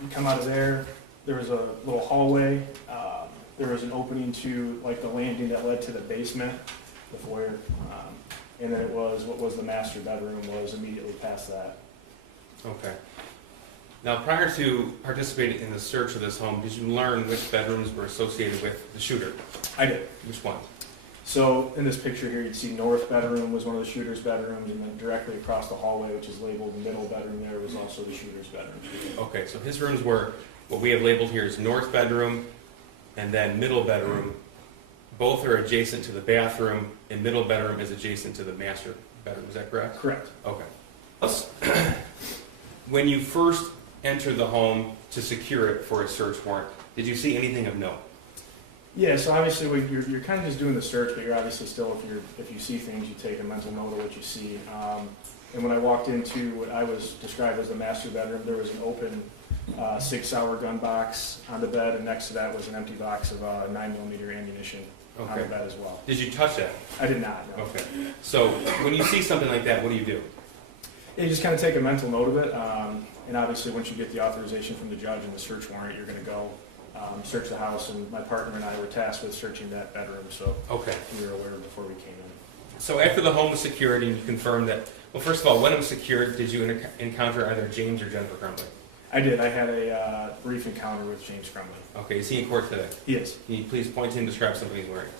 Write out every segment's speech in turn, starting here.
You come out of there, there was a little hallway. There was an opening to like the landing that led to the basement, the foyer. And then it was, what was the master bedroom was immediately past that. Okay. Now, prior to participating in the search of this home, did you learn which bedrooms were associated with the shooter? I did. Which ones? So in this picture here, you'd see north bedroom was one of the shooter's bedrooms, and then directly across the hallway, which is labeled middle bedroom there, was also the shooter's bedroom. Okay, so his rooms were, what we have labeled here is north bedroom and then middle bedroom. Both are adjacent to the bathroom, and middle bedroom is adjacent to the master bedroom. Is that correct? Correct. Okay. When you first entered the home to secure it for a search warrant, did you see anything of note? Yeah, so obviously you're kind of just doing the search, but you're obviously still, if you see things, you take a mental note of what you see. And when I walked into what I was described as the master bedroom, there was an open 6-hour gun box on the bed, and next to that was an empty box of 9mm ammunition on the bed as well. Did you touch that? I did not, no. Okay. So when you see something like that, what do you do? Yeah, you just kind of take a mental note of it, and obviously once you get the authorization from the judge and the search warrant, you're going to go search the house, and my partner and I were tasked with searching that bedroom, so we were aware before we came in. So after the home was secured and you confirmed that, well, first of all, when it was secured, did you encounter either James or Jennifer Crumbley? I did. I had a brief encounter with James Crumbley. Okay, is he in court today? He is. Can you please point to him and describe something he's wearing?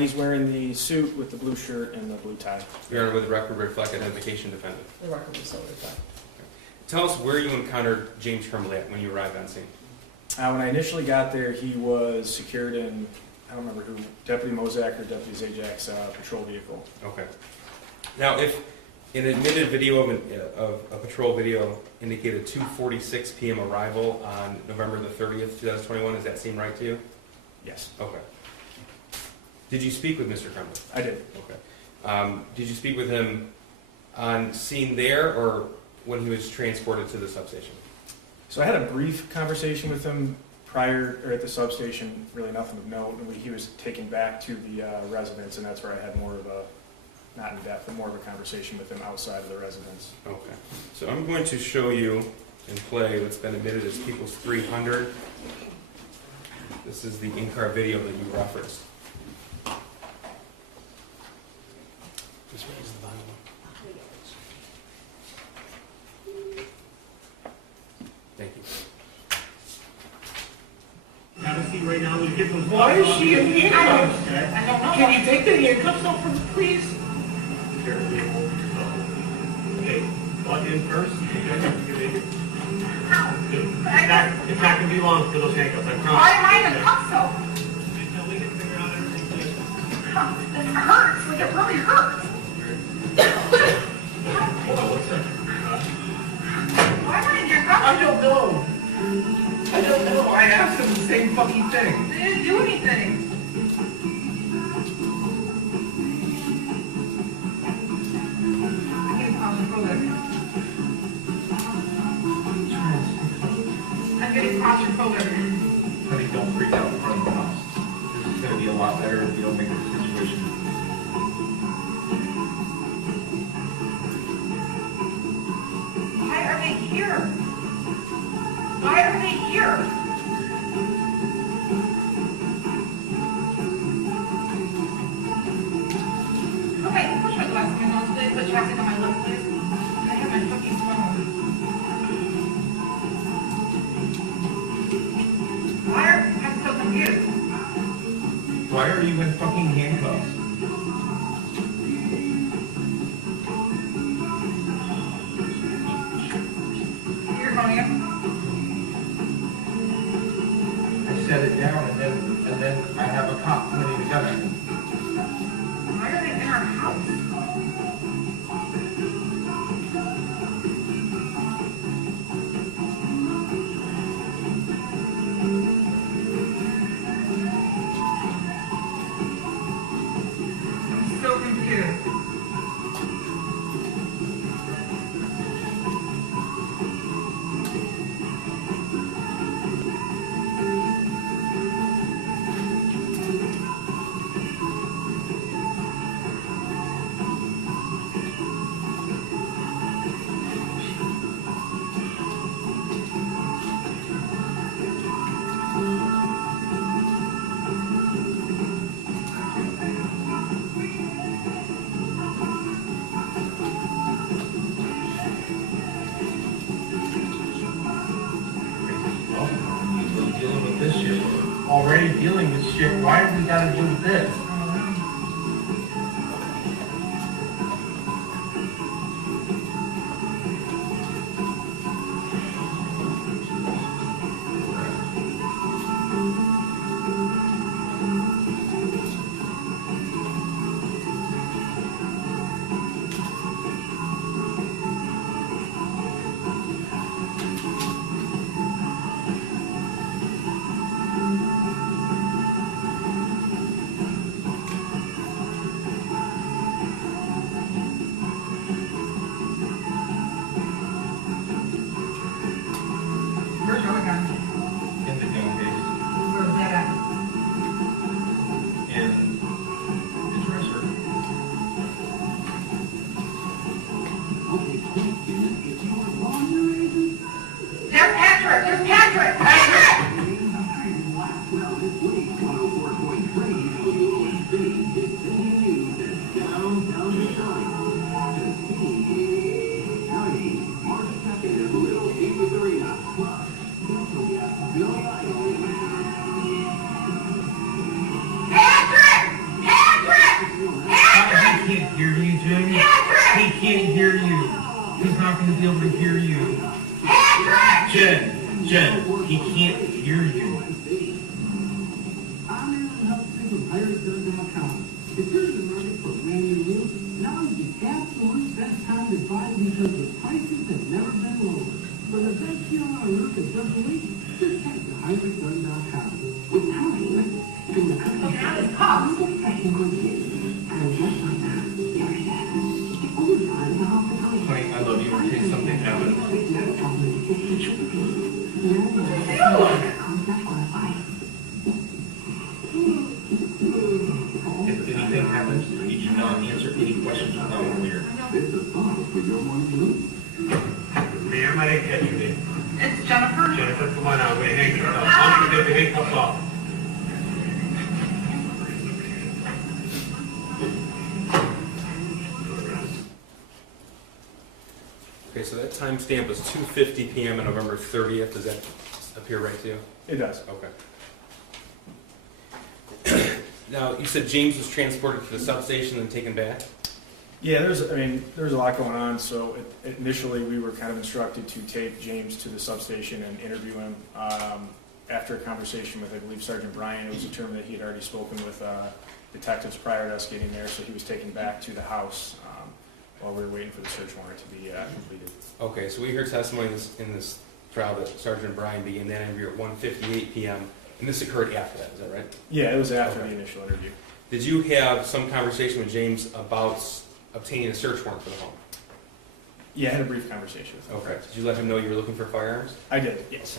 He's wearing the suit with the blue shirt and the blue tie. Your Honor, with the record reflect identification defendant. The record was so reflect. Tell us where you encountered James Crumbley at when you arrived on scene. When I initially got there, he was secured in, I don't remember who, Deputy Mozak or Deputy Zajak's patrol vehicle. Okay. Now, if an admitted video of a patrol video indicated 2:46 p.m. arrival on November the 30th, 2021, does that seem right to you? Yes. Okay. Did you speak with Mr. Crumbley? I did. Okay. Did you speak with him on scene there or when he was transported to the substation? So I had a brief conversation with him prior, or at the substation, really nothing of note, and he was taken back to the residence, and that's where I had more of a, not in depth, but more of a conversation with him outside of the residence. Okay. So I'm going to show you and play what's been admitted as People's 300. This is the in-car video that you referenced. Just raise the volume. Thank you. Have a seat right now. We get some. Why is she in handcuffs? I don't know. Can you take the handcuffs off from me, please? Carefully hold yourself. Okay, plug in first. It's not going to be long for those handcuffs. I promise. Why am I in a cuff though? Until we can figure out everything. This hurts. Like it really hurts. Hold on, what's that? Why am I in your cuff? I don't know. I don't know. I asked him the same fucking thing. They didn't do anything. I'm getting claustrophobic. Honey, don't freak out in front of the house. This is going to be a lot better if you don't make this situation. Why are they here? Why are they here? Okay, push my glass in my nose, please. Put chapstick on my lip, please. I have my fucking phone. I'm so confused. Why are you in fucking handcuffs? You're going in? I set it down and then I have a cop pointing a gun at me. Why are they in our house? I'm so confused. dealing with shit. Why have we gotta deal with this? Where's your other gun? In the gun case. Where's that at? In the dresser. There's Patrick! There's Patrick! Patrick! Patrick! Patrick! He can't hear you, Jim. He can't hear you. He's not gonna be able to hear you. Patrick! Jen, he can't hear you. If there's a market for brand new roofs, now is the absolute best time to buy because the prices have never been lower. For the best deal on a roof that doesn't leak, just check the hybridgun.com. With time, from the country, Look at his cups. technical kids. And just like that, you're set. Overtime in the hospitality. Honey, I love you. In case something happens. If anything happens, you do not answer any questions without a lawyer. Ma'am, I didn't catch your name. It's Jennifer. Jennifer, come on out, wait, hang on. I'm gonna get the handcuffs off. Okay, so that timestamp was 2:50 p.m. on November 30th. Does that appear right to you? It does. Okay. Now, you said James was transported to the substation and taken back? Yeah, there's a lot going on. So initially, we were kind of instructed to take James to the substation and interview him. After a conversation with, I believe, Sergeant Bryan, it was determined that he had already spoken with detectives prior to us getting there, so he was taken back to the house while we were waiting for the search warrant to be completed. Okay, so we heard testimony in this trial that Sergeant Bryan began that interview at 1:58 p.m., and this occurred after that, is that right? Yeah, it was after Okay. the initial interview. Did you have some conversation with James about obtaining a search warrant for the home? Yeah, I had a brief conversation with him. Okay. Did you let him know you were looking for firearms? I did, yes.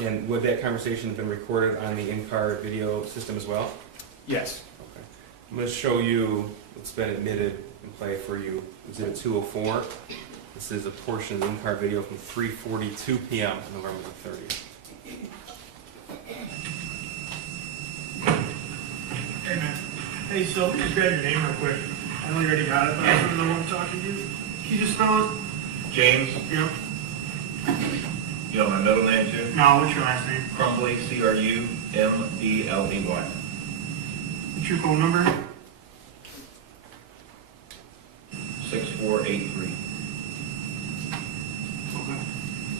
And would that conversation have been recorded on the in-car video system as well? Yes. Okay. I'm going to show you what's been admitted and play for you. Exhibit 204. This is a portion of the in-car video from 3:42 p.m. on November the 30th. Hey, man. Hey, so let me just grab your name real quick. I know you already got it, but I don't know who I'm talking to. Can you just spell it? James, Yeah. you know my middle name too? No, what's your last name? Crumbley, C-R-U-M-B-L-E-Y. What's your phone number? 6483. Okay.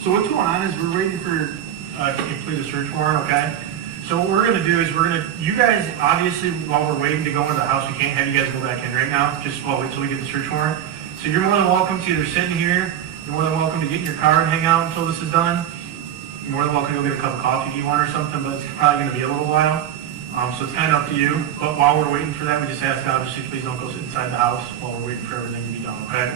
So what's going on is we're waiting for, to complete a search warrant, okay? So what we're gonna do is you guys, obviously, while we're waiting to go into the house, we can't have you guys go back in right now, just while we, till we get the search warrant. So you're more than welcome to either sit in here, you're more than welcome to get in your car and hang out until this is done. You're more than welcome to go get a cup of coffee if you want or something, but it's probably gonna be a little while. So it's kind of up to you, but while we're waiting for that, we just ask, obviously, please don't go sit inside the house while we're waiting for everything to be done, okay?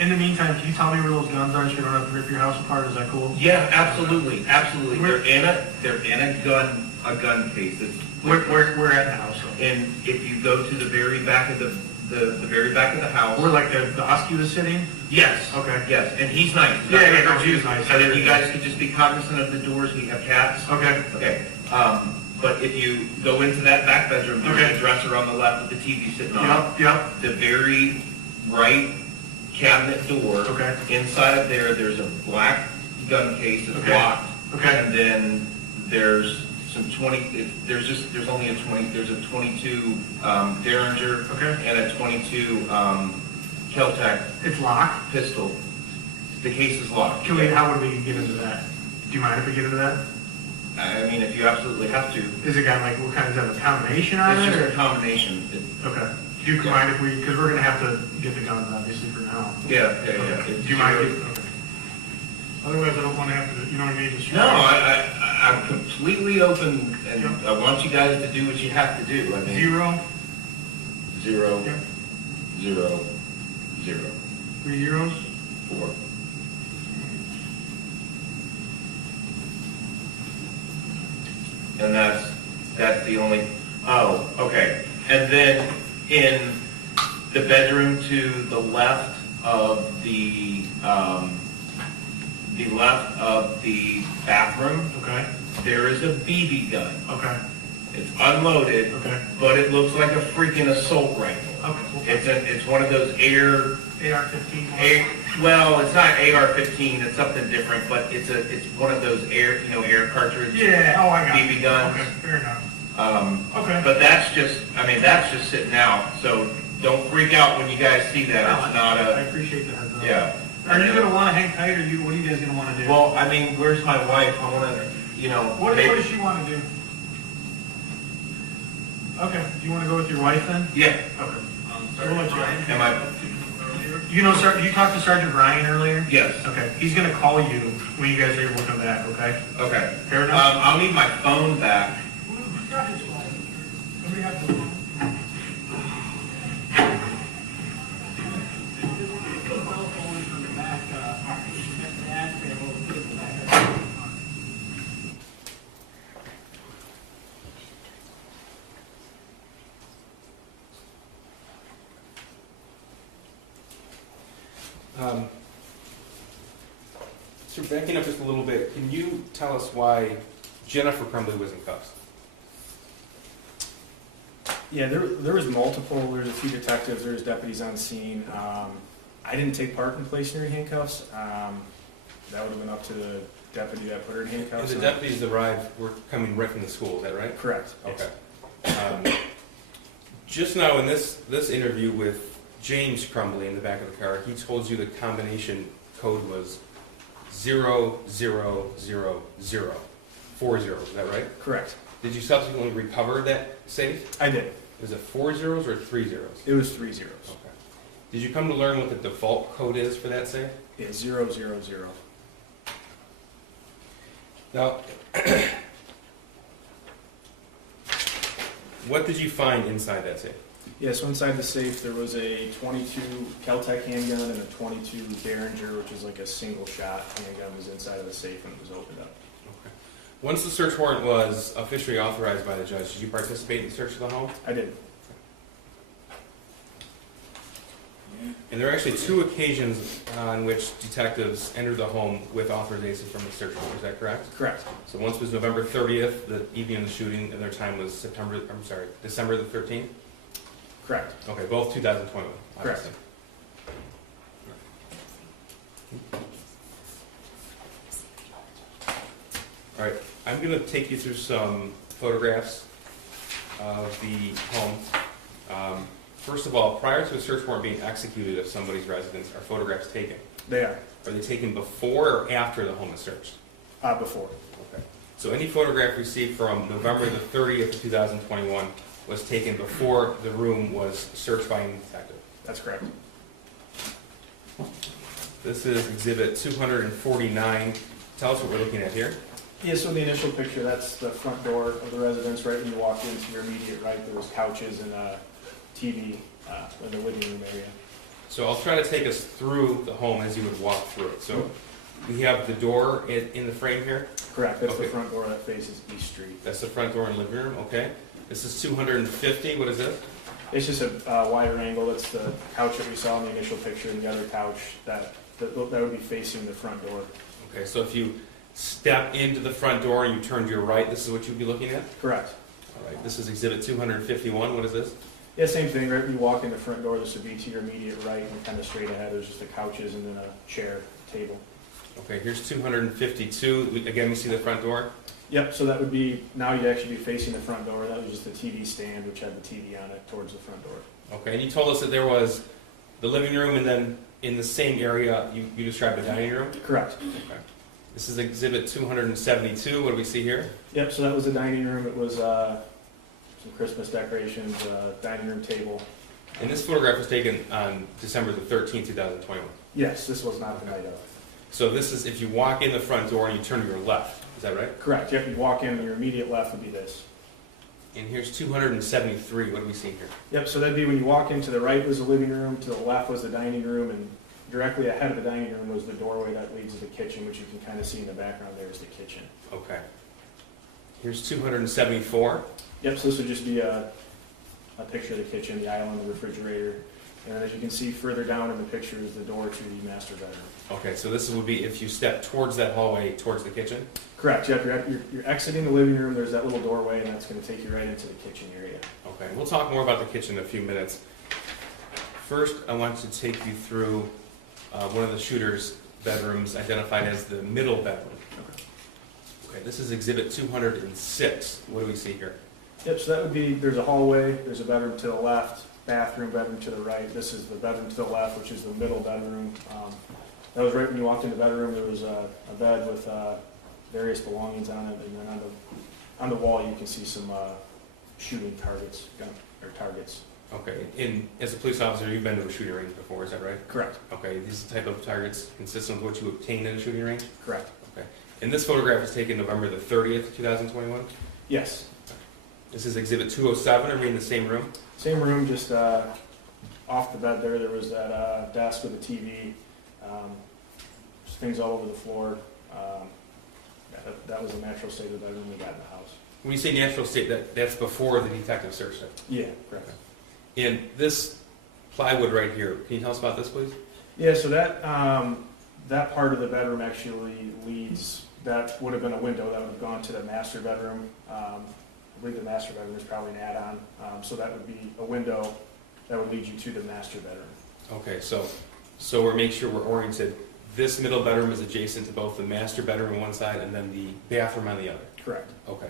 In the meantime, can you tell me where those guns are so you don't have to rip your house apart? Is that cool? Yeah, absolutely, absolutely. They're in a gun case. It's, We're at the house, so. and if you go to the very back of the very back of the house. Where like the husky was sitting? Yes. Okay. Yes, and he's nice. Yeah, no, he was nice. And then you guys could just be cognizant of the doors. We have cats. Okay. Okay. But if you go into that back bedroom, there's Okay. a dresser on the left with the TV sitting on. Yep. The very right cabinet door. Okay. Inside of there, there's a black gun case that's Okay. locked. Okay. And then there's some 20, there's only a 20, there's a 22 Derringer Okay. and a 22 Kel-Tec It's locked. pistol. The case is locked. How would we get into that? Do you mind if we get into that? I mean, if you absolutely have to. Is it got like, what kind, is that a combination on It's it? just or- a combination. Okay. Do you mind if we, because we're gonna have to get the guns obviously for now. Yeah. Okay. Do you mind? Okay. Otherwise, I don't want to have to, you know what I mean? Just- No, I'm completely open, and I want you guys to do what you have to do. I mean, 0, 0, Yep. 0, 0, 3 zeros. 4. And that's the only, oh, okay. And then in the bedroom to the left of the bathroom, Okay. there is a BB gun. Okay. It's unloaded, Okay. but it looks like a freaking assault rifle. Okay. It's one of those AR-15. well, it's not AR-15, it's something different, but it's one of those air cartridge Yeah. Oh, I got it. BB guns. Okay. Fair enough. Okay. But that's just sitting out, so don't freak out when you guys see that. It's not I a, appreciate the heads up. yeah. Are you gonna want to hang tight, or what are you guys gonna want to do? Well, I mean, where's my wife? I wanna, What maybe- does she want to do? Okay. Do you want to go with your wife then? Yeah. Okay. We'll let you know. Am I, You talked to Sergeant Ryan earlier? yes, Okay. He's gonna call you when you guys are able to come back. Okay. okay. Fair enough. I'll need my phone back. Somebody have the phone. So backing up just a little bit, can you tell us why Jennifer Crumbley was in cuffs? Yeah, there was multiple, there's a few detectives, there's deputies on scene. I didn't take part in placing her in handcuffs. That would have been up to the deputy that put her in And handcuffs. the deputies arrived, were coming right from the school, is that right? Correct. yes. Okay. Just now in this interview with James Crumbley in the back of the car, he told you the combination code was 0000, 4 zeros, is that right? Correct. Did you subsequently recover that safe? I did. Is it 4 zeros or 3 zeros? It was 3 zeros. Okay. Did you come to learn what the default code is for that safe? Yeah, 000. Now, what did you find inside that safe? Yeah, so inside the safe there was a 22 Kel-Tec handgun and a 22 Derringer, which is like a single shot handgun, was inside of the safe when it was opened up. Okay. Once the search warrant was officially authorized by the judge, did you participate in the search of the home? I did. And there are actually 2 occasions on which detectives entered the home with authorization from the search warrant, is that correct? Correct. So once was November 30th, the evening of the shooting, and their time was December the 13th? Correct. Okay, both 2021. Correct. obviously. All right, I'm going to take you through some photographs of the home. First of all, prior to a search warrant being executed of somebody's residence, are photographs taken? They are. Are they taken before or after the home is searched? Before. Okay. So any photograph received from November the 30th of 2021 was taken before the room was searched by a detective? That's correct. This is exhibit 249. Tell us what we're looking at here. Yeah, so in the initial picture, that's the front door of the residence. Right when you walk into your immediate right, there was couches and a TV in the living room area. So I'll try to take us through the home as you would walk through it. So we have the door in the frame here. Correct, that's Okay. the front door that faces East Street. That's the front door in the living room, okay. This is 250, what is this? It's just a wider angle. That's the couch that we saw in the initial picture, and the other couch that would be facing the front door. Okay, so if you step into the front door and you turn to your right, this is what you'd be looking at? Correct. All right, this is exhibit 251, what is this? Yeah, same thing. Right when you walk in the front door, this would be to your immediate right, and kind of straight ahead. There's just the couches and then a chair, table. Okay, here's 252. Again, we see the front door. Yep, so that would be, now you'd actually be facing the front door. That was just the TV stand, which had the TV on it towards the front door. Okay, and you told us that there was the living room, and then in the same area, you described the dining room? Correct. Okay. This is exhibit 272. What do we see here? Yep, so that was the dining room. It was some Christmas decorations, dining room table. And this photograph was taken on December the 13th, 2021. Yes, this was not the night of. So this is if you walk in the front door and you turn to your left. Is that right? Correct. Yep, you walk in and your immediate left would be this. And here's 273. What do we see here? Yep, so that'd be when you walk in, to the right was the living room, to the left was the dining room, and directly ahead of the dining room was the doorway that leads to the kitchen, which you can kind of see in the background there is the kitchen. Okay. Here's 274. Yep, so this would just be a picture of the kitchen, the island, the refrigerator, and as you can see further down in the picture is the door to the master bedroom. Okay, so this would be if you step towards that hallway, towards the kitchen? Correct, yep, you're exiting the living room, there's that little doorway, and that's going to take you right into the kitchen area. Okay, we'll talk more about the kitchen in a few minutes. First, I want to take you through one of the shooter's bedrooms identified as the middle bedroom. Okay, this is exhibit 206. What do we see here? Yep, so that would be, there's a hallway, there's a bedroom to the left, bedroom to the right. This is the bedroom to the left, which is the middle bedroom. That was right when you walked into the bedroom. There was a bed with various belongings on it, and then on the wall you can see some shooting targets, targets. Okay, and as a police officer, you've been to a shooting range before, is that right? Correct. Okay, these type of targets consistent with what you obtained in a shooting range? Correct. Okay. And this photograph was taken November the 30th, 2021? Yes. This is exhibit 207. Are we in the same room? Same room, just off the bed there was that desk with a TV, just things all over the floor. That was the natural state of the bedroom we got in the house. When you say natural state, that's before the detective searched it? Yeah, correct. And this plywood right here, can you tell us about this, please? Yeah, so that part of the bedroom actually leads, that would have been a window that would have gone to the master bedroom. I believe the master bedroom is probably an add-on, so that would be a window that would lead you to the master bedroom. Okay, so we're making sure we're oriented. This middle bedroom is adjacent to both the master bedroom on one side and then the bathroom on the other? Correct. Okay.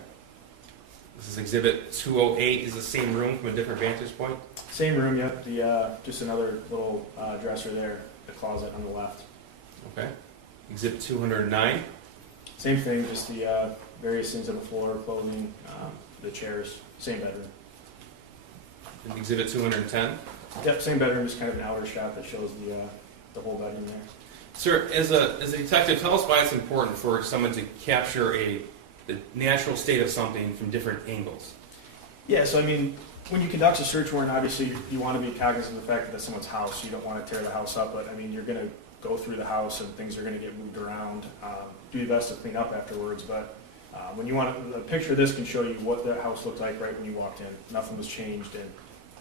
This is exhibit 208. Is the same room from a different vantage point? Same room, yep. Just another little dresser there, the closet on the left. Okay. Exhibit 209. Same thing, just the various things on the floor, clothing, the chairs, same bedroom. And exhibit 210. Yep, same bedroom, just kind of an outer shot that shows the whole bedroom there. Sir, as a detective, tell us why it's important for someone to capture the natural state of something from different angles. Yeah, so I mean, when you conduct a search warrant, obviously you want to be cognizant of the fact that that's someone's house. You don't want to tear the house up, but I mean, you're going to go through the house and things are going to get moved around. Do your best to clean up afterwards, but when you want a picture of this can show you what the house looked like right when you walked in. Nothing was changed and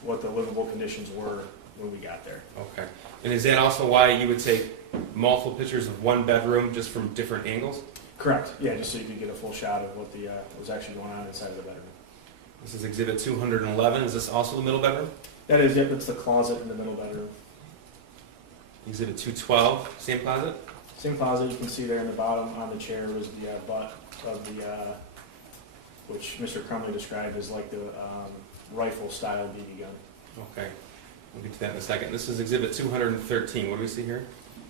what the livable conditions were when we got there. Okay. And is that also why you would take multiple pictures of one bedroom just from different angles? Correct. Yeah, just so you could get a full shot of what was actually going on inside of the bedroom. This is exhibit 211. Is this also the middle bedroom? That is it. That's the closet in the middle bedroom. Exhibit 212, same closet? Same closet. You can see there in the bottom on the chair was the butt of the, which Mr. Crumbley described as like the rifle-style BB gun. Okay. We'll get to that in a second. This is exhibit 213. What do we see here?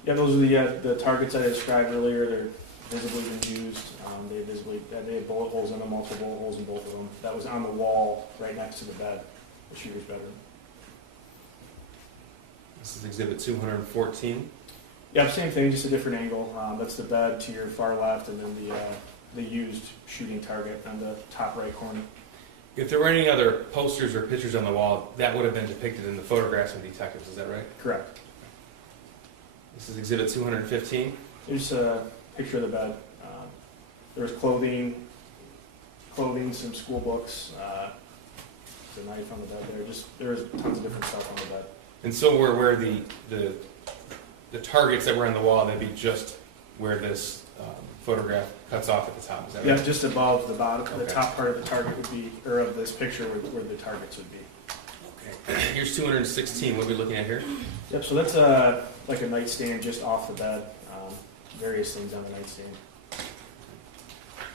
Yeah, those are the targets I described earlier. They're visibly been used. They have bullet holes in them, multiple bullet holes in both of them. That was on the wall right next to the bed, the shooter's bedroom. This is exhibit 214. Yeah, same thing, just a different angle. That's the bed to your far left, and then the used shooting target on the top right corner. If there were any other posters or pictures on the wall, that would have been depicted in the photographs of detectives. Is that right? Correct. This is exhibit 215. There's a picture of the bed. There was clothing, some school books, the knife on the bed there. There was tons of different stuff on the bed. And so where the targets that were on the wall, they'd be just where this photograph cuts off at the top. Is that right? Yeah, just above the bottom. Okay. The top part of the target would be, or of this picture, where the targets would be. Okay. Here's 216. What are we looking at here? Yep. So that's like a nightstand just off the bed. various things on the nightstand.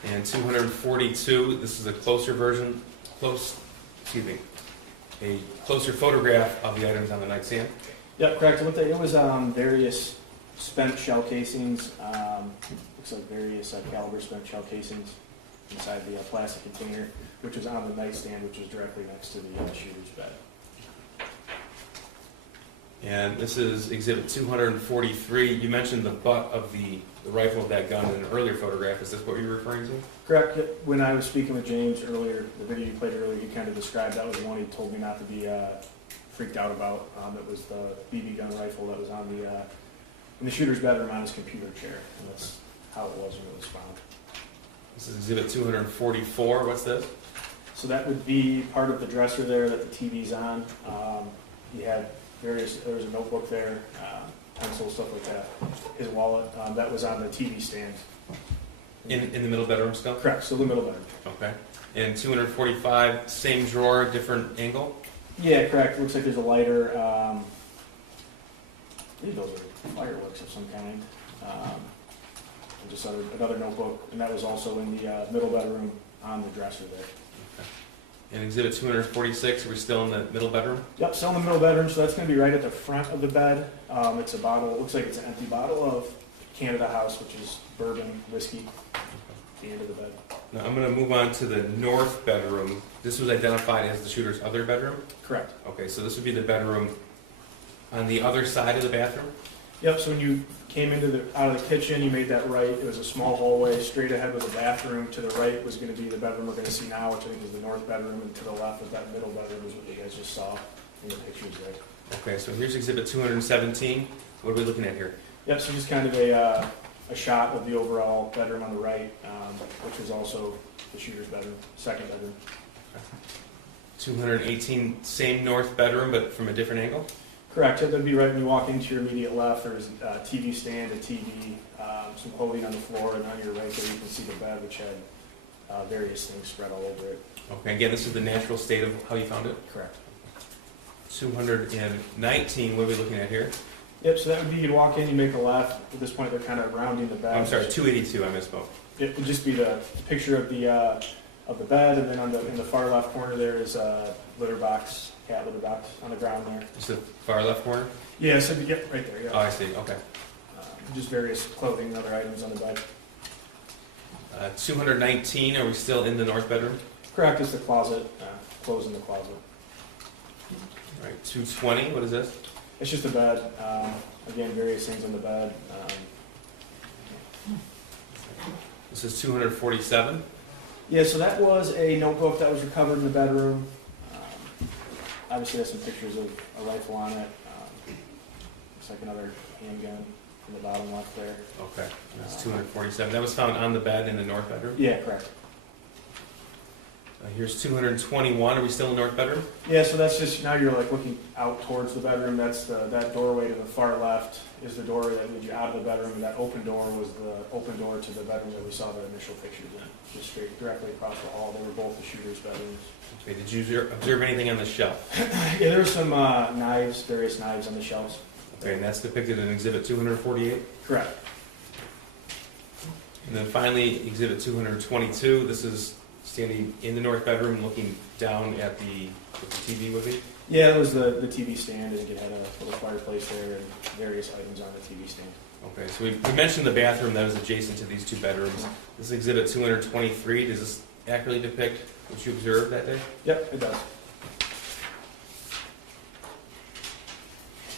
And 242, this is a closer version, a closer photograph of the items on the nightstand. Yep, correct. It was various spent shell casings, looks like various caliber spent shell casings inside the plastic container, which was on the nightstand, which was directly next to the shooter's bed. And this is exhibit 243. You mentioned the butt of the rifle of that gun in an earlier photograph. Is this what you're referring to? Correct. When I was speaking with James earlier, the video you played earlier, he kind of described that was the one he told me not to be freaked out about. It was the BB gun rifle that was on in the shooter's bedroom on his computer chair, and that's how it was when it was found. This is exhibit 244. What's this? So that would be part of the dresser there that the TV's on. He had there was a notebook there, pencils, stuff like that. His wallet, that was on the TV stand. In the middle bedroom still? Correct, so the middle bedroom. Okay. And 245, same drawer, different angle? Yeah, correct. Looks like there's a lighter. I believe those are fireworks of some kind. And just another notebook, and that was also in the middle bedroom on the dresser there. And exhibit 246, we're still in the middle bedroom? Yep, still in the middle bedroom, so that's going to be right at the front of the bed. It's a bottle, it looks like it's an empty bottle of Canada House, which is bourbon whiskey, at the end of the bed. Now I'm going to move on to the north bedroom. This was identified as the shooter's other bedroom? Correct. Okay, so this would be the bedroom on the other side of the bathroom? Yep, so when you came out of the kitchen, you made that right. It was a small hallway. Straight ahead was a bathroom. To the right was going to be the bedroom we're going to see now, which I think is the north bedroom. And to the left was that middle bedroom, is what you guys just saw in the pictures there. Okay, so here's exhibit 217. What are we looking at here? Yep, so just kind of a shot of the overall bedroom on the right, which was also the shooter's bedroom, second bedroom. 218, same north bedroom, but from a different angle? Correct. That'd be right when you walk into your immediate left. There's a TV stand, a TV, some clothing on the floor, and on your right there you can see the bed, which had various things spread all over it. Okay, again, this is the natural state of how you found it? Correct. 219, what are we looking at here? Yep, so that would be you'd walk in, you make a left. At this point, they're kind of rounding the bed. I'm sorry, 282, I misspoke. It would just be the picture of the bed, and then in the far left corner there is a litter box, cat litter box on the ground there. Just the far left corner? Yeah, so right there, yeah. Oh, I see, okay. Just various clothing and other items on the bed. 219, are we still in the north bedroom? Correct, it's the closet, clothes in the closet. All right, 220, what is this? It's just a bed. Again, various things on the bed. This is 247. Yeah, so that was a notebook that was recovered in the bedroom. Obviously, there's some pictures of a rifle on it. Looks like another handgun in the bottom left there. Okay, that's 247. That was found on the bed in the north bedroom? Yeah, correct. Here's 221. Are we still in the north bedroom? Yeah, so that's just, now you're like looking out towards the bedroom. That's that doorway to the far left is the doorway that leads you out of the bedroom, and that open door was the open door to the bedroom that we saw the initial pictures in. Just straight directly across the hall. They were both the shooter's bedrooms. Okay, did you observe anything on the shelf? Yeah, there were some knives, various knives on the shelves. Okay, and that's depicted in exhibit 248? Correct. And then finally, exhibit 222. This is standing in the north bedroom looking down at the TV would be? Yeah, it was the TV stand. I think it had a little fireplace there and various items on the TV stand. Okay, so we mentioned the bathroom that was adjacent to these two bedrooms. This is exhibit 223. Does this accurately depict what you observed that day? Yep, it does.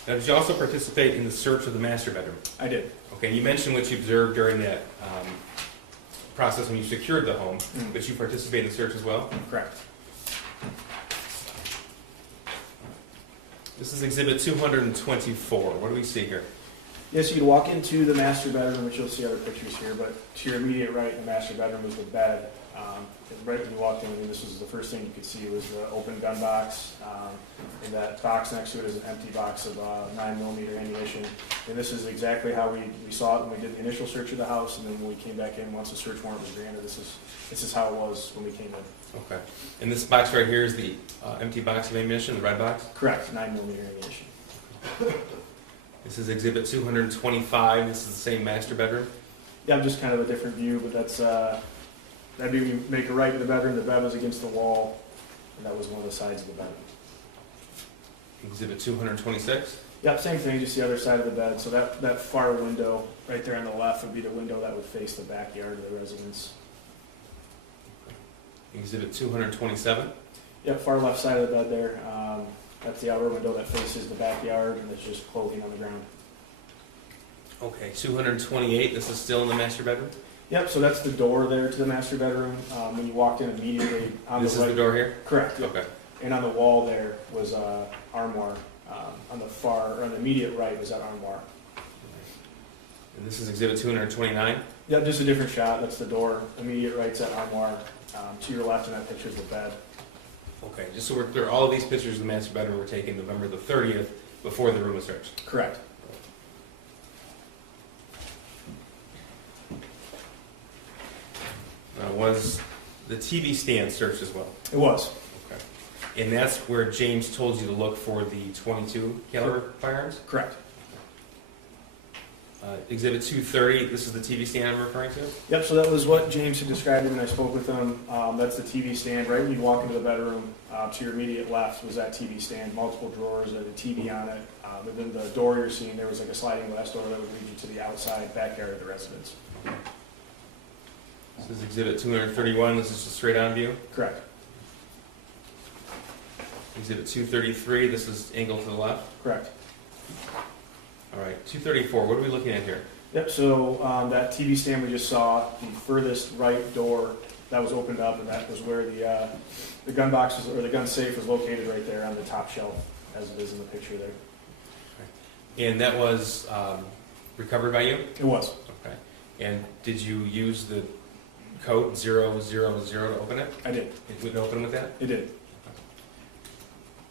Now, did you also participate in the search of the master bedroom? I did. Okay, you mentioned what you observed during that process when you secured the home, Mm. but you participated in the search as well? Correct. This is exhibit 224. What do we see here? Yes, you could walk into the master bedroom, which you'll see other pictures here, but to your immediate right in the master bedroom was the bed. And right when you walked in, I mean, this was the first thing you could see was the open gun box. And that box next to it is an empty box of 9mm ammunition. And this is exactly how we saw it when we did the initial search of the house, and then when we came back in, once the search warrant was granted, this is how it was when we came in. Okay. And this box right here is the empty box of ammunition, the red box? Correct, 9mm ammunition. This is Exhibit 225. This is the same master bedroom. Yeah, just kind of a different view, but that's, that'd be, you make a right in the bedroom, the bed was against the wall, and that was one of the sides of the bed. Exhibit 226. Yep, same thing, just the other side of the bed. So that far window right there on the left would be the window that would face the backyard of the residence. Exhibit 227. Yep, far left side of the bed there. That's the outer window that faces the backyard, and it's just clothing on the ground. Okay, 228. This is still in the master bedroom. Yep, so that's the door there to the master bedroom. When you walked in immediately on This the is right. the door here. Correct. Yep. Okay. And on the wall there was a armoire. On the far, or on the immediate right was that armoire. And this is Exhibit 229. Yep, just a different shot. That's the door. Immediate right's that armoire. To your left in that picture is the bed. Okay, just so we're clear, all of these pictures of the master bedroom were taken November the 30th before the room was searched. Correct. Was the TV stand searched as well? It was. Okay. And that's where James told you to look for the .22 caliber firearms? Correct. Exhibit 230, this is the TV stand I'm referring to? Yep, so that was what James had described when I spoke with him. That's the TV stand. Right when you walk into the bedroom, to your immediate left was that TV stand, multiple drawers, there had a TV on it. And then the door you're seeing, there was like a sliding glass door that would lead you to the outside backyard of the residence. This is Exhibit 231, this is just straight on view. Correct. Exhibit 233, this is angled to the left. Correct. All right, 234, what are we looking at here? Yep, so that TV stand we just saw, the furthest right door, that was opened up, and that was where the gun box was, or the gun safe was located right there on the top shelf, as it is in the picture there. And that was recovered by you? It was. Okay. And did you use the code 000 to open it? I did. It wouldn't open with that? It did.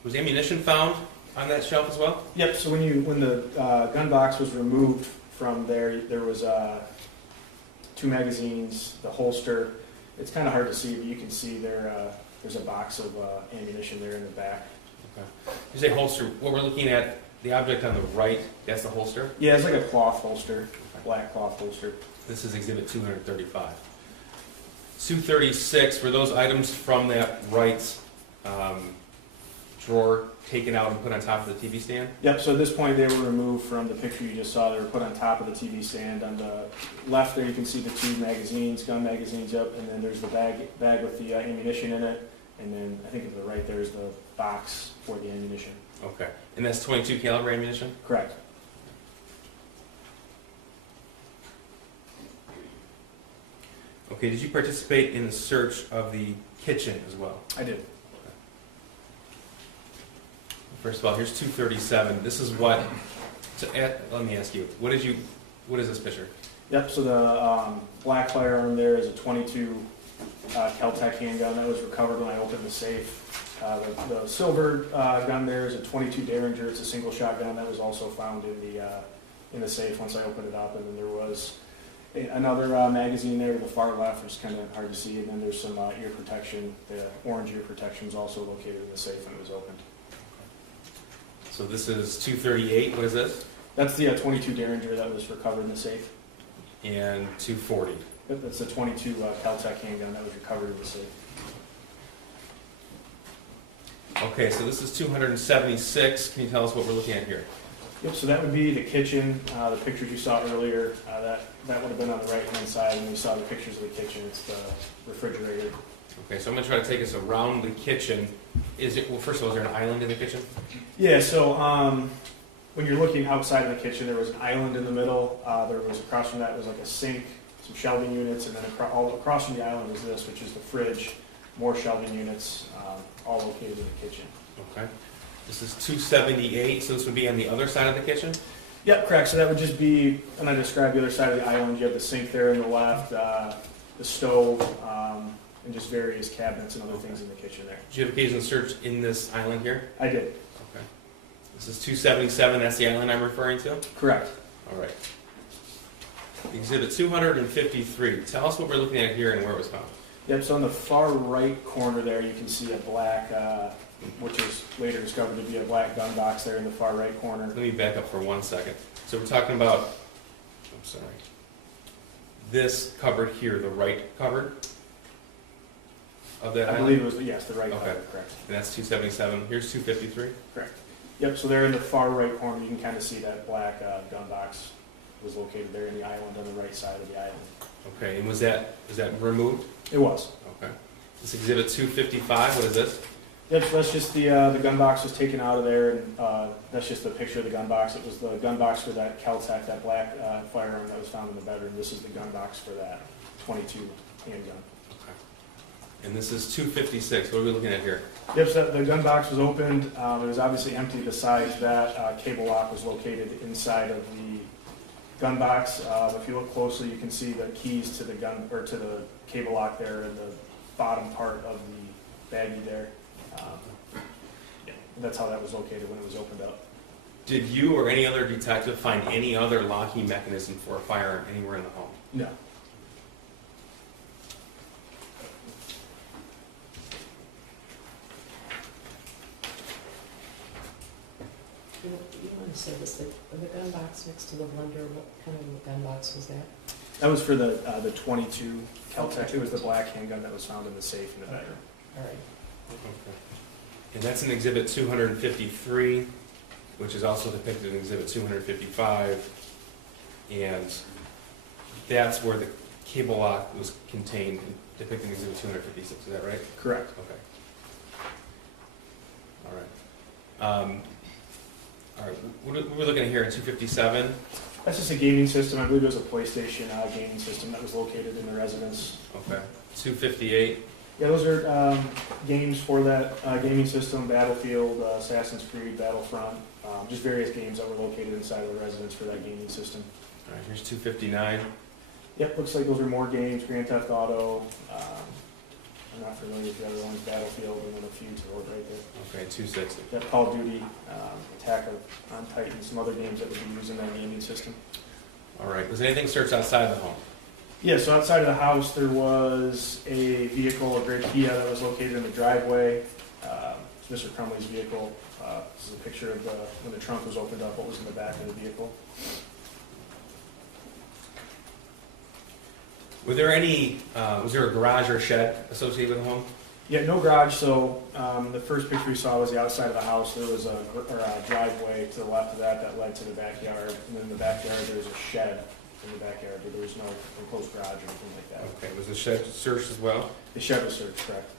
Was ammunition found on that shelf as well? Yep, so when the gun box was removed from there, there was 2 magazines, the holster. It's kind of hard to see, but you can see there's a box of ammunition there in the back. Okay. You say holster, what we're looking at, the object on the right, that's the holster? Yeah, it's like a cloth holster, black cloth holster. This is Exhibit 235. 236, were those items from that right drawer taken out and put on top of the TV stand? Yep, so at this point they were removed from the picture you just saw. They were put on top of the TV stand. On the left there you can see the 2 magazines, gun magazines up, and then there's the bag with the ammunition in it. And then I think to the right there's the box for the ammunition. Okay. And that's .22 caliber ammunition? Correct. Okay, did you participate in the search of the kitchen as well? I did. First of all, here's 237. This is what, let me ask you, what is this picture? Yep, so the black firearm there is a .22 Kel-Tec handgun that was recovered when I opened the safe. The silver gun there is a .22 Derringer. It's a single shot gun that was also found in the safe once I opened it up. And then there was another magazine there to the far left, which is kind of hard to see. And then there's some ear protection. The orange ear protection was also located in the safe when it was opened. So this is 238. What is this? That's the .22 Derringer that was recovered in the safe. And 240. That's the .22 Kel-Tec handgun that was recovered in the safe. Okay, so this is 276. Can you tell us what we're looking at here? Yep, so that would be the kitchen, the pictures you saw earlier, that would have been on the right-hand side, and we saw the pictures of the kitchen. It's the refrigerator. Okay, so I'm going to try to take us around the kitchen. Well, first of all, is there an island in the kitchen? Yeah, so when you're looking outside of the kitchen, there was an island in the middle. There was across from that was like a sink, some shelving units, and then all across from the island was this, which is the fridge, more shelving units, all located in the kitchen. Okay. This is 278, so this would be on the other side of the kitchen? Yep, correct. So that would just be, when I described the other side of the island, you have the sink there on the left, the stove, and just various cabinets and other things in the kitchen there. Did you have occasion to search in this island here? I did. Okay. This is 277, that's the island I'm referring to? Correct. All right. Exhibit 253. Tell us what we're looking at here and where it was found. Yep, so on the far right corner there, you can see a black which is later discovered to be a black gun box there in the far right corner. Let me back up for 1 second. So we're talking about, I'm sorry, this cupboard here, the right cupboard of that I island? believe it was, yes, the right Okay. cupboard, correct. And that's 277. Here's 253. Correct. Yep, so there in the far right corner, you can kind of see that black gun box was located there in the island on the right side of the island. Okay, and was that removed? It was. Okay. This exhibit 255, what is this? Yep, so that's just the gun box was taken out of there, and that's just a picture of the gun box. It was the gun box for that Kel-Tec, that black firearm that was found in the bedroom. This is the gun box for that .22 handgun. Okay. And this is 256. What are we looking at here? Yep, so the gun box was opened. It was obviously empty. Besides that, cable lock was located inside of the gun box. If you look closely, you can see the keys to the gun, or to the cable lock there in the bottom part of the baggie there. Yeah, that's how that was located when it was opened up. Did you or any other detective find any other locking mechanism for a firearm anywhere in the home? No. You want to say this, the gun box next to the blender, what kind of a gun box was that? That was for the .22 Kel-Tec. It was the black handgun that was found in the safe in the bedroom. All right. Okay. And that's in exhibit 253, which is also depicted in exhibit 255. And that's where the cable lock was contained, depicted in exhibit 256, is that right? Correct. Okay. All right. All right, what are we looking at here in 257? That's just a gaming system. I believe it was a PlayStation gaming system that was located in the residence. Okay. 258. Yeah, those are games for that gaming system, Battlefield, Assassin's Creed, Battlefront, just various games that were located inside of the residence for that gaming system. All right, here's 259. Yep, looks like those are more games, Grand Theft Auto, I'm not familiar with the other ones, Battlefield, and then a few to the right there. Okay, 260. Yep, Call of Duty, Attack on Titan, some other games that would be used in that gaming system. All right, was anything searched outside the home? Yeah, so outside of the house, there was a vehicle, a gray Kia that was located in the driveway. It's Mr. Crumbley's vehicle. This is a picture of when the trunk was opened up, what was in the back of the vehicle. Was there a garage or shed associated with the home? Yeah, no garage, so the first picture we saw was the outside of the house. There was a driveway to the left of that led to the backyard, and then in the backyard there was a shed in the backyard, but there was no enclosed garage or anything like that. Okay, was the shed searched as well? The shed was searched, correct.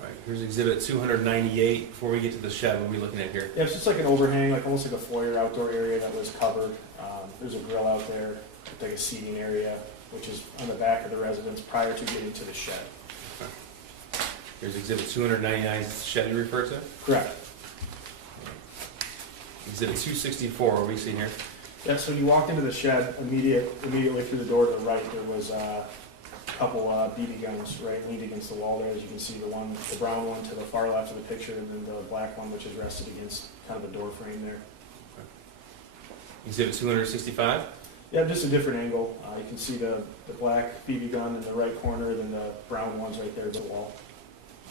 All right, here's exhibit 298. Before we get to the shed, what are we looking at here? Yeah, it's just like an overhang, like almost like a foyer outdoor area that was covered. There's a grill out there, like a seating area, which is on the back of the residence prior to getting to the shed. Here's exhibit 299, is the shed you referred to? Correct. Exhibit 264, what do we see here? Yeah, so you walked into the shed, immediately through the door to the right, there was a couple BB guns, right, leaned against the wall there. As you can see, the brown one to the far left of the picture, and then the black one, which is rested against kind of the door frame there. Exhibit 265? Yeah, just a different angle. You can see the black BB gun in the right corner, then the brown ones right there at the wall.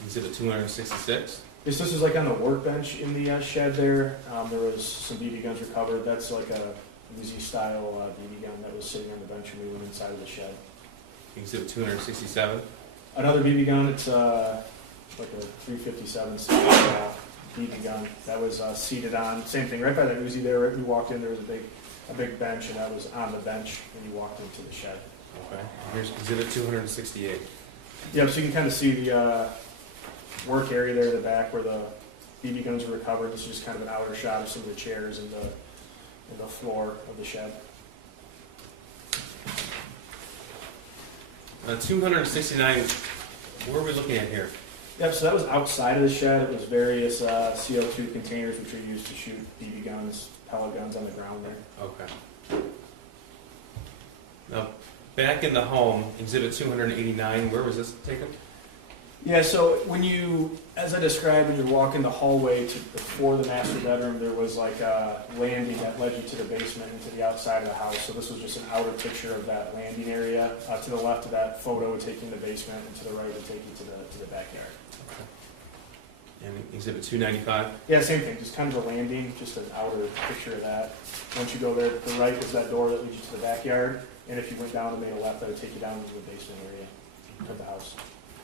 Exhibit 266? This is like on the workbench in the shed there. There was some BB guns recovered. That's like a Uzi style BB gun that was sitting on the bench when we went inside of the shed. Exhibit 267? Another BB gun, it's like a 357 style BB gun that was seated on, same thing, right by that Uzi there, right, we walked in, there was a big bench, and that was on the bench when you walked into the shed. Okay. Here's exhibit 268. Yeah, so you can kind of see the work area there in the back where the BB guns were recovered. This is just kind of an outer shot of some of the chairs and the floor of the shed. 269, where are we looking at here? Yep, so that was outside of the shed. It was various CO2 containers which are used to shoot BB guns, pellet guns on the ground there. Okay. Now, back in the home, exhibit 289, where was this taken? Yeah, so when you, as I described, when you walk in the hallway before the master bedroom, there was like a landing that led you to the basement and to the outside of the house. So this was just an outer picture of that landing area. To the left of that photo would take you in the basement, and to the right would take you to the backyard. And exhibit 295? Yeah, same thing, just kind of a landing, just an outer picture of that. Once you go there, to the right is that door that leads you to the backyard, and if you went down and made a left, that would take you down into the basement area of the house.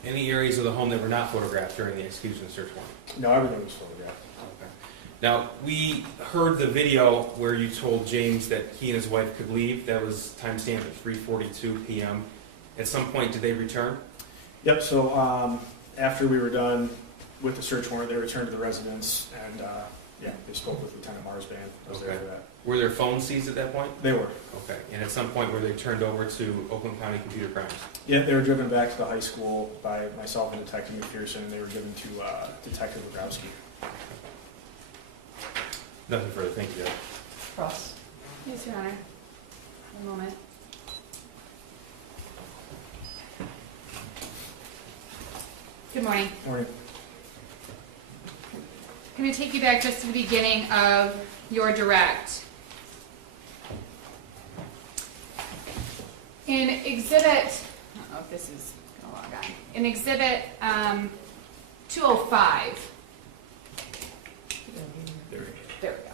Any areas of the home that were not photographed during the execution of the search warrant? No, everything was photographed. Okay. Now, we heard the video where you told James that he and his wife could leave. That was timestamped at 3:42 p.m. At some point, did they return? Yep, so after we were done with the search warrant, they returned to the residence, and yeah, they spoke with Lieutenant Marsban. Was there Okay. for that. Were their phones seized at that point? They were. Okay. And at some point, were they turned over to Oakland County Computer Crimes? Yeah, they were driven back to the high school by myself and Detective McPherson, and they were given to Detective Wogrowski. Nothing further. Thank you, Deb. Ross? Yes, Your Honor. One moment. Good morning. Morning. I'm going to take you back just to the beginning of your direct. In exhibit, I don't know if this is going to log on. In exhibit 205, There we go. there we go.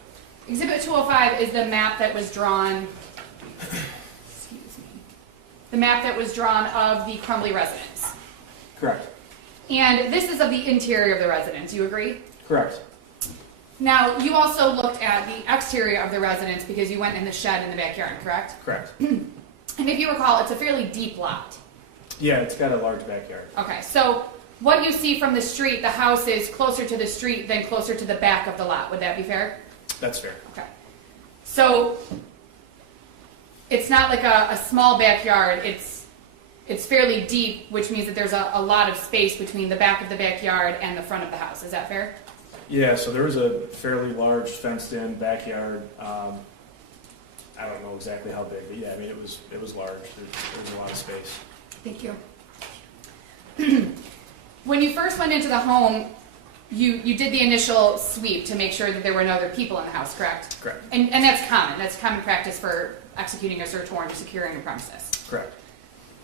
Exhibit 205 is the map that was drawn, excuse me, the map that was drawn of the Crumbley residence. Correct. And this is of the interior of the residence, you agree? Correct. Now, you also looked at the exterior of the residence because you went in the shed in the backyard, correct? Correct. And if you recall, it's a fairly deep lot. Yeah, it's got a large backyard. Okay, so what you see from the street, the house is closer to the street than closer to the back of the lot. Would that be fair? That's fair. Okay. So it's not like a small backyard. It's fairly deep, which means that there's a lot of space between the back of the backyard and the front of the house. Is that fair? Yeah, so there was a fairly large fenced-in backyard. I don't know exactly how big, but yeah, I mean, it was large. There was a lot of space. Thank you. When you first went into the home, you did the initial sweep to make sure that there were no other people in the house, correct? Correct. And that's common. That's common practice for executing a search warrant or securing a premises. Correct.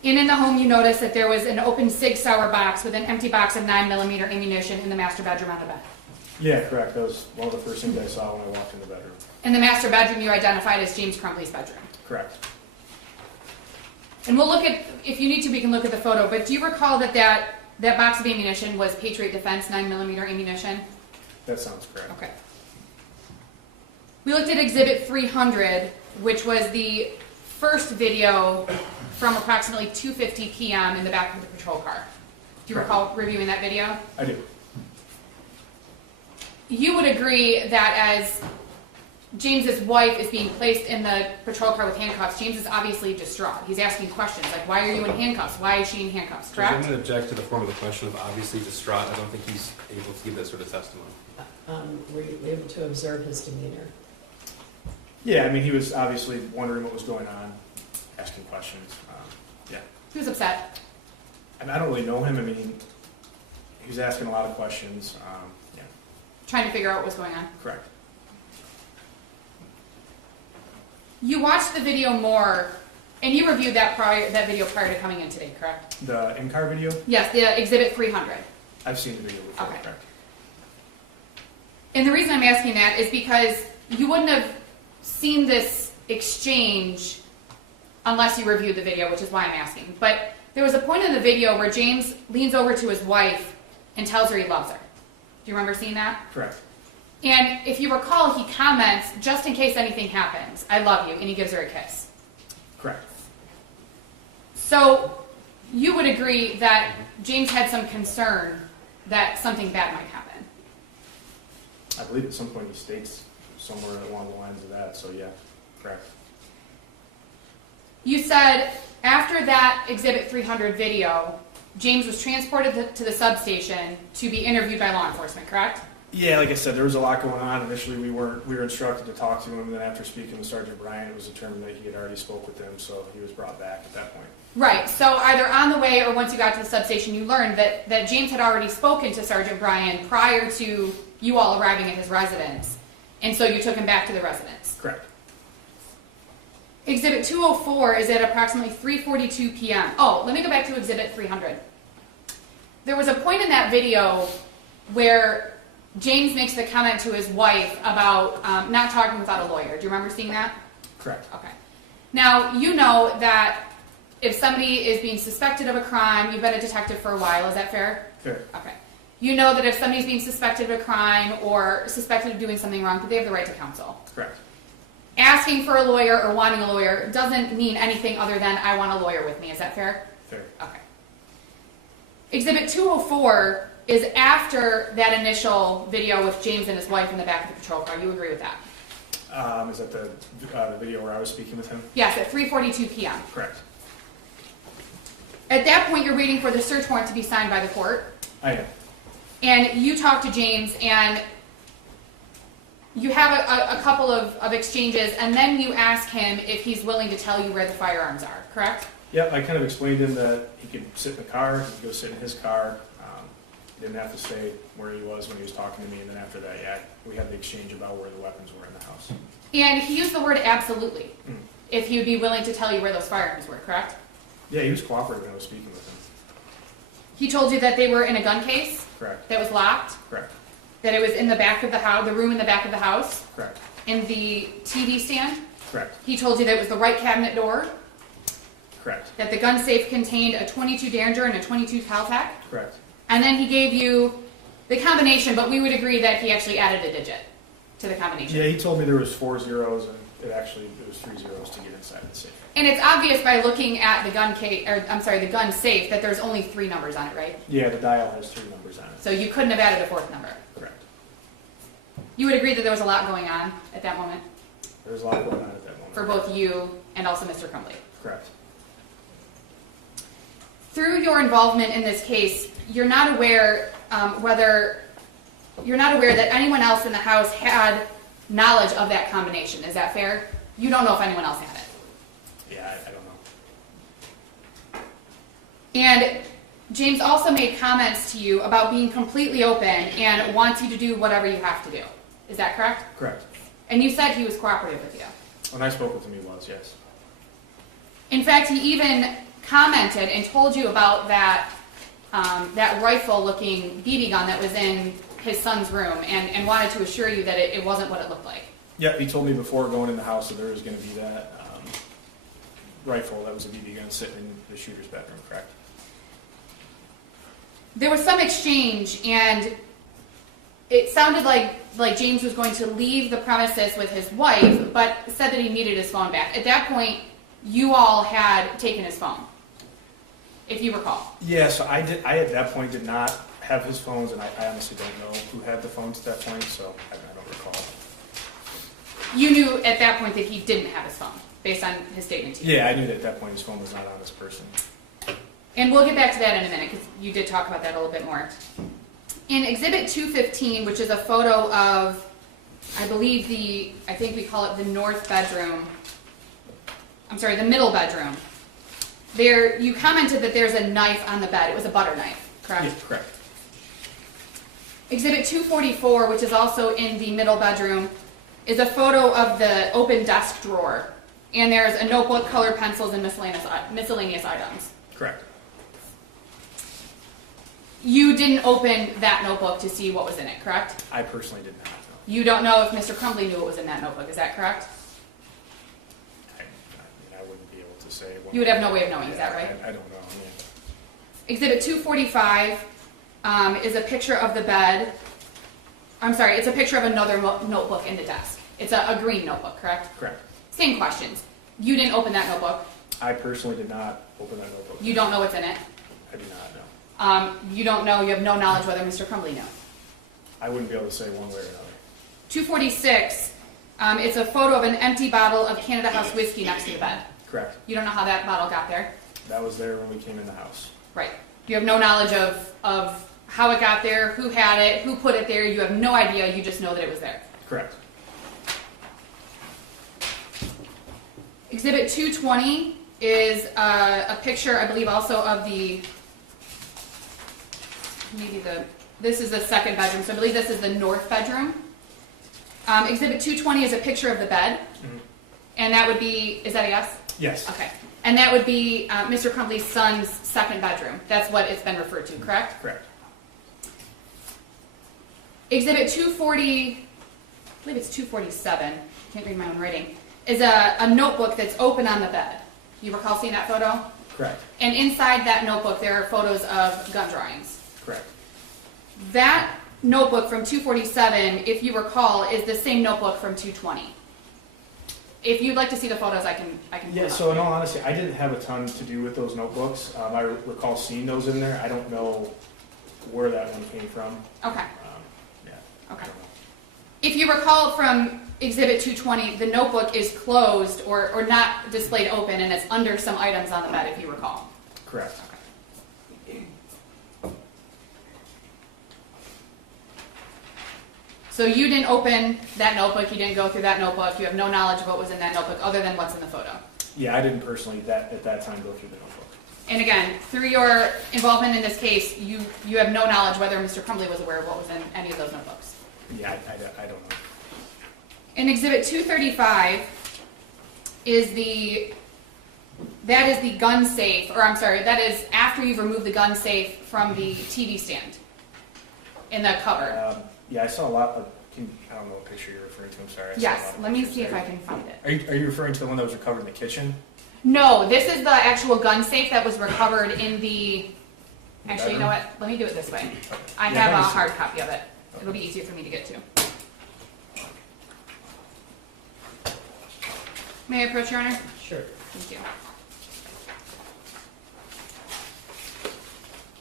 And in the home, you noticed that there was an open Sig Sauer box with an empty box of 9mm ammunition in the master bedroom on the bed. Yeah, correct. That was one of the first things I saw when I walked in the bedroom. And the master bedroom you identified as James Crumbley's bedroom. Correct. And we'll look at, if you need to, we can look at the photo, but do you recall that box of ammunition was Patriot Defense 9mm ammunition? That sounds correct. Okay. We looked at Exhibit 300, which was the first video from approximately 2:50 p.m. in the back of the patrol car. Do you Correct. recall reviewing that video? I do. You would agree that as James's wife is being placed in the patrol car with handcuffs, James is obviously distraught. He's asking questions like, why are you in handcuffs? Why is she in handcuffs, Judge, I'm correct? going to object to the form of the question of obviously distraught. I don't think he's able to give that sort of testimony. Were you able to observe his demeanor? Yeah, I mean, he was obviously wondering what was going on, asking questions. Yeah. He was upset. I mean, I don't really know him. I mean, he was asking a lot of questions. Yeah, Trying to figure out what was going on. correct. You watched the video more, and you reviewed that video prior to coming in today, correct? The in-car video, Yes, the Exhibit 300. I've seen the video before, Okay. correct. And the reason I'm asking that is because you wouldn't have seen this exchange unless you reviewed the video, which is why I'm asking. But there was a point in the video where James leans over to his wife and tells her he loves her. Do you remember seeing that? Correct. And if you recall, he comments, just in case anything happens, I love you, and he gives her a kiss. Correct. So you would agree that James had some concern that something bad might happen. I believe at some point he states somewhere along the lines of that, so yeah, correct. You said after that Exhibit 300 video, James was transported to the substation to be interviewed by law enforcement, correct? Yeah, like I said, there was a lot going on. Initially, we were instructed to talk to him, and then after speaking with Sergeant Bryan, it was determined that he had already spoke with them, so he was brought back at that point. Right, so either on the way or once you got to the substation, you learned that James had already spoken to Sergeant Bryan prior to you all arriving at his residence, and so you took him back to the residence. Correct. Exhibit 204 is at approximately 3:42 p.m. Oh, let me go back to Exhibit 300. There was a point in that video where James makes the comment to his wife about not talking without a lawyer. Do you remember seeing that? Correct. Okay. Now, you know that if somebody is being suspected of a crime, you've been a detective for a while, is that fair? Fair. Okay. You know that if somebody's being suspected of a crime or suspected of doing something wrong, that they have the right to counsel. Correct. Asking for a lawyer or wanting a lawyer doesn't mean anything other than I want a lawyer with me. Is that fair? Fair. Okay. Exhibit 204 is after that initial video with James and his wife in the back of the patrol car. You agree with that? Is that the video where I was speaking with him? Yes, at 3:42 p.m. Correct. At that point, you're waiting for the search warrant to be signed by the court. I am. And you talk to James, and you have a couple of exchanges, and then you ask him if he's willing to tell you where the firearms are, correct? Yep, I kind of explained to him that he could sit in the car, he could go sit in his car. Didn't have to stay where he was when he was talking to me, and then after that, yeah, we had the exchange about where the weapons were in the house. And he used the word absolutely, if he would be willing to tell you where those firearms were, correct? Yeah, he was cooperative when I was speaking with him. He told you that they were in a gun case Correct. that was locked, Correct. that it was in the back of the house, the room in the back of the house, Correct. in the TV stand. Correct. He told you that it was the right cabinet door, Correct. that the gun safe contained a .22 Derringer and a .22 Caltech. Correct. And then he gave you the combination, but we would agree that he actually added a digit to the combination. Yeah, he told me there was 4 zeros, and it was 3 zeros to get inside the safe. And it's obvious by looking at the gun the gun safe that there's only 3 numbers on it, right? Yeah, the dial has 3 numbers on it. So you couldn't have added a 4th number. Correct. You would agree that there was a lot going on at that moment There was a lot going on at that moment. for both you and also Mr. Crumbley. Correct. Through your involvement in this case, you're not aware that anyone else in the house had knowledge of that combination. Is that fair? You don't know if anyone else had it. Yeah, I don't know. And James also made comments to you about being completely open and wants you to do whatever you have to do. Is that correct? Correct. And you said he was cooperative with you. When I spoke with him, he was, yes. In fact, he even commented and told you about that rifle-looking BB gun that was in his son's room and wanted to assure you that it wasn't what it looked like. Yeah, he told me before going in the house that there was going to be that rifle that was a BB gun sitting in the shooter's bedroom, correct? There was some exchange, and it sounded like James was going to leave the premises with his wife, but said that he needed his phone back. At that point, you all had taken his phone, if you recall. Yeah, so I at that point did not have his phones, and I honestly don't know who had the phones at that point, so I don't recall. You knew at that point that he didn't have his phone, based on his statement to you. Yeah, I knew that at that point his phone was not on this person. And we'll get back to that in a minute, because you did talk about that a little bit more. In Exhibit 215, which is a photo of, I think we call it the the middle bedroom. There, you commented that there's a knife on the bed. It was a butter knife, correct? Yes, correct. Exhibit 244, which is also in the middle bedroom, is a photo of the open desk drawer. And there's a notebook, colored pencils, and miscellaneous items. Correct. You didn't open that notebook to see what was in it, correct? I personally did not know. You don't know if Mr. Crumbley knew what was in that notebook, is that correct? I wouldn't be able to say. You would have no way of knowing, is that right? I don't know. Yeah. Exhibit 245 is a picture of the bed. I'm sorry, it's a picture of another notebook in the desk. It's a green notebook, correct? Correct. Same questions. You didn't open that notebook. I personally did not open that notebook. You don't know what's in it. I do not know. You don't know, you have no knowledge whether Mr. Crumbley knew. I wouldn't be able to say one way or another. 246, it's a photo of an empty bottle of Canada House whiskey next to the bed. Correct. You don't know how that bottle got there? That was there when we came in the house. Right. You have no knowledge of how it got there, who had it, who put it there. You have no idea. You just know that it was there. Correct. Exhibit 220 is a picture, I believe, also of this is the second bedroom, so I believe this is the north bedroom. Exhibit 220 is a picture of the bed, and that would be, is that a yes? Yes. Okay. And that would be Mr. Crumbley's son's second bedroom. That's what it's been referred to, correct? Correct. Exhibit 240, I believe it's 247, can't read my own writing, is a notebook that's open on the bed. You recall seeing that photo? Correct, And inside that notebook, there are photos of gun drawings. correct. That notebook from 247, if you recall, is the same notebook from 220. If you'd like to see the photos, I can. Yeah, so in all honesty, I didn't have a ton to do with those notebooks. I recall seeing those in there. I don't know where that one came from. Okay. Yeah. Okay. I don't know. If you recall from Exhibit 220, the notebook is closed or not displayed open, and it's under some items on the bed, if you recall. Correct. So you didn't open that notebook, you didn't go through that notebook, you have no knowledge of what was in that notebook other than what's in the photo. Yeah, I didn't personally at that time go through the notebook. And again, through your involvement in this case, you have no knowledge whether Mr. Crumbley was aware of what was in any of those notebooks. Yeah, I don't know. In Exhibit 235 is the gun safe, or I'm sorry, that is after you've removed the gun safe from the TV stand in the cupboard. Yeah, I saw a lot of, I don't know what picture you're referring to, I'm sorry. I saw a Yes, lot of let me pictures see if there. I can find it. Are you referring to the one that was recovered in the kitchen? No, this is the actual gun safe that was recovered in the, actually, you know what, let me do it this way. I Yeah, have a let me see. hard copy of it. It'll be easier for me to get to. May I approach, Your Honor? Sure. Thank you.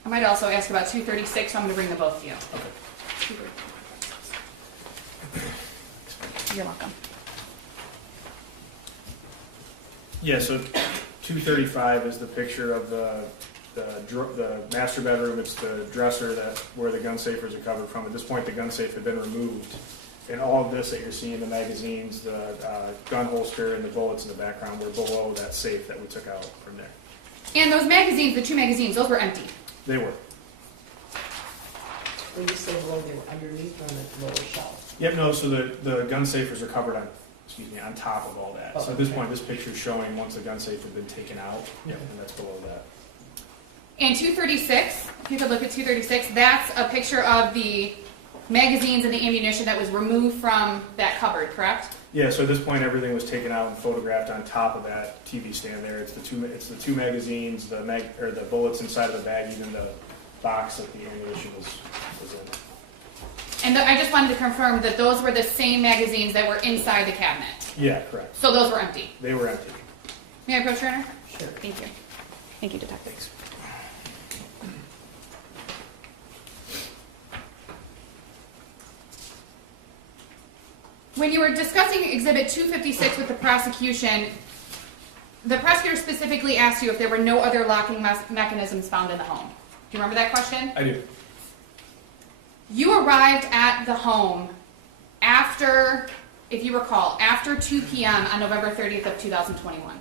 I might also ask about 236, so I'm going to bring them both to you. Okay. You're welcome. Yeah, so 235 is the picture of the master bedroom. It's the dresser where the gun safe was recovered from. At this point, the gun safe had been removed. And all of this that you're seeing, the magazines, the gun holster, and the bullets in the background were below that safe that we took out from there. And those magazines, the two magazines, those were empty. They were. When you say below, they were underneath or on the lower shelf? Yep, no, so the gun safe was recovered on top of all that. Oh, So at this okay. point, this picture is showing once the gun safe had been taken out, and that's below that. And 236, if you could look at 236, that's a picture of the magazines and the ammunition that was removed from that cupboard, correct? Yeah, so at this point, everything was taken out and photographed on top of that TV stand there. It's the two magazines, the bullets inside of the bag, even the box that the ammunition was in. And I just wanted to confirm that those were the same magazines that were inside the cabinet. Yeah, correct. So those were empty. They were empty. May I approach, Your Honor? Sure. Thank you. Thank you, Detective. Thanks. When you were discussing Exhibit 256 with the prosecution specifically asked you if there were no other locking mechanisms found in the home. Do you remember that question? I do. You arrived at the home after, if you recall, after 2 p.m. on November 30th of 2021.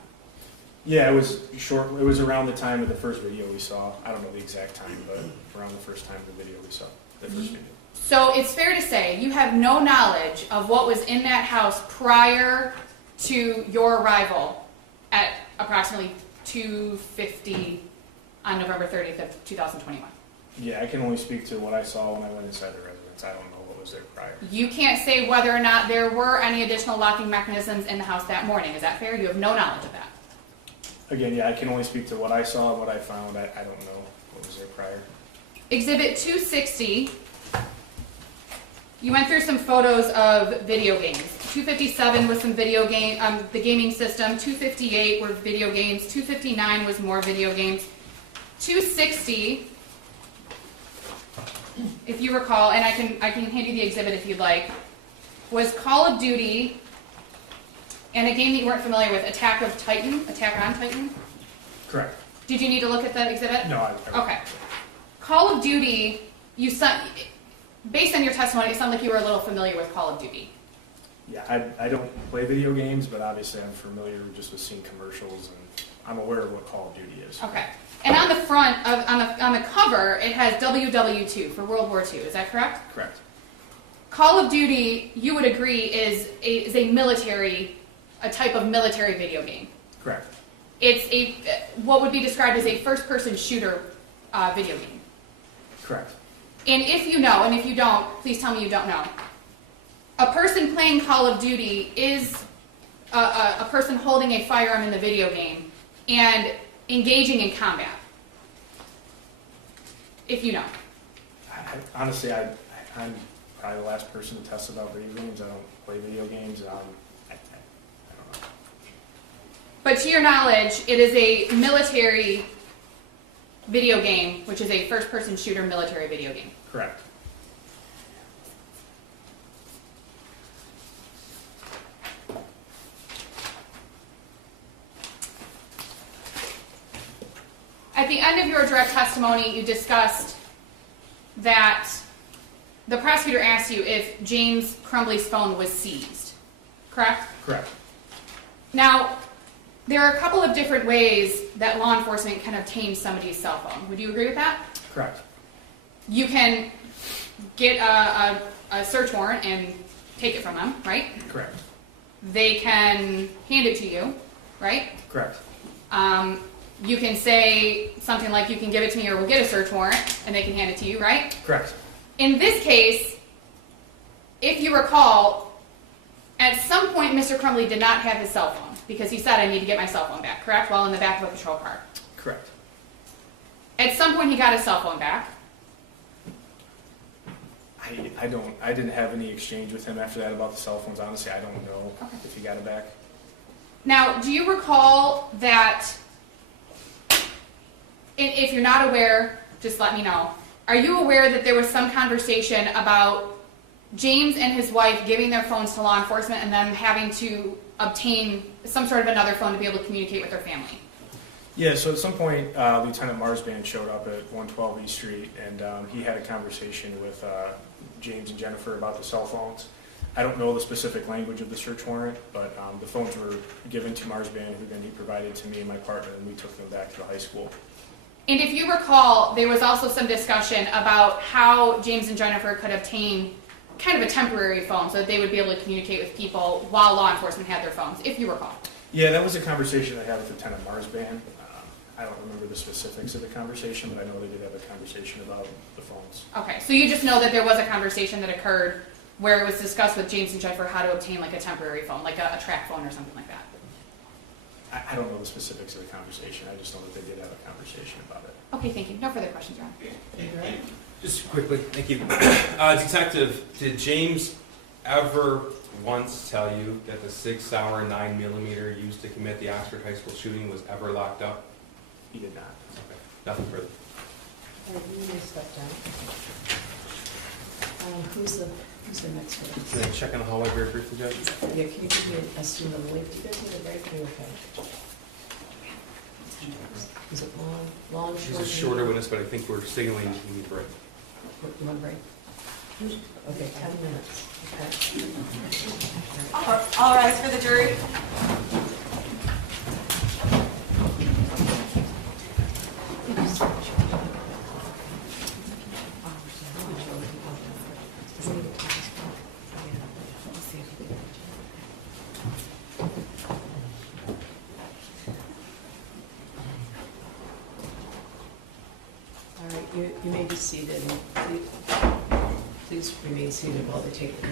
Yeah, it was short. It was around the time of the first video we saw. I don't know the exact time, but around the first time the video we saw. The first video. So it's fair to say you have no knowledge of what was in that house prior to your arrival at approximately 2:50 on November 30th of 2021. Yeah, I can only speak to what I saw when I went inside the residence. I don't know what was there prior. You can't say whether or not there were any additional locking mechanisms in the house that morning. Is that fair? You have no knowledge of that. Again, yeah, I can only speak to what I saw and what I found. I don't know what was there prior. Exhibit 260, you went through some photos of video games. 257 was some video game, the gaming system. 258 were video games. 259 was more video games. 260, if you recall, and I can hand you the exhibit if you'd like, was Call of Duty and a game that you weren't familiar with, Attack on Titan. Correct. Did you need to look at that exhibit? No, Okay. Call of Duty, based on your testimony, it sounded like you were a little familiar with Call of Duty. Yeah, I don't play video games, but obviously I'm familiar just with seeing commercials, and I'm aware of what Call of Duty is. Okay. And on the front, on the cover, it has WW2 for World War II. Is that correct? Correct. Call of Duty, you would agree, is a type of military video game. Correct. It's what would be described as a first-person shooter video game. Correct. And if you know, and if you don't, please tell me you don't know. A person playing Call of Duty is a person holding a firearm in the video game and engaging in combat. If you know. Honestly, I'm probably the last person to test about video games. I don't play video games. I don't know. But to your knowledge, it is a military video game, which is a first-person shooter military video game. Correct. At the end of your direct testimony, you discussed that the prosecutor asked you if James Crumbley's phone was seized, correct? Correct. Now, there are a couple of different ways that law enforcement can obtain somebody's cell phone. Would you agree with that? Correct. You can get a search warrant and take it from them, right? Correct. They can hand it to you, right? Correct. You can say something like, you can give it to me or we'll get a search warrant, and they can hand it to you, right? Correct. In this case, if you recall, at some point Mr. Crumbley did not have his cell phone because he said, I need to get my cell phone back, correct? While in the back of a patrol car. Correct. At some point he got his cell phone back. I didn't have any exchange with him after that about the cell phones. Honestly, I don't know Okay. if he got it back. Now, do you recall that, and if you're not aware, just let me know, are you aware that there was some conversation about James and his wife giving their phones to law enforcement and them having to obtain some sort of another phone to be able to communicate with their family? Yeah, so at some point, Lieutenant Marsban showed up at 112 East Street, and he had a conversation with James and Jennifer about the cell phones. I don't know the specific language of the search warrant, but the phones were given to Marsban, who then he provided to me and my partner, and we took them back to the high school. And if you recall, there was also some discussion about how James and Jennifer could obtain kind of a temporary phone so that they would be able to communicate with people while law enforcement had their phones, if you recall. Yeah, that was a conversation I had with Lieutenant Marsban. I don't remember the specifics of the conversation, but I know they did have a conversation about the phones. Okay, so you just know that there was a conversation that occurred where it was discussed with James and Jennifer how to obtain like a temporary phone, like a track phone or something like that. I don't know the specifics of the conversation. I just know that they did have a conversation about it. Okay, thank you. No further questions, Ron. Just quickly, thank you. Detective, did James ever once tell you that the 6-hour 9mm used to commit the Oxford High School shooting was ever locked up? He did not. Okay, nothing further. You may step down. Who's the next one? Can I check in the hallway very briefly, Judge? Yeah, can you give me an estimate of the length? Do you guys need a break? Are you okay? Is it long, She's short? a shorter witness, but I think we're signaling we need a break. You want a break? Okay, 10 minutes. Okay. All rise for the jury. All right, you may be seated. Please remain seated while they take the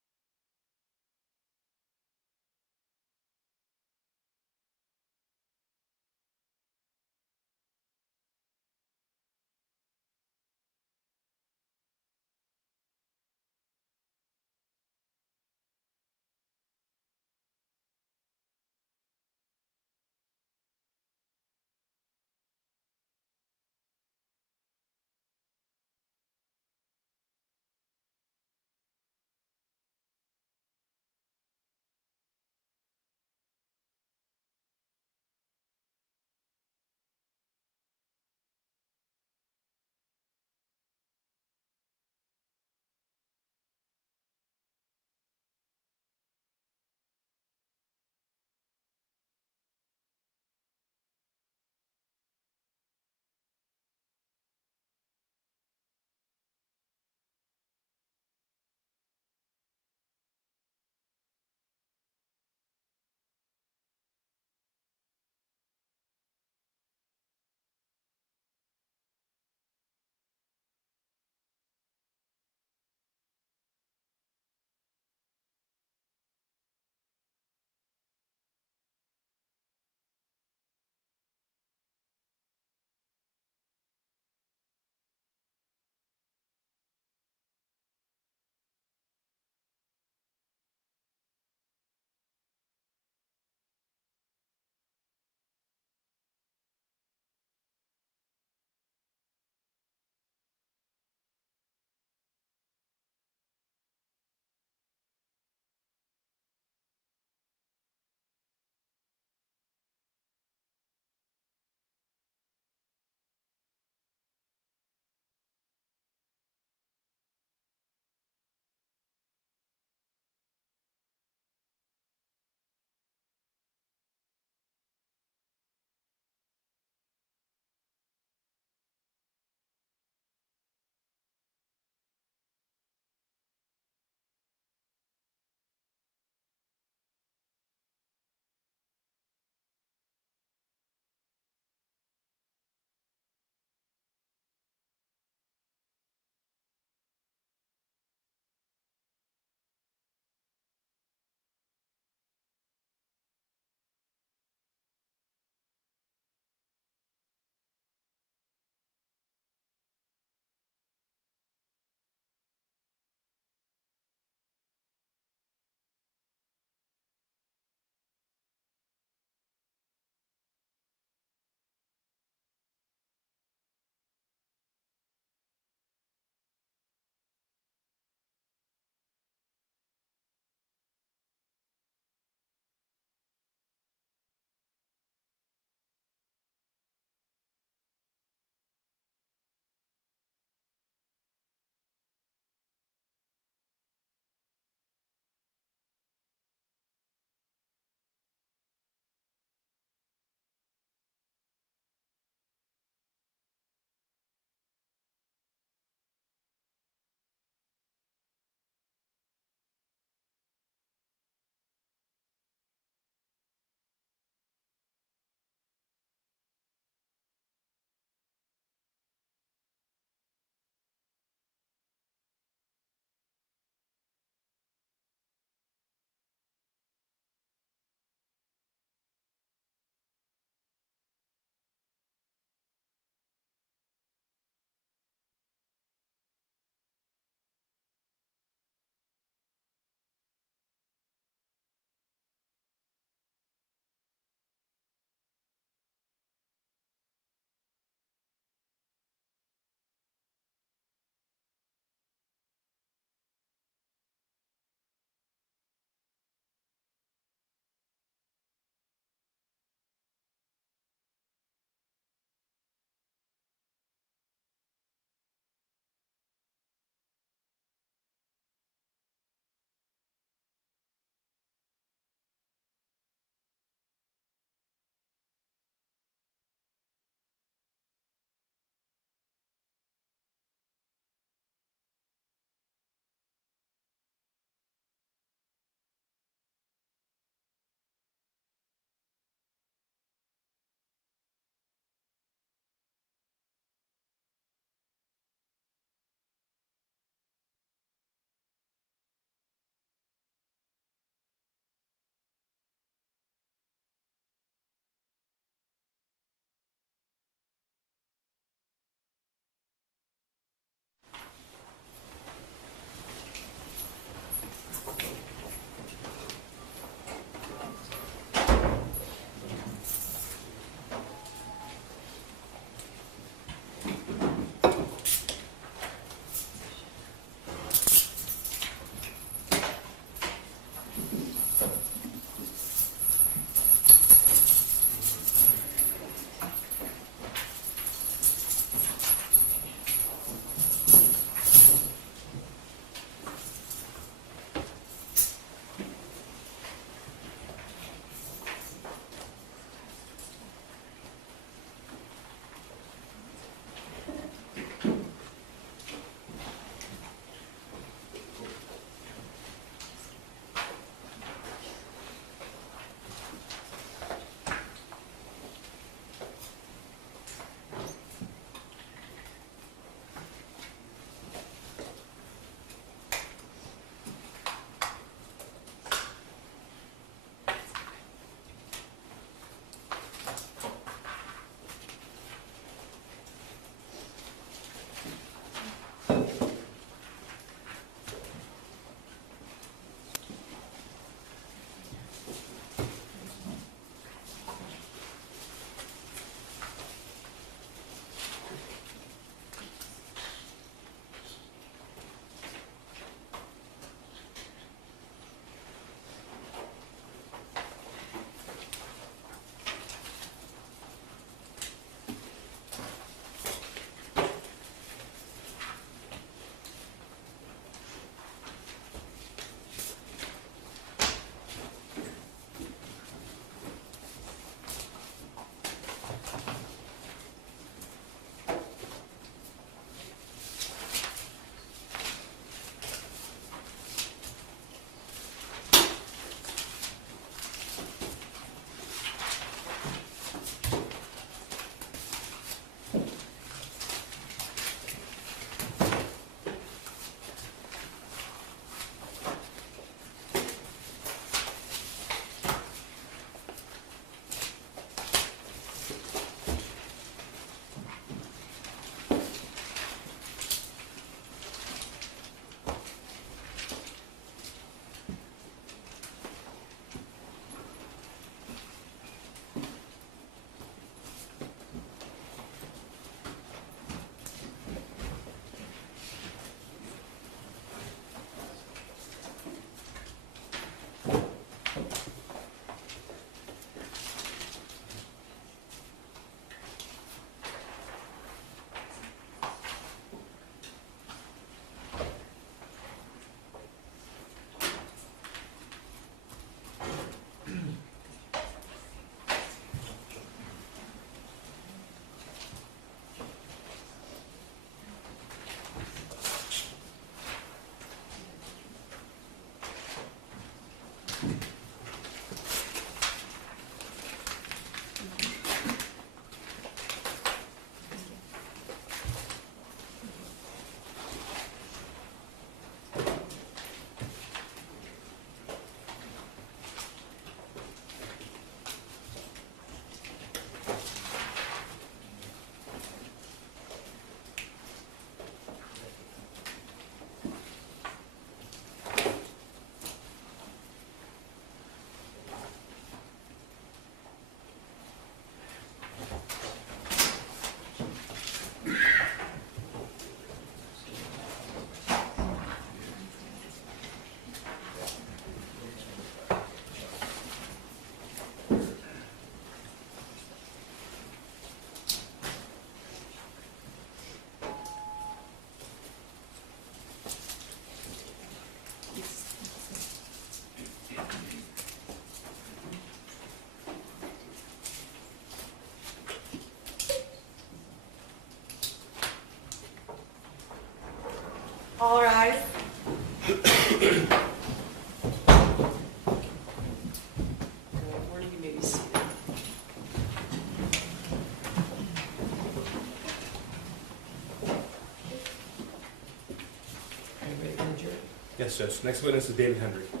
Yes, Judge. Next witness is David Hendry. Could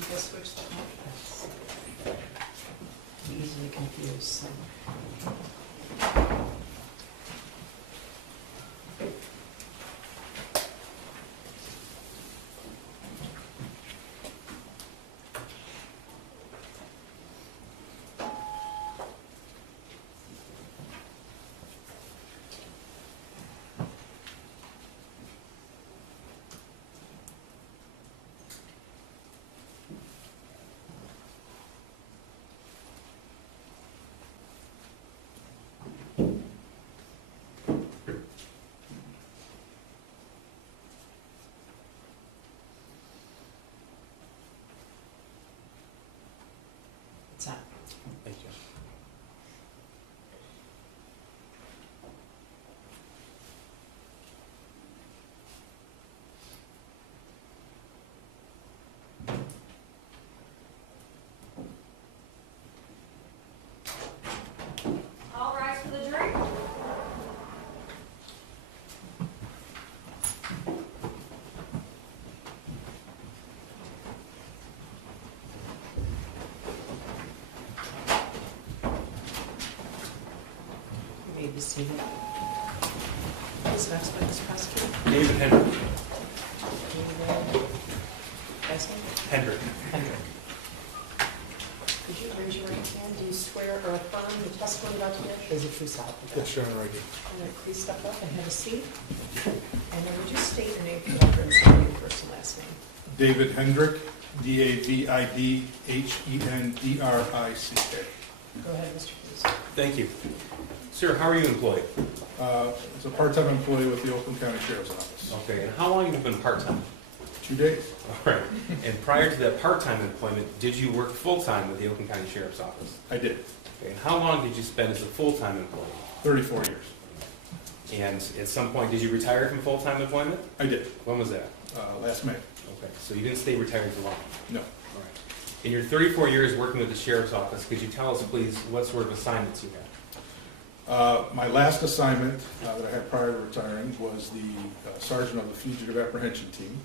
you guys switch that up? That's easily confused, so. It's on. Thank you. All rise for the jury. You may be seated. Who's next witness, prosecutor? David Hendry. David. Last name? Hendry. Hendrick. Could you raise your right hand? Do you swear or affirm the testimony about to give is a true self? Yes, Your Honor, I do. All right, please step up and have a seat. And then would you state your name for the record and spell your first and last name? David Hendrick, D-A-V-I-D-H-E-N-D-R-I-C-K. Go ahead, Mr. Cruz. Thank you. Sir, how are you employed? As a part-time employee with the Oakland County Sheriff's Office. Okay, and how long have you been part-time? 2 days. All right. And prior to that part-time employment, did you work full-time with the Oakland County Sheriff's Office? I did. Okay, and how long did you spend as a full-time employee? 34 years. And at some point, did you retire from full-time employment? I did. When was that? Last May. Okay, so you didn't stay retired for long. No. All right. In your 34 years working with the Sheriff's Office, could you tell us, please, what sort of assignments you had? My last assignment that I had prior to retiring was the sergeant of the Fugitive apprehension team.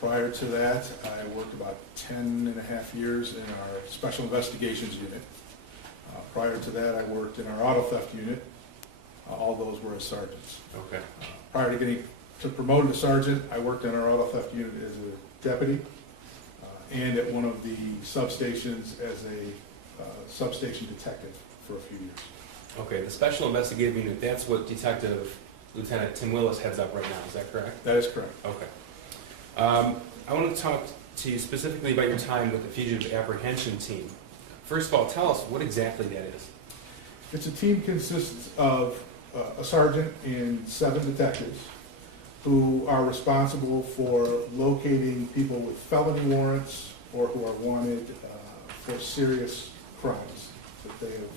Prior to that, I worked about 10 and a half years in our Special Investigations Unit. Prior to that, I worked in our Auto Theft Unit. All those were as sergeants. Okay. Prior to getting promoted to sergeant, I worked in our Auto Theft Unit as a deputy and at one of the substations as a substation detective for a few years. Okay, the Special Investigative Unit, that's what Detective Lieutenant Tim Willis heads up right now, is that correct? That is correct. Okay. I want to talk to you specifically about your time with the Fugitive Apprehension Team. First of all, tell us what exactly that is. It's a team consists of a sergeant and 7 detectives who are responsible for locating people with felony warrants or who are wanted for serious crimes that they have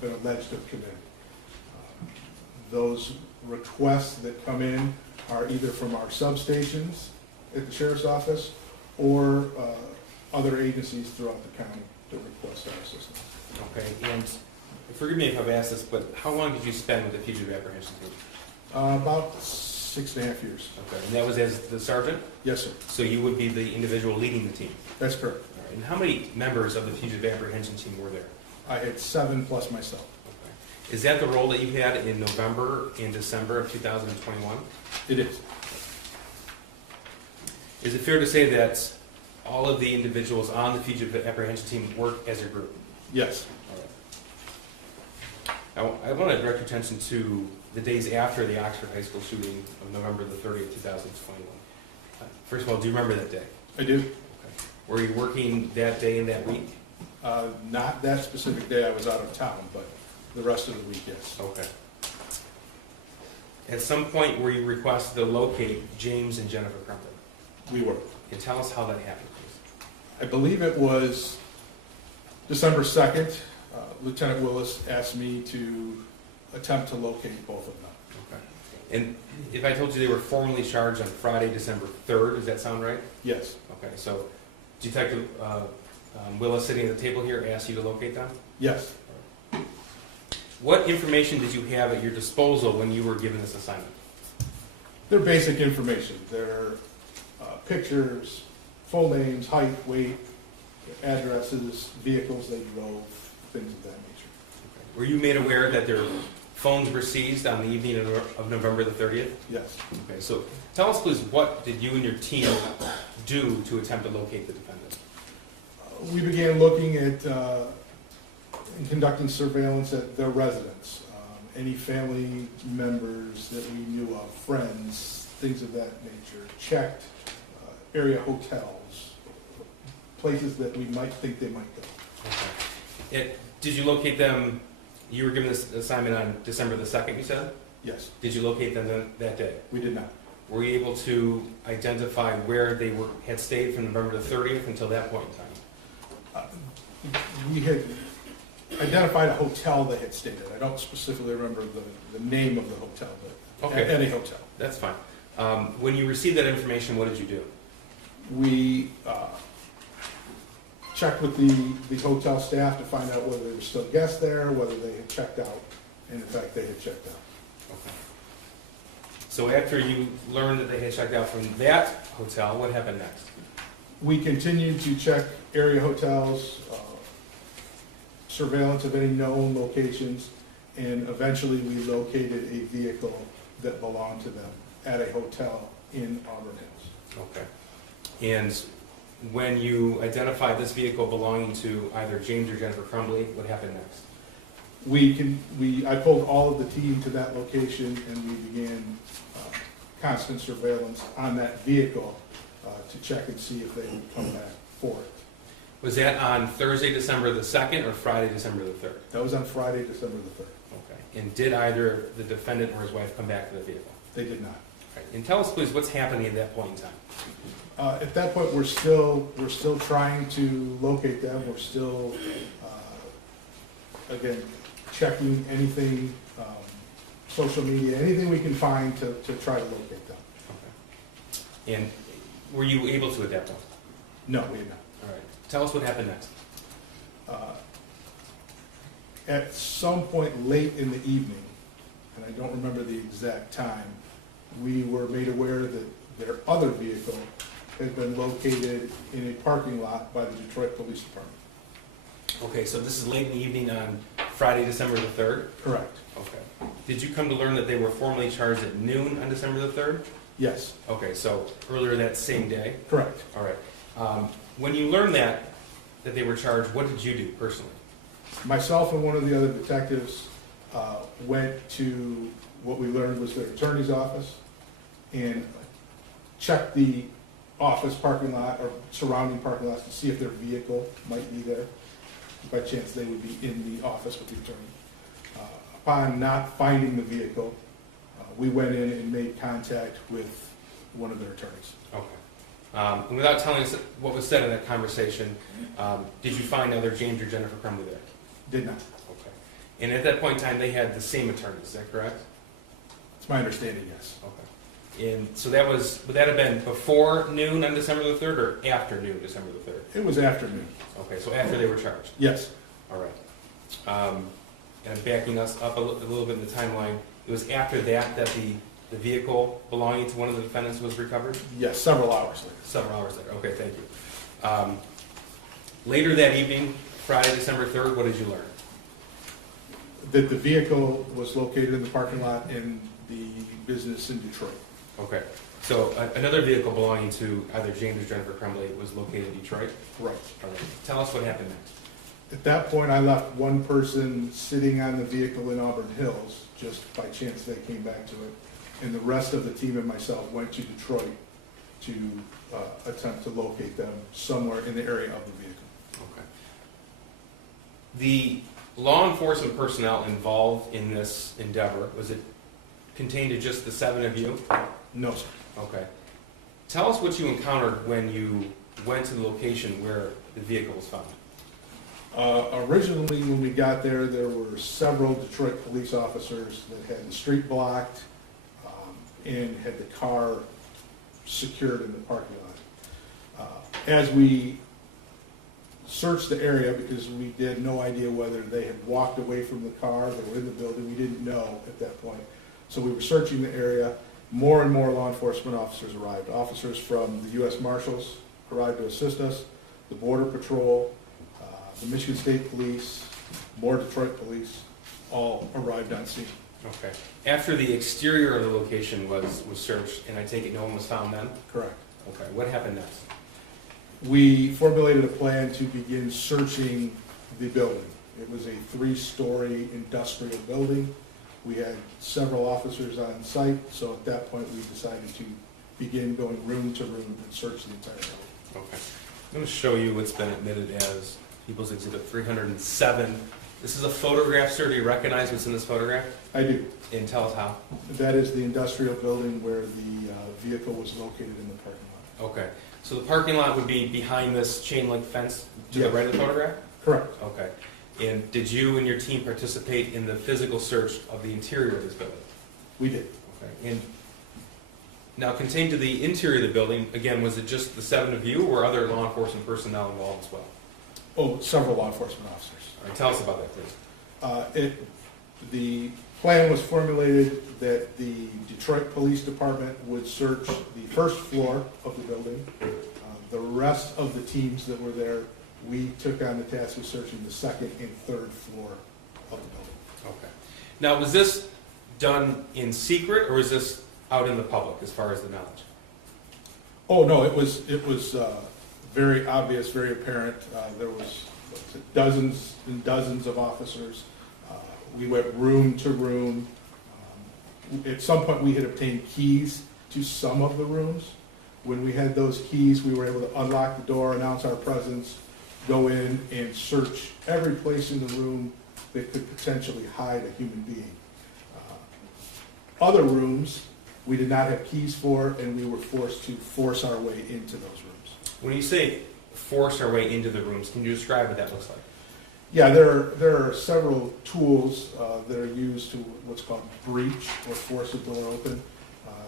been alleged to have committed. Those requests that come in are either from our substations at the Sheriff's Office or other agencies throughout the county that request our assistance. Okay, and forgive me if I've asked this, but how long did you spend with the Fugitive Apprehension Team? About 6.5 years. Okay, and that was as the sergeant? Yes, sir. So you would be the individual leading the team? That's correct. All right, and how many members of the Fugitive Apprehension Team were there? I had 7 plus myself. Okay. Is that the role that you had in November and December of 2021? It is. Is it fair to say that all of the individuals on the Fugitive Apprehension Team work as a group? Yes. All right. I want to direct your attention to the days after the Oxford High School shooting of November the 30th, 2021. First of all, do you remember that day? I do. Okay. Were you working that day and that week? Not that specific day, I was out of town, but the rest of the week, yes. Okay. At some point, were you requested to locate James and Jennifer Crumbley? We were. And tell us how that happened, please. I believe it was December 2nd. Lieutenant Willis asked me to attempt to locate both of them. Okay. And if I told you they were formally charged on Friday, December 3rd, does that sound right? Yes. Okay, so Detective Willis sitting at the table here asked you to locate them? Yes. What information did you have at your disposal when you were given this assignment? They're basic information. They're pictures, full names, height, weight, addresses, vehicles they drove, things of that nature. Were you made aware that their phones were seized on the evening of November the 30th? Yes. Okay, so tell us please, what did you and your team do to attempt to locate the defendant? We began looking at and conducting surveillance at their residence. Any family members that we knew of, friends, things of that nature. Checked area hotels, places that we might think they might go. Okay. Did you locate them? You were given this assignment on December the 2nd, you said? Yes, Did you locate them that day? we did not. Were you able to identify where they had stayed from November the 30th until that point in time? We had identified a hotel they had stayed at. I don't specifically remember the name of the hotel, but Okay. any hotel. That's fine. When you received that information, what did you do? We checked with the hotel staff to find out whether there were still guests there, whether they had checked out, and in fact, they had checked out. Okay. So after you learned that they had checked out from that hotel, what happened next? We continued to check area hotels, surveillance of any known locations, and eventually we located a vehicle that belonged to them at a hotel in Auburn Hills. Okay. And when you identified this vehicle belonging to either James or Jennifer Crumbley, what happened next? I pulled all of the team to that location and we began constant surveillance on that vehicle to check and see if they would come back for it. Was that on Thursday, December the 2nd, or Friday, December the 3rd? That was on Friday, December the 3rd. Okay. And did either the defendant or his wife come back to the vehicle? They did not. Okay. And tell us, please, what's happening at that point in time? At that point, we're still trying to locate them. We're still, again, checking anything, social media, anything we can find to try to locate them. Okay. And were you able to at that point? No, we did not. All right. Tell us what happened next. At some point late in the evening, and I don't remember the exact time, we were made aware that their other vehicle had been located in a parking lot by the Detroit Police Department. Okay, so this is late in the evening on Friday, December the 3rd? Correct. Okay. Did you come to learn that they were formally charged at noon on December the 3rd? Yes, Okay, so earlier that same day? correct. All right. When you learned that they were charged, what did you do personally? Myself and one of the other detectives went to what we learned was their attorney's office and checked the office parking lot or surrounding parking lots to see if their vehicle might be there. By chance, they would be in the office with the attorney. Upon not finding the vehicle, we went in and made contact with one of their attorneys. Okay. And without telling us what was said in that conversation, did you find either James or Jennifer Crumbley there? Did not. Okay. And at that point in time, they had the same attorney, is that correct? It's my understanding, yes. Okay. And so would that have been before noon on December the 3rd or after noon, December the 3rd? It was afternoon. Okay, so after they were charged? Yes. All right. And backing us up a little bit in the timeline, it was after that the vehicle belonging to one of the defendants was recovered? Yes, several hours later. Several hours later. Okay, thank you. Later that evening, Friday, December 3rd, what did you learn? That the vehicle was located in the parking lot in the business in Detroit. Okay. So another vehicle belonging to either James or Jennifer Crumbley was located in Detroit? Right. All right. Tell us what happened next. At that point, I left one person sitting on the vehicle in Auburn Hills, just by chance they came back to it. And the rest of the team and myself went to Detroit to attempt to locate them somewhere in the area of the vehicle. Okay. The law enforcement personnel involved in this endeavor, was it contained to just the 7 of you? No, sir. Okay. Tell us what you encountered when you went to the location where the vehicle was found. Originally, when we got there, there were several Detroit police officers that had the street blocked and had the car secured in the parking lot. As we searched the area, because we had no idea whether they had walked away from the car, they were in the building, we didn't know at that point. So we were searching the area, more and more law enforcement officers arrived. Officers from the U.S. Marshals arrived to assist us, the Border Patrol, the Michigan State Police, more Detroit Police, all arrived on scene. Okay. After the exterior of the location was searched, and I take it no one was found then? Correct. Okay, what happened next? We formulated a plan to begin searching the building. It was a 3-story industrial building. We had several officers on site, so at that point we decided to begin going room to room and search the entire building. Okay. I'm going to show you what's been admitted as People's Exhibit 307. This is a photograph, sir. Do you recognize what's in this photograph? I do. And tell us how. That is the industrial building where the vehicle was located in the parking lot. Okay. So the parking lot would be behind this chain link fence to the Yes. right of the photograph? Correct. Okay. And did you and your team participate in the physical search of the interior of this building? We did. Okay. And now, contained to the interior of the building, again, was it just the 7 of you, or other law enforcement personnel involved as well? Oh, several law enforcement officers. All right, tell us about that, please. The plan was formulated that the Detroit Police Department would search the first floor of the building. The rest of the teams that were there, we took on the task of searching the second and third floor of the building. Okay. Now, was this done in secret, or is this out in the public, as far as the knowledge? Oh, no, it was very obvious, very apparent. There was dozens and dozens of officers. We went room to room. At some point, we had obtained keys to some of the rooms. When we had those keys, we were able to unlock the door, announce our presence, go in and search every place in the room that could potentially hide a human being. Other rooms, we did not have keys for, and we were forced to force our way into those rooms. When you say force our way into the rooms, can you describe what that looks like? Yeah, there are several tools that are used to what's called breach or force a door open.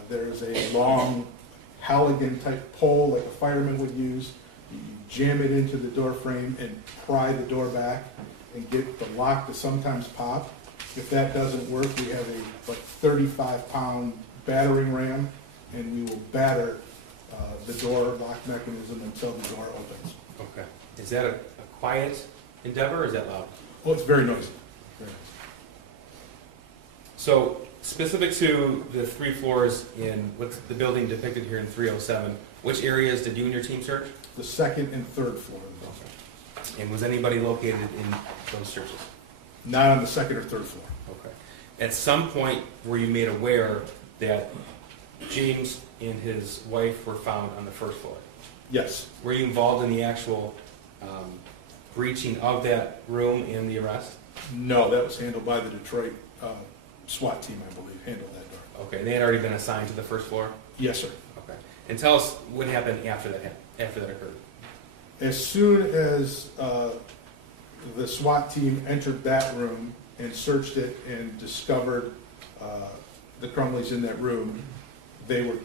There's a long Halligan-type pole like a fireman would use. You jam it into the door frame and pry the door back and get the lock to sometimes pop. If that doesn't work, we have a 35-pound battering ram, and we will batter the door lock mechanism until the door opens. Okay. Is that a quiet endeavor, or is that loud? Well, it's very noisy. So, specific to the 3 floors in what's the building depicted here in 307, which areas did you and your team search? The second and third floor of the building. Okay. And was anybody located in those searches? Not on the second or third floor. Okay. At some point, were you made aware that James and his wife were found on the first floor? Yes. Were you involved in the actual breaching of that room and the arrest? No, that was handled by the Detroit SWAT team, I believe, handled that door. Okay, and they had already been assigned to the first floor? Yes, sir. Okay. And tell us what happened after that occurred. As soon as the SWAT team entered that room and searched it and discovered the Crumbleys in that room, they were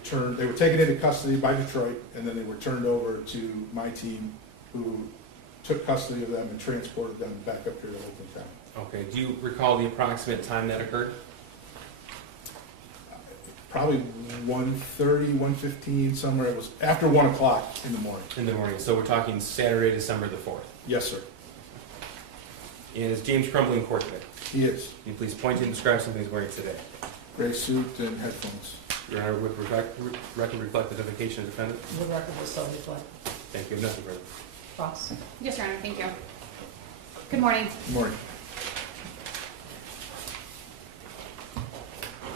taken into custody by Detroit, and then they were turned over to my team, who took custody of them and transported them back up here to Oakland County. Okay. Do you recall the approximate time that occurred? Probably 1:30, 1:15, somewhere. It was after 1 o'clock in the morning. In the morning. So we're talking Saturday, December the 4th. Yes, sir. And is James Crumbley in court today? He is. Can you please point to and describe something he's wearing today? Gray suit and headphones. Your Honor, would record reflect the identification of the defendant? The record will so reflect. Thank you. Nothing further. Ross? Yes, Your Honor, thank you. Good morning. Good morning.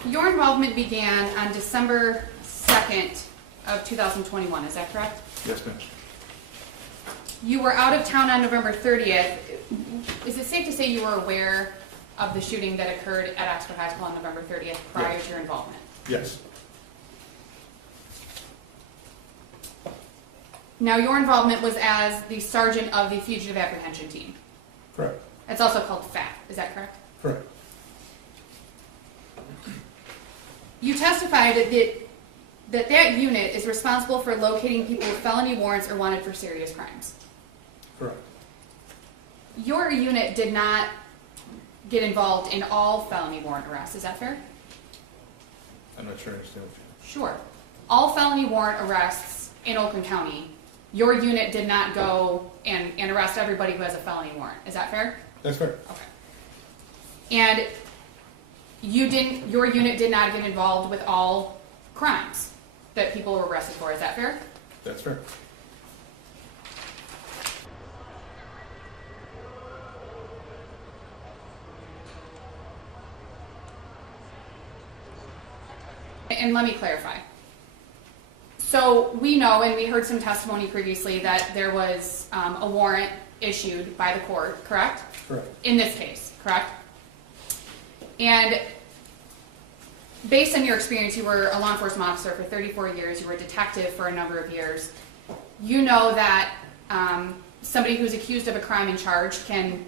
Your involvement began on December 2nd of 2021, is that correct? Yes, ma'am. You were out of town on November 30th. Is it safe to say you were aware of the shooting that occurred at Oxford High School on November 30th prior Yes. to your involvement? Yes. Now, your involvement was as the sergeant of the Fugitive Apprehension Team. Correct. It's also called FAP, is that correct? Correct. You testified that unit is responsible for locating people with felony warrants or wanted for serious crimes. Correct. Your unit did not get involved in all felony warrant arrests, is that fair? I'm not sure I understand what you mean. Sure. All felony warrant arrests in Oakland County, your unit did not go and arrest everybody who has a felony warrant. Is that fair? That's fair. Okay. And your unit did not get involved with all crimes that people were arrested for. Is that fair? That's fair. And let me clarify. So we know, and we heard some testimony previously, that there was a warrant issued by the court, correct? Correct. In this case, correct? And based on your experience, you were a law enforcement officer for 34 years, you were a detective for a number of years. You know that somebody who's accused of a crime and charged can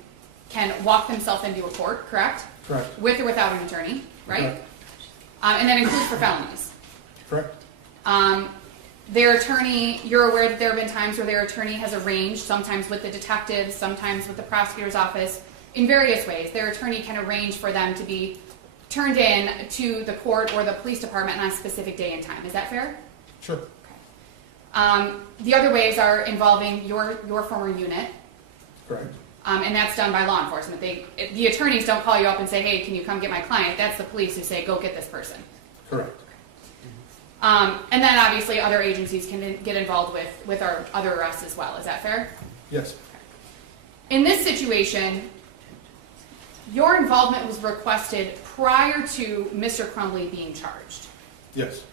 walk themselves into a court, correct? Correct. With or without an attorney, right? Correct. And that includes for felonies. Correct. Their attorney, you're aware that there have been times where their attorney has arranged, sometimes with the detectives, sometimes with the prosecutor's office, in various ways. Their attorney can arrange for them to be turned in to the court or the police department on a specific day and time. Is that fair? Sure. The other ways are involving your former unit, Correct. and that's done by law enforcement. The attorneys don't call you up and say, hey, can you come get my client? That's the police who say, go get this person. Correct. And then obviously other agencies can get involved with our other arrests as well. Is that fair? Yes. In this situation, your involvement was requested prior to Mr. Crumbley being charged. Yes.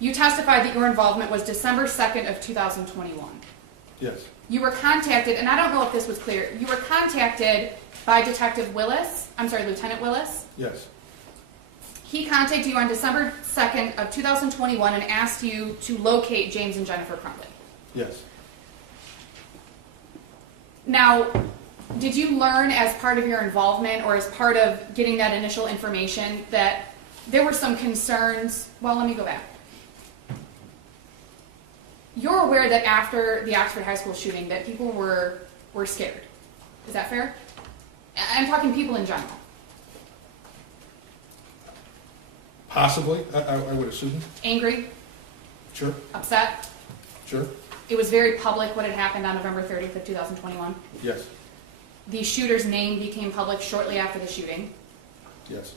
You testified that your involvement was December 2nd of 2021. Yes. You were contacted, and I don't know if this was clear, you were contacted by Lieutenant Willis. Yes. He contacted you on December 2nd of 2021 and asked you to locate James and Jennifer Crumbley. Yes. Now, did you learn as part of your involvement or as part of getting that initial information that there were some concerns? Well, let me go back. You're aware that after the Oxford High School shooting that people were scared. Is that fair? I'm talking people in general. Possibly, I would assume. Angry, Sure. upset. Sure. It was very public what had happened on November 30th of 2021. Yes. The shooter's name became public shortly after the shooting. Yes.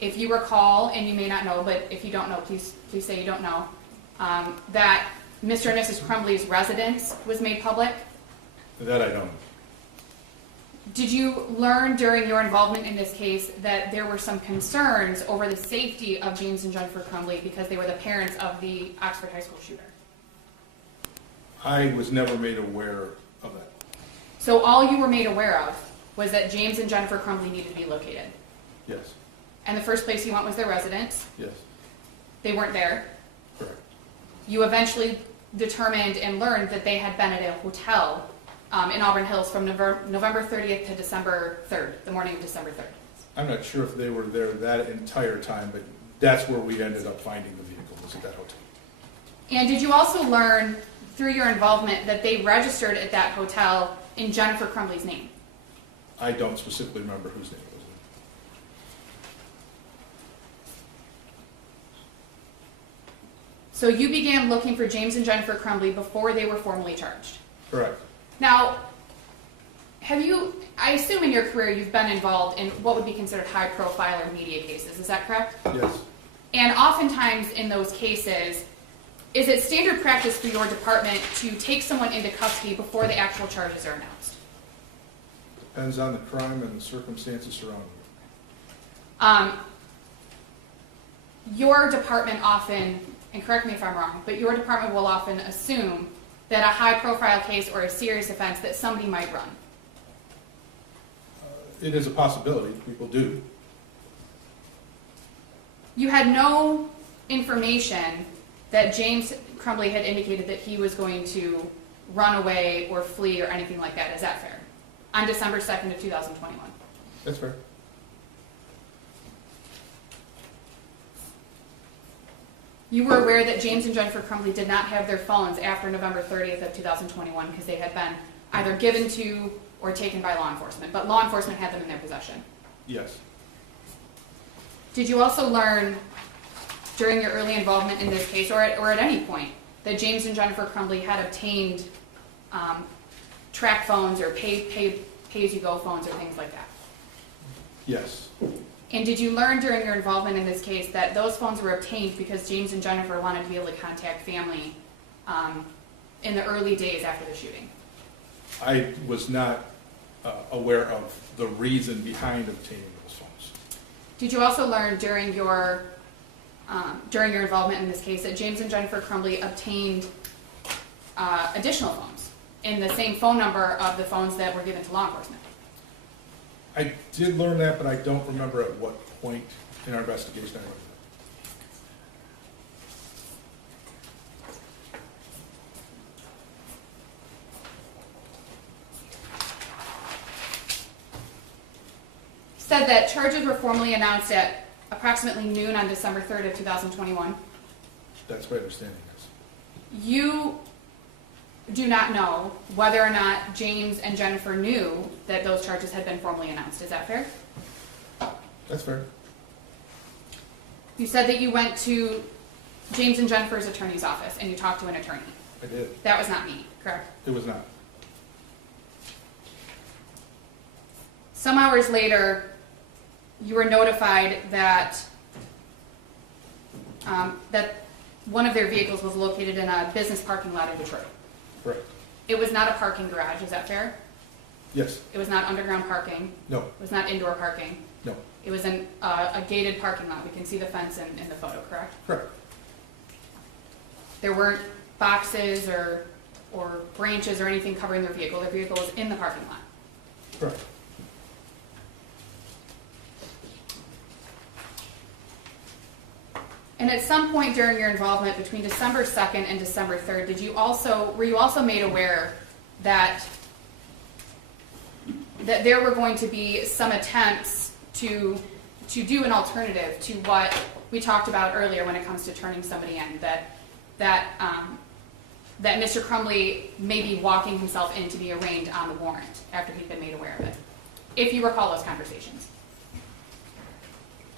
If you recall, and you may not know, but if you don't know, please say you don't know, that Mr. and Mrs. Crumbley's residence was made public. That I don't. Did you learn during your involvement in this case that there were some concerns over the safety of James and Jennifer Crumbley because they were the parents of the Oxford High School shooter? I was never made aware of that. So all you were made aware of was that James and Jennifer Crumbley needed to be located. Yes. And the first place you went was their residence. Yes. They weren't there. Correct. You eventually determined and learned that they had been at a hotel in Auburn Hills from November 30th to December 3rd, the morning of December 3rd. I'm not sure if they were there that entire time, but that's where we ended up finding the vehicle, was at that hotel. And did you also learn through your involvement that they registered at that hotel in Jennifer Crumbley's name? I don't specifically remember whose name it was. So you began looking for James and Jennifer Crumbley before they were formally charged. Correct. Now, I assume in your career you've been involved in what would be considered high profile or media cases, is that correct? Yes. And oftentimes in those cases, is it standard practice for your department to take someone into custody before the actual charges are announced? Depends on the crime and the circumstances surrounding it. Your department often, and correct me if I'm wrong, but your department will often assume that a high profile case or a serious offense that somebody might run. It is a possibility. People do. You had no information that James Crumbley had indicated that he was going to run away or flee or anything like that. Is that fair? On December 2nd of 2021. That's fair. You were aware that James and Jennifer Crumbley did not have their phones after November 30th of 2021 because they had been either given to or taken by law enforcement, but law enforcement had them in their possession. Yes. Did you also learn during your early involvement in this case, or at any point, that James and Jennifer Crumbley had obtained track phones or pay-as-you-go phones or things like that? Yes, And did you learn during your involvement in this case that those phones were obtained because James and Jennifer wanted to be able to contact family in the early days after the shooting? I was not aware of the reason behind obtaining those phones. Did you also learn during your involvement in this case that James and Jennifer Crumbley obtained additional phones in the same phone number of the phones that were given to law enforcement? I did learn that, but I don't remember at what point in our investigation I learned Said that charges were formally announced at approximately noon on December 3rd of 2021. that. That's my understanding, yes. You do not know whether or not James and Jennifer knew that those charges had been formally announced. Is that fair? That's fair. You said that you went to James and Jennifer's attorney's office and you talked to an attorney. I did. That was not me, correct? It was not. Some hours later, you were notified that that one of their vehicles was located in a business parking lot in Detroit. Correct. It was not a parking garage, is that fair? Yes. It was not underground parking. No. It was not indoor parking. No. It was a gated parking lot. We can see the fence in the photo, correct? Correct. There weren't boxes or branches or anything covering their vehicle. Their vehicle was in the parking lot. Correct. And at some point during your involvement between December 2nd and December 3rd, were you also made aware that there were going to be some attempts to do an alternative to what we talked about earlier when it comes to turning somebody in, that Mr. Crumbley may be walking himself in to be arraigned on the warrant after he'd been made aware of it, if you recall those conversations?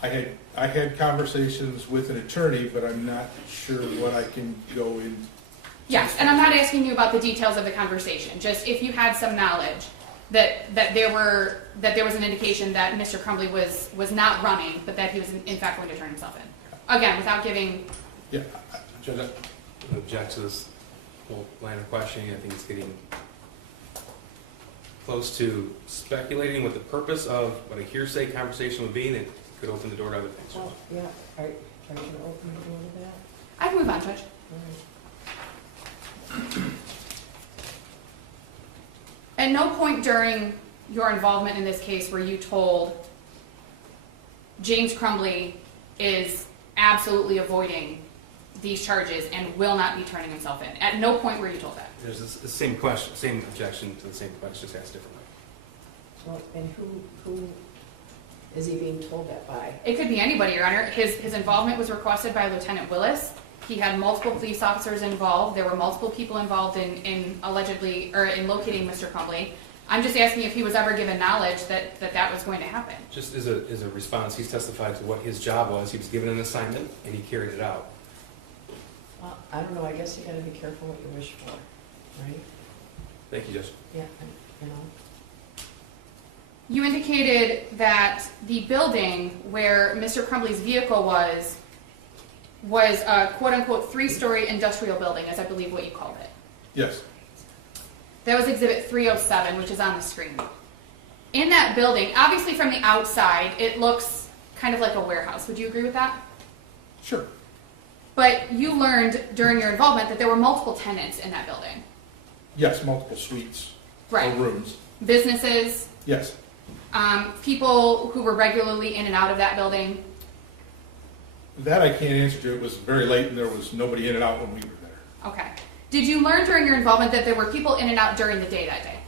I had conversations with an attorney, but I'm not sure what I can go in. Yes, and I'm not asking you about the details of the conversation, just if you had some knowledge that there was an indication that Mr. Crumbley was not running, but that he was in fact going to turn himself in. Again, without giving... Yeah. Judge, I would object to this whole line of questioning. I think it's getting close to speculating what the purpose of what a hearsay conversation would be, and it could open the door to other things. Well, yeah, are you going to open the door to that? I can move on, Judge. All right. At no point during your involvement in this case were you told James Crumbley is absolutely avoiding these charges and will not be turning himself in. At no point were you told that. There's the same question, same objection to the same question, just asked differently. Well, and who is he being told that by? It could be anybody, Your Honor. His involvement was requested by Lieutenant Willis. He had multiple police officers involved. There were multiple people involved in locating Mr. Crumbley. I'm just asking if he was ever given knowledge that was going to happen. Just as a response, he's testified to what his job was. He was given an assignment, and he carried it out. Well, I don't know, I guess you gotta be careful what you wish for, right? Thank you, Judge. Yeah, you know. You indicated that the building where Mr. Crumbley's vehicle was a quote-unquote 3-story industrial building, as I believe what you called it. Yes. That was Exhibit 307, which is on the screen. In that building, obviously from the outside, it looks kind of like a warehouse. Would you agree with that? Sure. But you learned during your involvement that there were multiple tenants in that building. Yes, multiple suites. Right. Or rooms. Businesses, Yes. people who were regularly in and out of that building. That I can't answer to. It was very late and there was nobody in and out when we were there. Okay. Did you learn during your involvement that there were people in and out during the day that day?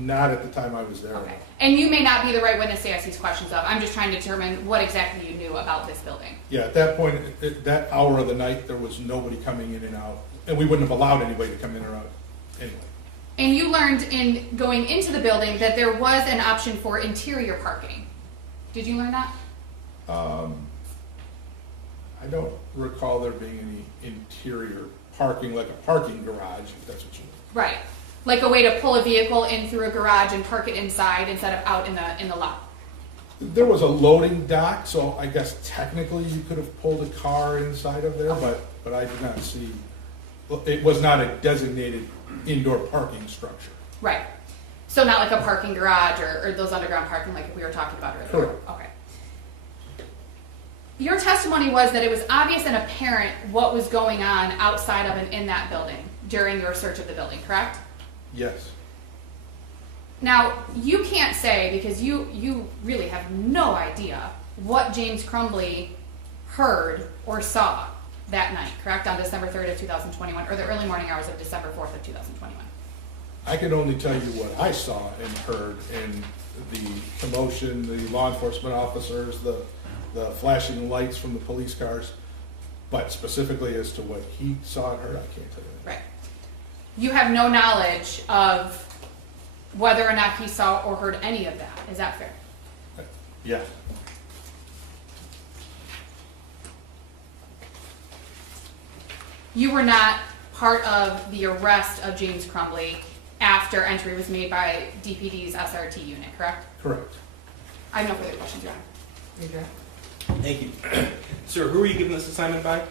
Not at the time I was there. Okay. And you may not be the right witness to ask these questions of. I'm just trying to determine what exactly you knew about this building. Yeah, at that point, at that hour of the night, there was nobody coming in and out. And we wouldn't have allowed anybody to come in or out anyway. And you learned in going into the building that there was an option for interior parking. Did you learn that? I don't recall there being any interior parking, like a parking garage, if that's what you mean. Right. Like a way to pull a vehicle in through a garage and park it inside instead of out in the lot. There was a loading dock, so I guess technically you could have pulled a car inside of there, but I did not see, it was not a designated indoor parking structure. Right. So not like a parking garage or those underground parking like we were talking about earlier. Correct. Okay. Your testimony was that it was obvious and apparent what was going on outside of and in that building during your search of the building, correct? Yes. Now, you can't say, because you really have no idea what James Crumbley heard or saw that night, correct? On December 3rd of 2021, or the early morning hours of December 4th of 2021. I can only tell you what I saw and heard, and the commotion, the law enforcement officers, the flashing lights from the police cars, but specifically as to what he saw and heard, I can't tell you that. Right. You have no knowledge of whether or not he saw or heard any of that. Is that fair? Yeah. You were not part of the arrest of James Crumbley after entry was made by DPD's SRT unit, correct? Correct. I have no further questions, Your Honor. Adrian? Thank you. Sir, who were you given this assignment by?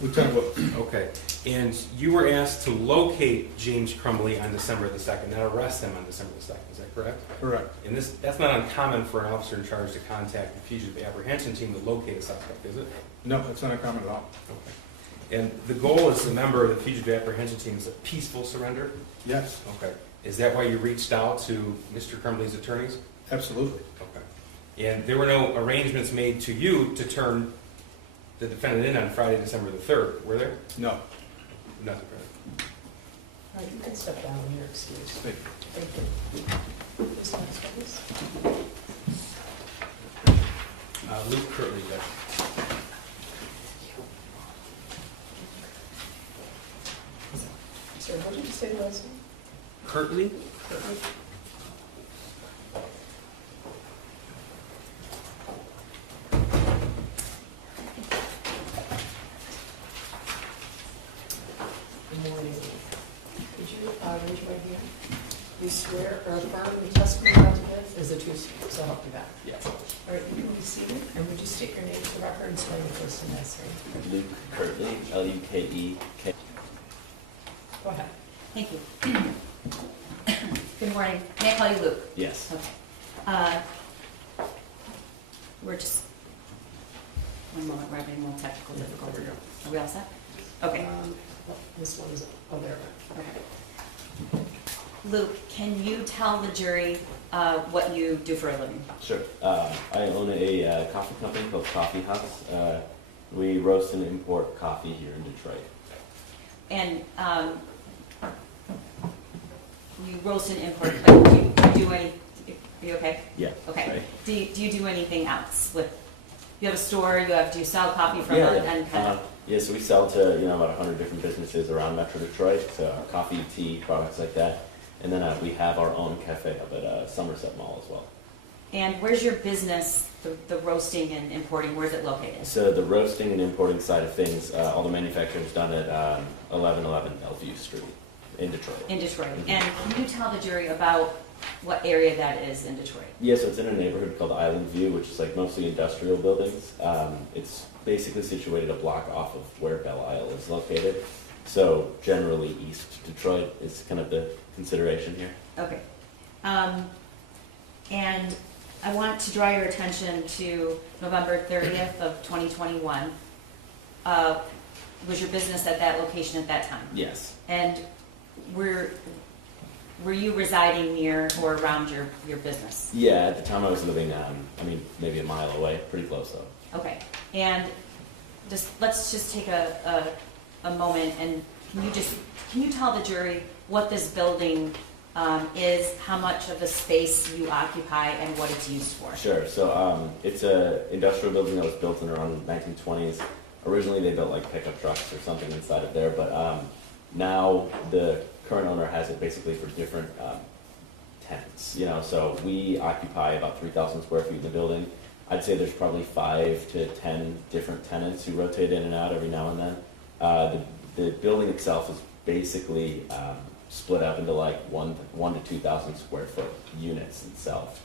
Lieutenant Wilkes. Okay. And you were asked to locate James Crumbley on December the 2nd, not arrest him on December the 2nd. Is that correct? Correct. And that's not uncommon for an officer in charge to contact the fugitive apprehension team to locate a suspect, is it? No, that's not uncommon at all. Okay. And the goal as a member of the fugitive apprehension team is a peaceful surrender? Yes, Okay. Is that why you reached out to Mr. Crumbley's attorneys? absolutely. Okay. And there were no arrangements made to you to turn the defendant in on Friday, December the 3rd, were there? No. Nothing. All right, you can step down in your excuse. Thank you. Thank you. Who's next, please? Luke Curtley, yes. Sir, what did you say the last name? Curtley? Good morning. Could you raise your right hand? You swear or affirm the testimony you're about to give is the truth, so help you God? Yes. All right, you can be seated, and would you state your name for the record and spell your first and last name? Luke Curtley, Lukek. Go ahead. Thank you. Good morning. May I call you Luke? Yes. Okay. We're just, one moment, we're having a little technical difficulty. Are we all set? Okay. This one is, oh, there. Okay. Luke, can you tell the jury what you do for a living? Sure. I own a coffee company called Coffee House. We roast and import coffee here in Detroit. And you roast and import, but do you do any, are you okay? Yeah. Okay. Sorry. Do you do anything else with, you have a store, do you sell coffee from Yeah, and kind of? yeah, so we sell to about 100 different businesses around Metro Detroit, so coffee, tea, products like that. And then we have our own cafe up at Somerset Mall as well. And where's your business, the roasting and importing, where's it located? So the roasting and importing side of things, all the manufacturing is done at 1111 Elview Street in Detroit. In Detroit. Mhm. And can you tell the jury about what area that is in Detroit? Yeah, so it's in a neighborhood called Island View, which is like mostly industrial buildings. It's basically situated a block off of where Belle Isle is located. So generally East Detroit is kind of the consideration here. Okay. And I want to draw your attention to November 30th of 2021. Was your business at that location at that time? Yes. And were you residing near or around your business? Yeah, at the time I was living, maybe a mile away, pretty close though. Okay. And let's just take a moment, and can you tell the jury what this building is, how much of the space you occupy, and what it's used for? Sure. So it's an industrial building that was built in around 1920s. Originally they built like pickup trucks or something inside of there, but now the current owner has it basically for different tenants. So we occupy about 3,000 square feet in the building. I'd say there's probably 5 to 10 different tenants who rotate in and out every now and then. The building itself is basically split up into like 1 to 2,000 square foot units itself.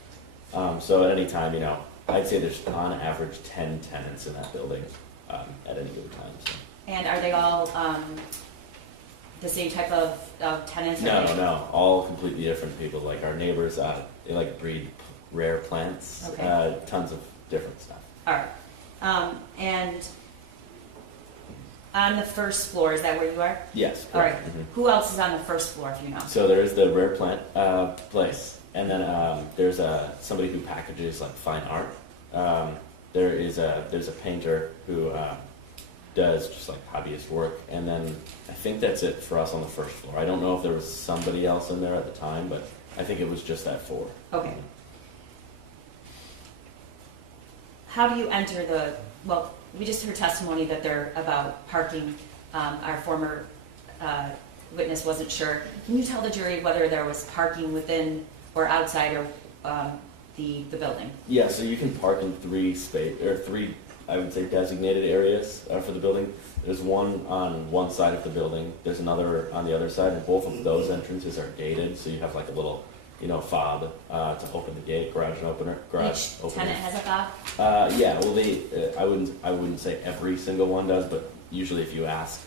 So at any time, I'd say there's on average 10 tenants in that building at any given time. So. And are they all the same type of tenants? No, all completely different people. Like our neighbors, they like breed rare plants, Okay. Tons of different stuff. All right. And on the first floor, is that where you are? Yes. All right. Mhm. Who else is on the first floor, if you know? So there's the rare plant place, and then there's somebody who packages like fine art. There's a painter who does just like hobbyist work, and then I think that's it for us on the first floor. I don't know if there was somebody else in there at the time, but I think it was just that 4. Okay. How do you enter well, we just heard testimony that they're about parking. Our former witness wasn't sure. Can you tell the jury whether there was parking within or outside or the building? Yeah, so you can park in 3 I would say designated areas for the building. There's one on one side of the building, there's another on the other side, and both of those entrances are gated, so you have like a little fob to open the gate, garage opener. Each tenant has a fob? Yeah, well, I wouldn't say every single one does, but usually if you ask,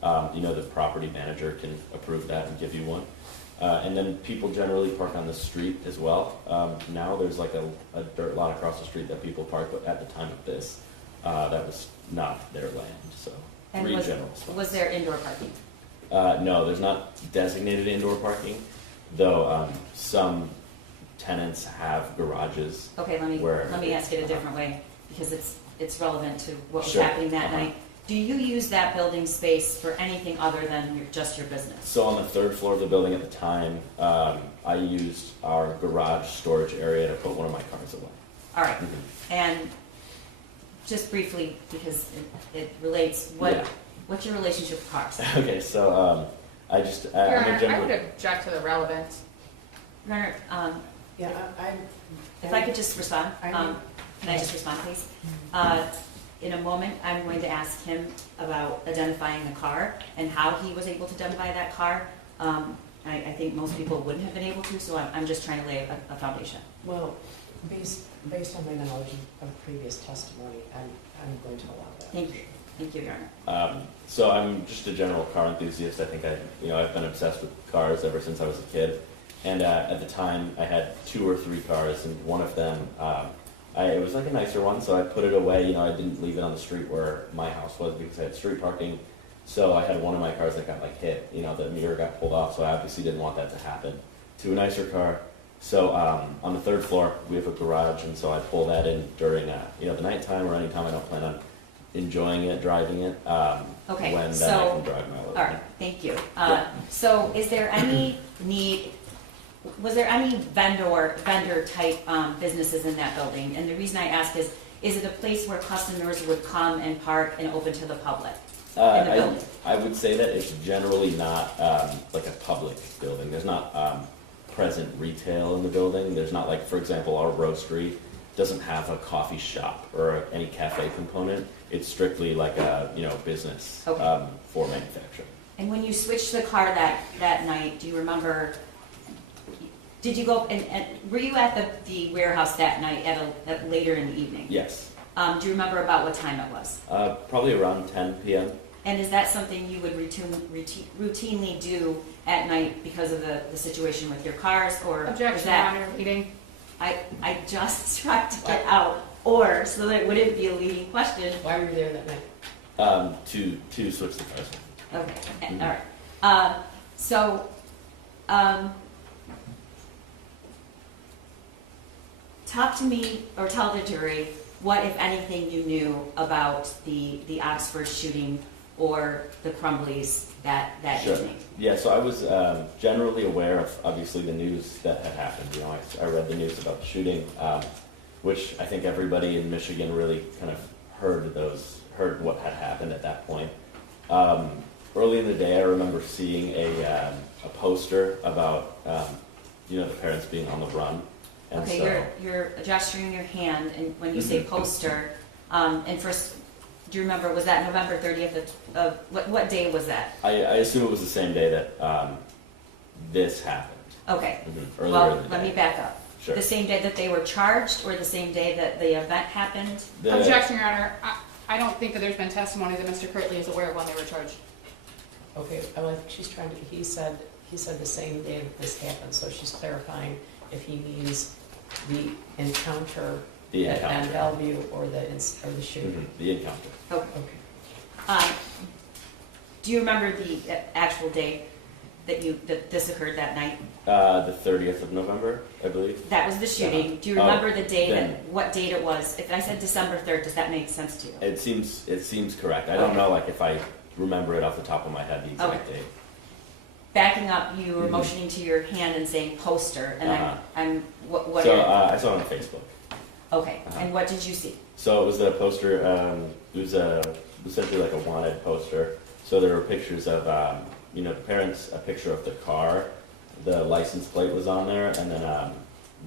the property manager can approve that and give you one. And then people generally park on the street as well. Now there's like a dirt lot across the street that people park, but at the time of this, that was not their land, so And 3 general spots. was there indoor parking? No, there's not designated indoor parking, though some tenants have garages. Okay, let me ask it a different way, because it's relevant to what was happening that night. Do you use that building space for anything other than just your business? So on the 3rd floor of the building at the time, I used our garage storage area to put one of my cars away. All right. Mm-hmm. And just briefly, because it relates, what's your relationship with cars? Okay, so I just... Your Honor, I would object to the relevance. Your Honor, Yeah, if I could just respond, can I just respond, please? In a moment, I'm going to ask him about identifying the car and how he was able to identify that car. I think most people wouldn't have been able to, so I'm just trying to lay a foundation. well, based on my knowledge of previous testimony, I'm going to allow that. Thank you. Thank you, Your Honor. So I'm just a general car enthusiast. I think I've been obsessed with cars ever since I was a kid. And at the time, I had 2 or 3 cars, and one of them, it was like a nicer one, so I put it away. I didn't leave it on the street where my house was because I had street parking. So I had one of my cars that got hit. The mirror got pulled off, so I obviously didn't want that to happen to a nicer car. So on the 3rd floor, we have a garage, and so I pull that in during the nighttime or anytime I don't plan on enjoying it, driving it. Okay, when so, then I can drive my load. all right, thank you. So is there any was there any vendor type businesses in that building? And the reason I ask is it a place where customers would come and park and open to the public in the building? I would say that it's generally not like a public building. There's not present retail in the building. There's not for example, our roastery doesn't have a coffee shop or any cafe component. It's strictly like a business for manufacturing. And when you switched the car that night, do you remember? Did you go and were you at the warehouse that night at later in the evening? Yes. Do you remember about what time it was? Probably around 10 p.m. And is that something you would routinely do at night because of the situation with your cars, or Objection, is that? Your Honor, leading. I just tried to get out, or so that it wouldn't be a leading question. Why were you there that night? To switch the cars. Okay, Mhm. all right. So, talk to me, or tell the jury, what, if anything, you knew about the Oxford shooting or the Crumbleys that Sure. evening. Yeah, so I was generally aware of, obviously, the news that had happened. I read the news about the shooting, which I think everybody in Michigan really kind of heard what had happened at that point. Early in the day, I remember seeing a poster about, the parents being on the run. And Okay, so, you're gesturing your hand, and when you say poster, and first, do you remember, was that November 30th of what day was that? I assume it was the same day that this happened. Okay, Earlier well, in the let day. me back up. Sure. The same day that they were charged, or the same day that the event happened? Objection, Your Honor. I don't think that there's been testimony that Mr. Kirtley is aware of when they were charged. Okay, she's trying to, he said the same day that this happened, so she's clarifying if he means the encounter The on encounter. Bellevue or the shooting. The encounter. Okay. Okay. Do you remember the actual day that this occurred that night? The 30th of November, I believe. That was the shooting. Do you remember the day what date it was? If I said December 3rd, does that make sense to you? It seems correct. I don't know, like, if I remember it off the top of my head, the exact date. Backing up, you were motioning to your hand and saying poster, and I'm what? So I saw it on Facebook. Okay, and what did you see? So it was a poster. It was essentially like a wanted poster. So there were pictures of the parents, a picture of the car, the license plate was on there, and then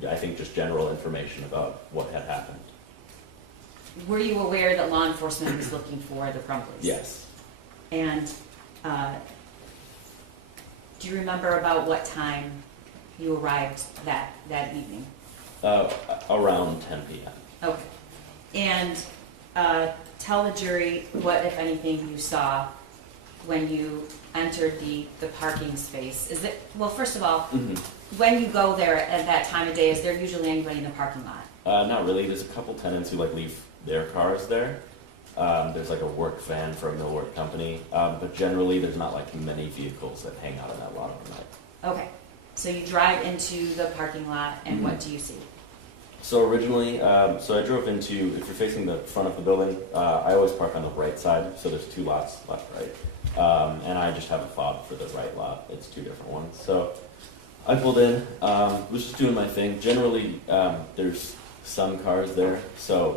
I think just general information about what had happened. Were you aware that law enforcement was looking for the Crumbleys? Yes. And do you remember about what time you arrived that evening? Around 10 p.m. Okay. And tell the jury what, if anything, you saw when you entered the parking space. Is it, well, first of all, when you go there at that time of day, is there usually anybody in the parking lot? Not really. There's a couple tenants who leave their cars there. There's a work van for a millwork company, but generally there's not many vehicles that hang out in that lot overnight. Okay. So you drive into the parking lot, and what do you see? So originally, so I drove into, if you're facing the front of the building, I always park on the right side, so there's two lots, left, right. And I just have a fob for the right lot. It's two different ones. So I pulled in, was just doing my thing. Generally, there's some cars there. So,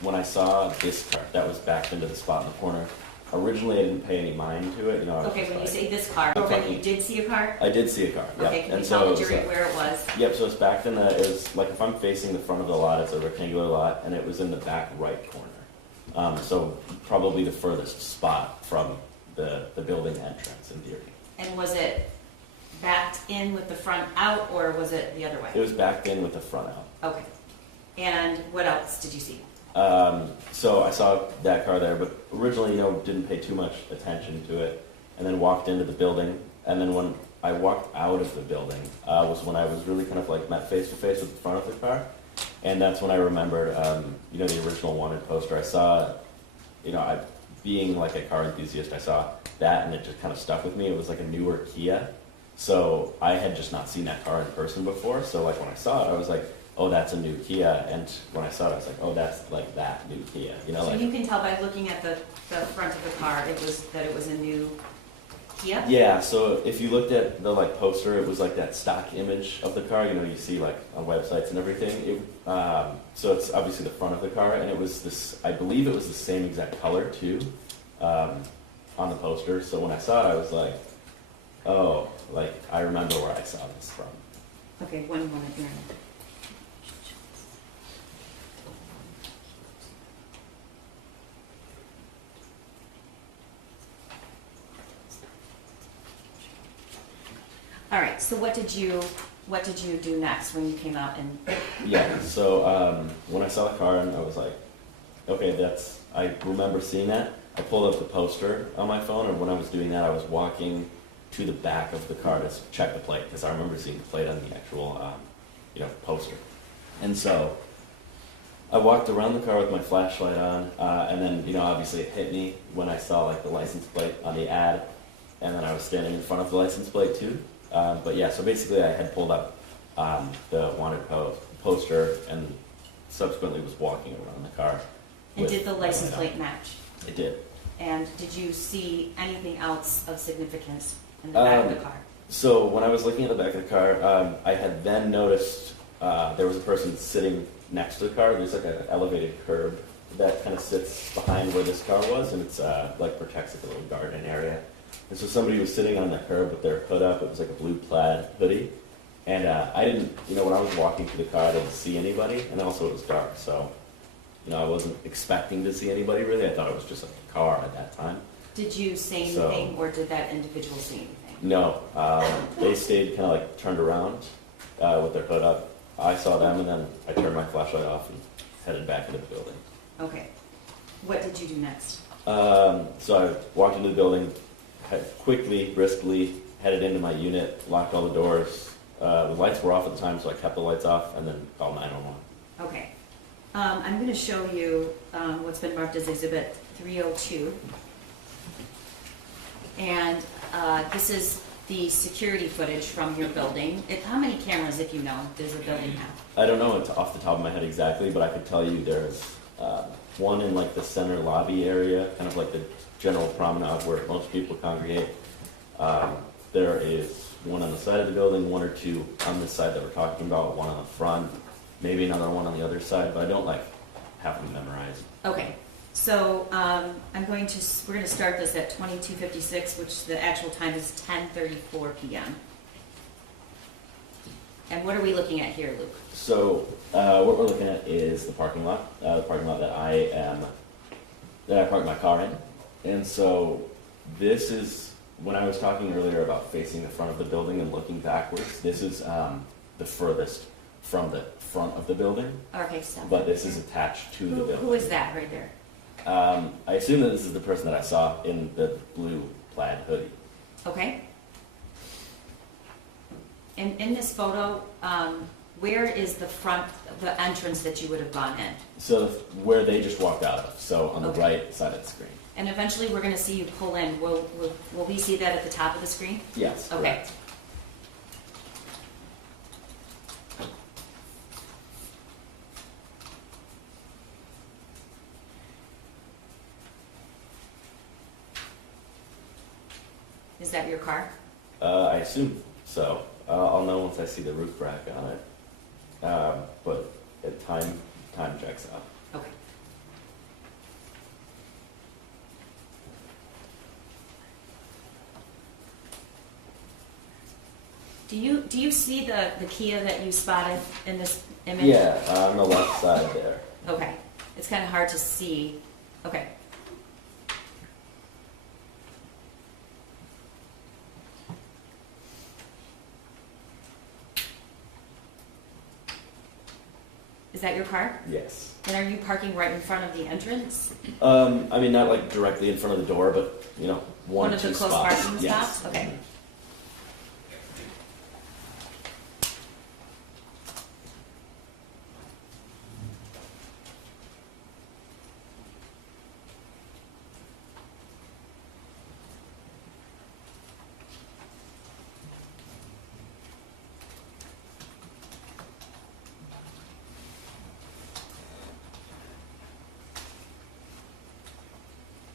when I saw this car that was backed into the spot in the corner, originally I didn't pay any mind to it. Okay, when you say this car, I'm then talking- you did see a car? I did see a car, yeah. Okay, can And you so tell it the was, jury where it was? Yep, so it's backed in it was if I'm facing the front of the lot, it's a rectangular lot, and it was in the back right corner. So probably the furthest spot from the building entrance in theory. And was it backed in with the front out, or was it the other way? It was backed in with the front out. Okay. And what else did you see? So I saw that car there, but originally, didn't pay too much attention to it, and then walked into the building, and then when I walked out of the building, was when I was really met face to face with the front of the car, and that's when I remembered, the original wanted poster. I saw, being a car enthusiast, I saw that, and it just kind of stuck with me. It was a newer Kia, so I had just not seen that car in person before. So when I saw it, I was like, oh, that's a new Kia, and when I saw it, I was like, oh, that's that new Kia. So you can tell by looking at the front of the car, it was a new Kia? Yeah, so if you looked at the poster, it was that stock image of the car, you see on websites and everything. So it's obviously the front of the car, and it was this, I believe it was the same exact color too, on the poster. So when I saw it, I was like, oh, I remember where I saw this from. Okay, one moment here. All right, so what did you do next when you came out and? Yeah, so when I saw the car, and I was like, okay, I remember seeing that. I pulled up the poster on my phone, and when I was doing that, I was walking to the back of the car to check the plate, because I remember seeing the plate on the actual, poster. And so I walked around the car with my flashlight on, and then, obviously it hit me when I saw the license plate on the ad, and then I was standing in front of the license plate too. But yeah, so basically I had pulled up the wanted poster and subsequently was walking around the car. And did the license plate match? It did. And did you see anything else of significance in the back of the car? So when I was looking at the back of the car, I had then noticed there was a person sitting next to the car. There's an elevated curb that kind of sits behind where this car was, and it's protects a little garden area. And so somebody was sitting on the curb with their hood up. It was a blue plaid hoodie, And I didn't, when I was walking to the car, I didn't see anybody, and also it was dark, so, I wasn't expecting to see anybody really. I thought it was just a car at that time. Did you say So- anything, or did that individual say anything? No, they stayed kind of like turned around with their hood up. I saw them, and then I turned my flashlight off and headed back into the building. Okay. What did you do next? So I walked into the building, quickly, briskly, headed into my unit, locked all the doors. The lights were off at the time, so I kept the lights off and then called 911. Okay. I'm going to show you what's been marked as Exhibit 302. And this is the security footage from your building. How many cameras, if you know, does a building have? I don't know it's off the top of my head exactly, but I could tell you there's one in like the center lobby area, kind of like the general promenade where most people congregate. There is one on the side of the building, one or two on this side that we're talking about, one on the front, maybe another one on the other side, but I don't have them memorized. Okay. So we're going to start this at 22:56, which the actual time is 10:34 p.m. And what are we looking at here, Luke? So what we're looking at is the parking lot that I parked my car in. And so this is, when I was talking earlier about facing the front of the building and looking backwards, this is the furthest from the front of the building, Okay, so. but this is attached to the building. Who is that right there? I assume that this is the person that I saw in the blue plaid hoodie. Okay. And in this photo, where is the entrance that you would have gone in? So where they just walked out of, so on the Okay. right side of the screen. And eventually, we're going to see you pull in. Will we see that at the top of the screen? Yes, Okay. correct. Is that your car? I assume so. I'll know once I see the roof rack on it. But time checks out. Okay. Do you see the Kia that you spotted in this image? Yeah, on the left side there. Okay. It's kind of hard to see. Okay. Is that your car? Yes. And are you parking right in front of the entrance? I mean, not like directly in front of the door, but one or of two the close spots. parking Yes. spots? Okay.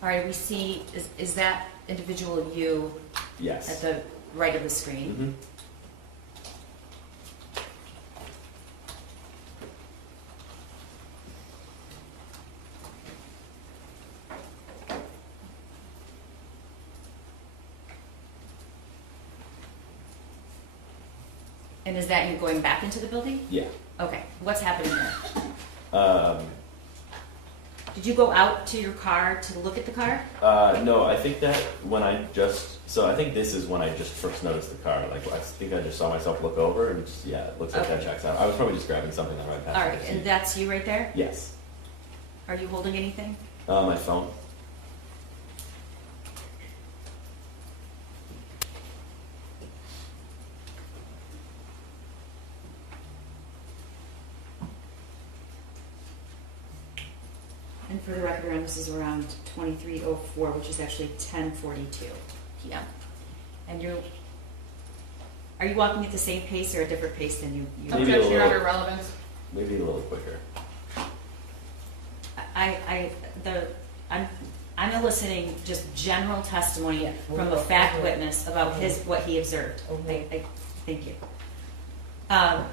All right, we see, is that individual you Yes. at the right of the screen? Mhm. And is that you going back into the building? Yeah. Okay, what's happening there? Um, Did you go out to your car to look at the car? no, I think that I think this is when I just first noticed the car. Like, I think I just saw myself look over and just, yeah, it looks like that Okay. checks out. I was probably just grabbing something that right past All me right, to see. and that's you right there? Yes. Are you holding anything? My phone. And for the record, this is around 23:04, which is actually 10:42 p.m. And are you walking at the same pace or a different pace than you? Maybe a Objection, Your little. Honor, relevance. Maybe a little quicker. I'm eliciting just general testimony from a fact witness about what he observed. Thank you.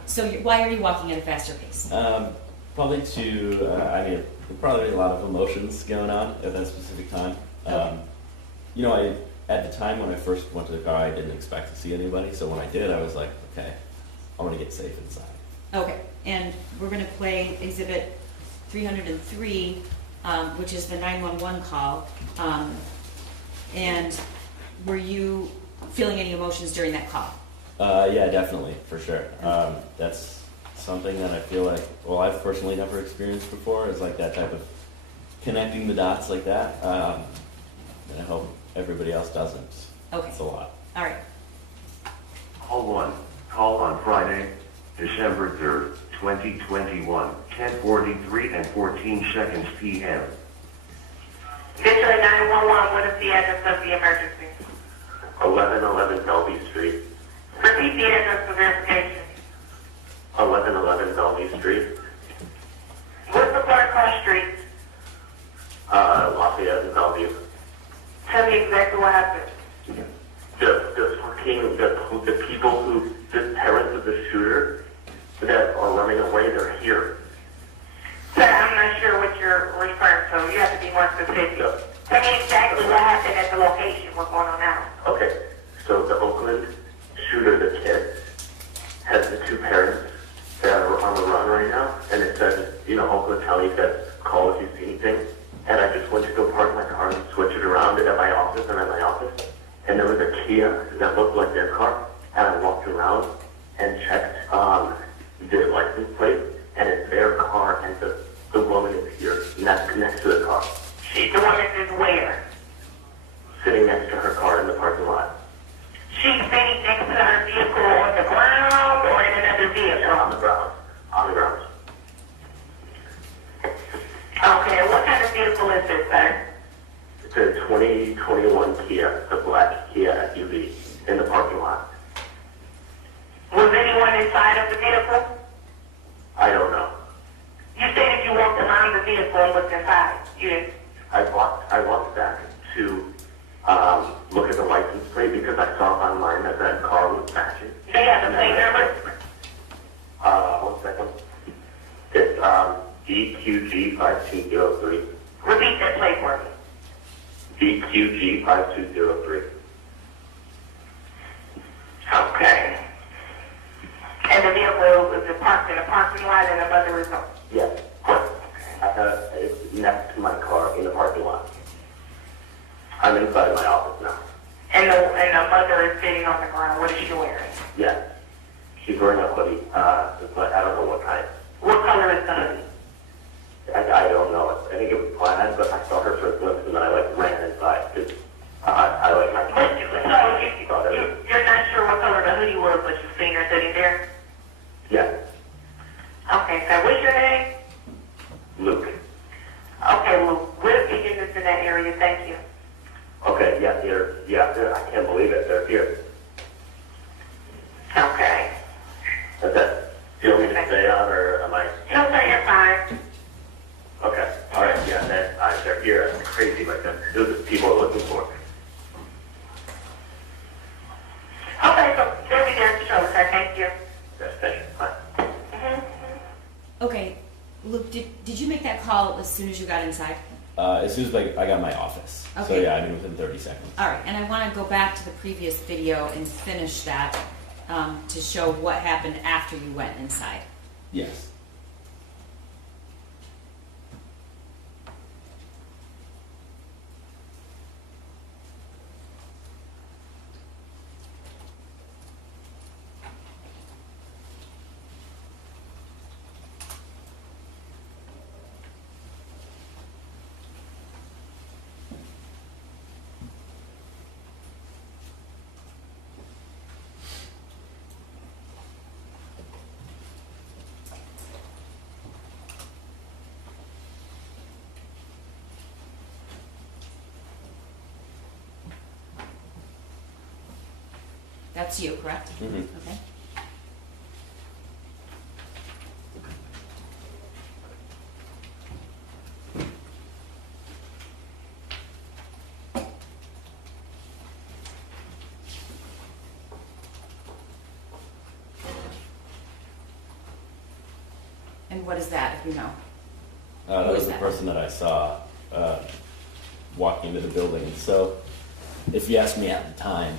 So why are you walking at a faster pace? Probably there'd probably be a lot of emotions going on at that specific time. Okay. At the time when I first went to the car, I didn't expect to see anybody. So when I did, I was like, okay, I want to get safe inside. Okay, and we're gonna play exhibit 303, which is the 911 call. And were you feeling any emotions during that call? Yeah, definitely, for sure. That's something that I feel like, well, I've personally never experienced before, is like that type of connecting the dots like that. And I hope everybody else doesn't. Okay. It's a lot. All right. Call on Friday, December 3rd, 2021, 10:43 and 14 seconds p.m. Detroit 911, what is the address of the emergency? 1111 Bellevue Street. Repeat the address for verification. 1111 Bellevue Street. What's the block cross street? Lafayette and Bellevue. Tell me exactly what happened. The people who, the parents of the shooter that are running away, they're here. Sir, I'm not sure what you're referring to. You have to be more specific. Tell me exactly what happened at the location. What's going on now? Okay, so the Oakland shooter, the kid, has the two parents that are on the run right now, and it says, Oakland County said, call if you see anything. And I just went to go park my car and switch it around at my office, and there was a Kia that looked like their car, and I walked around and checked their license plate, and it's their car, and the woman is here, next to the car. The woman is where? Sitting next to her car in the parking lot. She's sitting next to her vehicle on the ground or in another vehicle? Yeah, on the ground. On the ground. Okay, and what kind of vehicle is this, sir? It's a 2021 Kia, the black Kia SUV, in the parking lot. Was anyone inside of the vehicle? I don't know. You stated you walked around the vehicle and looked inside. You did. I walked back to look at the license plate because I saw online that car was matching. They have the plate number? 1 second. It's DQG 5203. Repeat that plate for me. DQG 5203. Okay. And the vehicle is parked in a parking lot and the mother is home? Yes. It's next to my car in the parking lot. I'm inside my office now. And the mother is sitting on the ground. What is she wearing? Yes. She's wearing a hoodie, but I don't know what kind. What color is the hoodie? I don't know. I think it was plaid, but I saw her for a glimpse and then I ran inside because I like my car. You're not sure what color the hoodie was, but you've seen her sitting there? Yes. Okay, so what's your name? Luke. Okay, well, we're getting this in that area. Thank you. Okay, they're, I can't believe it. They're here. Okay. That's it. Do you want me to stay on or am I? No, sir, you're fine. Okay. All right. Yeah, they're here. That's crazy. Like those are the people are looking for. Okay, so they'll be there to show us, sir. Thank you. Yes, thank you. Bye. Okay, Luke, did you make that call as soon as you got inside? As soon as I got in my office. So Okay. yeah, I mean within 30 seconds. All right, and I want to go back to the previous video and finish that to show what happened after you went inside. Yes. That's you, correct? Mm-hmm. Okay. And what is that, if you know? That Who was is the that? person that I saw walking into the building. So if you ask me at the time,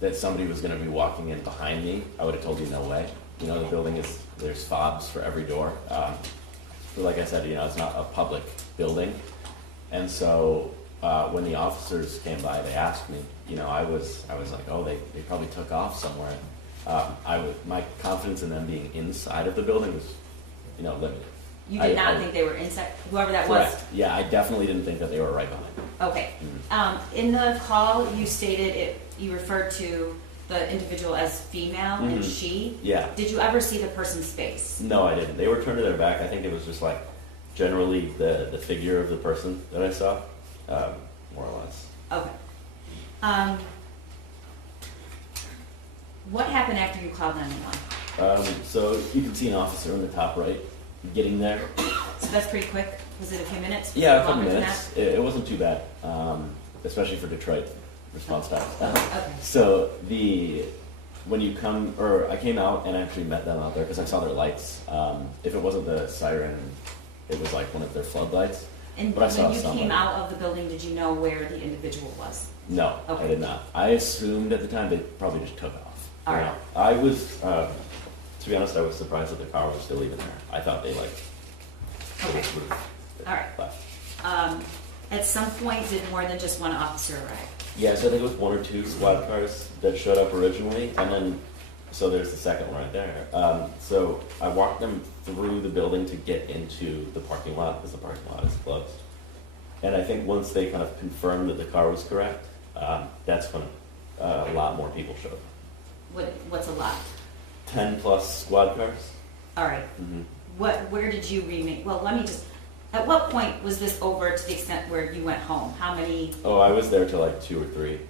that somebody was going to be walking in behind me, I would have told you no way. You know, the building is, there's fobs for every door. But like I said, you know, it's not a public building. And so when the officers came by, they asked me, you know, I was like, oh, they probably took off somewhere. My confidence in them being inside of the building was, you know, limited. You did not think they were inside, whoever that was? Correct. Yeah, I definitely didn't think that they were right behind me. Okay. In the call, you stated you referred to the individual as female and she. Yeah. Did you ever see the person's face? No, I didn't. They were turned to their back. I think it was just like generally the figure of the person that I saw, more or less. Okay. What happened after you called 911? So you can see an officer in the top right getting there. So that's pretty quick. Was it a few minutes? Yeah, a couple Longer than minutes. It wasn't too bad, especially for Detroit response times. Okay. So when you come, or I came out and actually met them out there because I saw their lights. If it wasn't the siren, it was like one of their floodlights. And but I saw when you someone. came out of the building, did you know where the individual was? No, Okay. I did not. I assumed at the time they probably just took off. All right. I was, to be honest, I was surprised that the car was still even there. I thought they Okay. moved. All right. Left. At some point, did more than just one officer arrive? Yeah, so I think it was one or two SWAT cars that showed up originally, and then, so there's the second one right there. So I walked them through the building to get into the parking lot, because the parking lot is closed. And I think once they kind of confirmed that the car was correct, that's when a lot more people showed up. What's a lot? 10 plus squad cars. All right. Where did you remain? Well, let me just. At what point was this over to the extent where you went home? How many? Oh, I was there till like 2 or 3.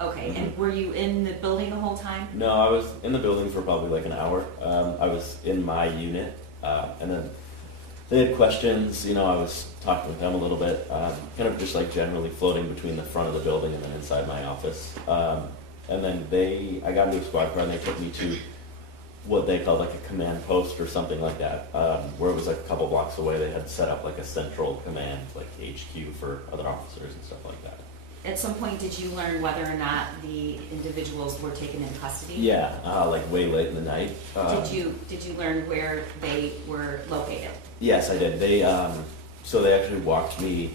Okay, and were you in the building the whole time? No, I was in the building for probably like an hour. I was in my unit, and then they had questions. You know, I was talking with them a little bit, kind of just like generally floating between the front of the building and then inside my office. And then I got into a squad car and they took me to what they called like a command post or something like that, where it was like a couple blocks away. They had set up like a central command, like HQ for other officers and stuff like that. At some point, did you learn whether or not the individuals were taken in custody? Yeah, like way late in the night. Did you learn where they were located? Yes, I did. So they actually walked me,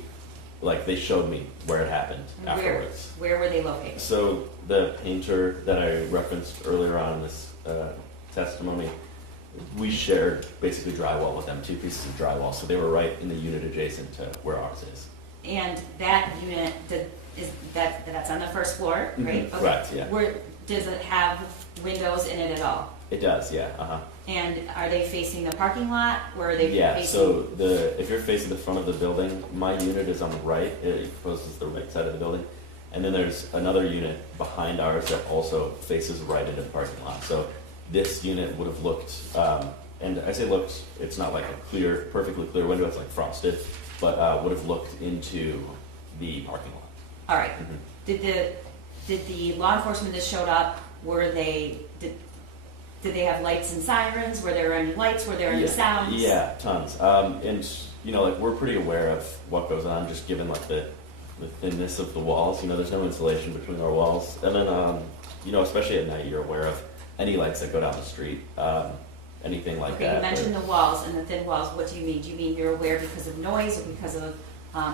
like they showed me where it happened afterwards. Where were they located? So the painter that I referenced earlier on in this testimony, we shared basically drywall with them, 2 pieces of drywall. So they were right in the unit adjacent to where ours is. And that unit, that's on the first floor, right? Okay. Correct, yeah. Does it have windows in it at all? It does, yeah. And are they facing the parking lot, or are they Yeah, facing? so if you're facing the front of the building, my unit is on the right. It faces the right side of the building. And then there's another unit behind ours that also faces right into the parking lot. So this unit would have looked, and I say looked, it's not like a perfectly clear window, it's like frosted, but would have looked into the parking lot. All right. Did the law enforcement that showed up, did they have lights and sirens? Were there any lights? Were there any sounds? Yeah, tons. And you know, like we're pretty aware of what goes on, just given like the thinness of the walls. You know, there's no insulation between our walls, and then you know, especially at night, you're aware of any lights that go down the street, anything like that. Okay, you mentioned the walls and the thin walls. What do you mean? Do you mean you're aware because of noise or because of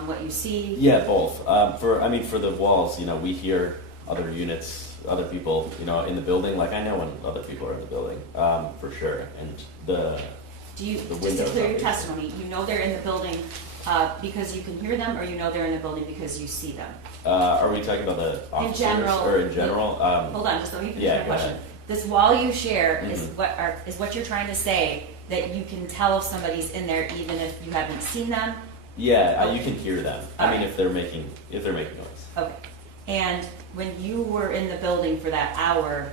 what you see? Yeah, both. For the walls, you know, we hear other units, other people, you know, in the building. Like I know when other people are in the building, for sure. And the just to windows, clear your testimony, you know they're in the building because you can hear them, or you know they're in the building because you see them? Are we talking about the officers or in general? Hold on, just let me finish my question. Ahead. This wall you share is what you're trying to say, that you can tell if somebody's in there even if you haven't seen them? Yeah, you can hear them. I mean, if they're making noise. Okay. And when you were in the building for that hour,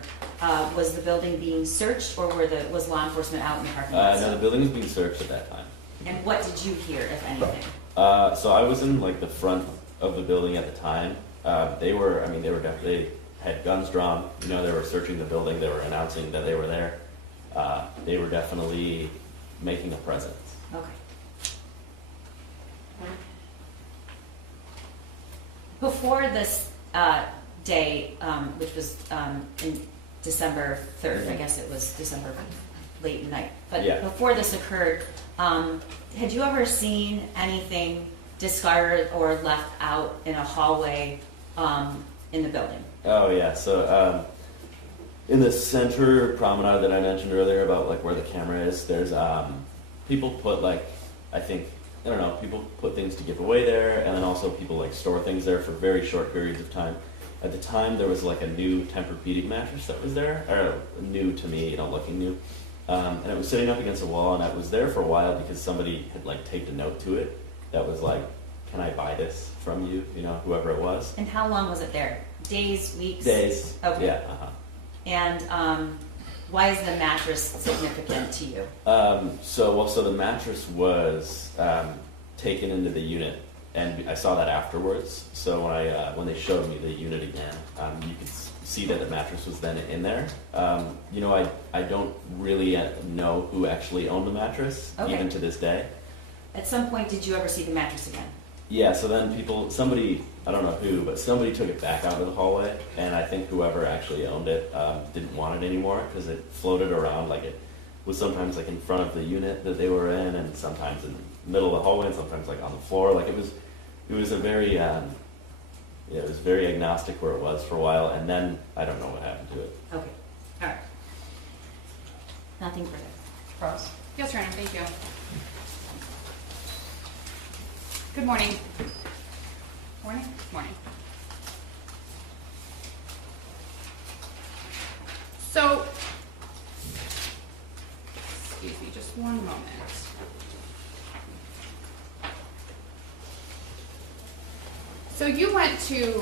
was the building being searched, or was law enforcement out in the parking lot? No, the building was being searched at that time. And what did you hear, if anything? So I was in like the front of the building at the time. They had guns drawn. You know, they were searching the building. They were announcing that they were there. They were definitely making a presence. Okay. Before this day, which was in December 3rd. I guess it was December late night. But Yeah. before this occurred, had you ever seen anything discarded or left out in a hallway in the building? Oh yeah, so in the center promenade that I mentioned earlier about like where the camera is, there's people put like, I think, I don't know, people put things to give away there, and then also people like store things there for very short periods of time. At the time, there was like a new Tempur-Pedic mattress that was there, or new to me, you know, looking new, and it was sitting up against a wall, and it was there for a while because somebody had like taped a note to it that was like, "Can I buy this from you?" You know, whoever it was. And how long was it there? Days, weeks? Days. Okay. Yeah. And why is the mattress significant to you? So the mattress was taken into the unit, and I saw that afterwards. So when they showed me the unit again, you could see that the mattress was then in there. You know, I don't really know who actually owned the mattress, Okay. even to this day. At some point, did you ever see the mattress again? Yeah, so then somebody, I don't know who, but somebody took it back out of the hallway, and I think whoever actually owned it didn't want it anymore because it floated around, like it was sometimes like in front of the unit that they were in, and sometimes in the middle of the hallway, and sometimes like on the floor. Like it was a very, it was very agnostic where it was for a while, and then I don't know what happened to it. Okay, all right. Nothing further. Ross? Yes, Your Honor, thank you. Good morning. Morning? Morning. So, excuse me, just one moment. So you went to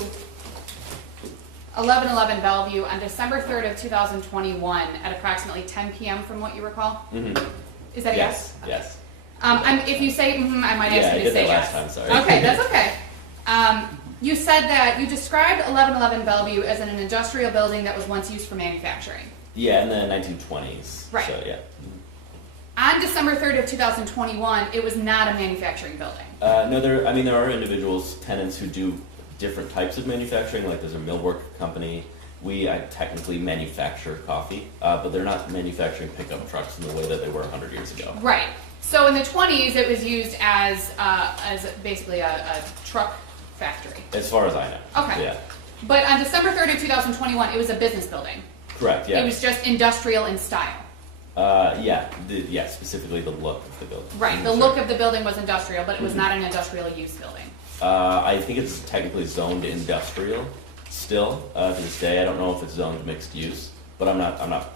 1111 Bellevue on December 3rd of 2021 at approximately 10 p.m. from what you recall? Mm-hmm. Is that a yes? Yes. If you say I might ask Yeah, I you to did say that yes. last time, sorry. Okay, that's okay. You said that you described 1111 Bellevue as an industrial building that was once used for manufacturing. Yeah, in the 1920s. Right. So yeah. On December 3rd of 2021, it was not a manufacturing building. No, there are individuals, tenants who do different types of manufacturing, like there's a millwork company. I technically manufacture coffee, but they're not manufacturing pickup trucks in the way that they were 100 years ago. Right. So in the 20s, it was used as basically a truck factory. As far as I know. Okay. Yeah. But on December 3rd of 2021, it was a business building. Correct, yeah. It was just industrial in style. Yeah, specifically the look of the building. Right. The look of the building was industrial, but it was not an industrial use building. I think it's technically zoned industrial still to this day. I don't know if it's zoned mixed use, but I'm not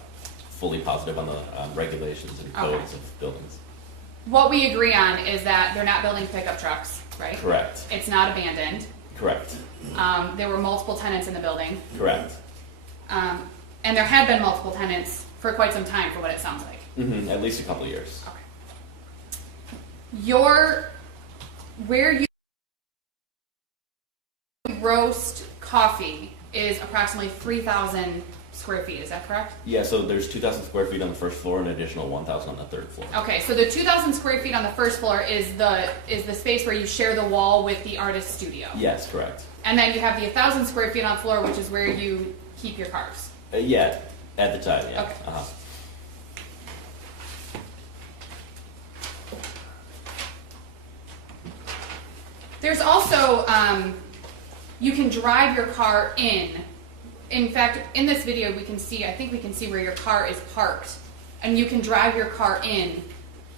fully positive on the regulations and codes of buildings. What we agree on is that they're not building pickup trucks, right? Correct. It's not abandoned. Correct. There were multiple tenants in the building. Correct. And there had been multiple tenants for quite some time, for what it sounds like. Mm-hmm. At least a couple of years. Okay. Where you roast coffee is approximately 3,000 square feet, is that correct? Yeah, so there's 2,000 square feet on the first floor and an additional 1,000 on the third floor. Okay, so the 2,000 square feet on the first floor is the space where you share the wall with the artist studio. Yes, correct. And then you have the 1,000 square feet on the floor, which is where you keep your cars. Yeah, at the time, yeah. Okay. Uh-huh. There's also, you can drive your car in. In fact, in this video, I think we can see where your car is parked. And you can drive your car in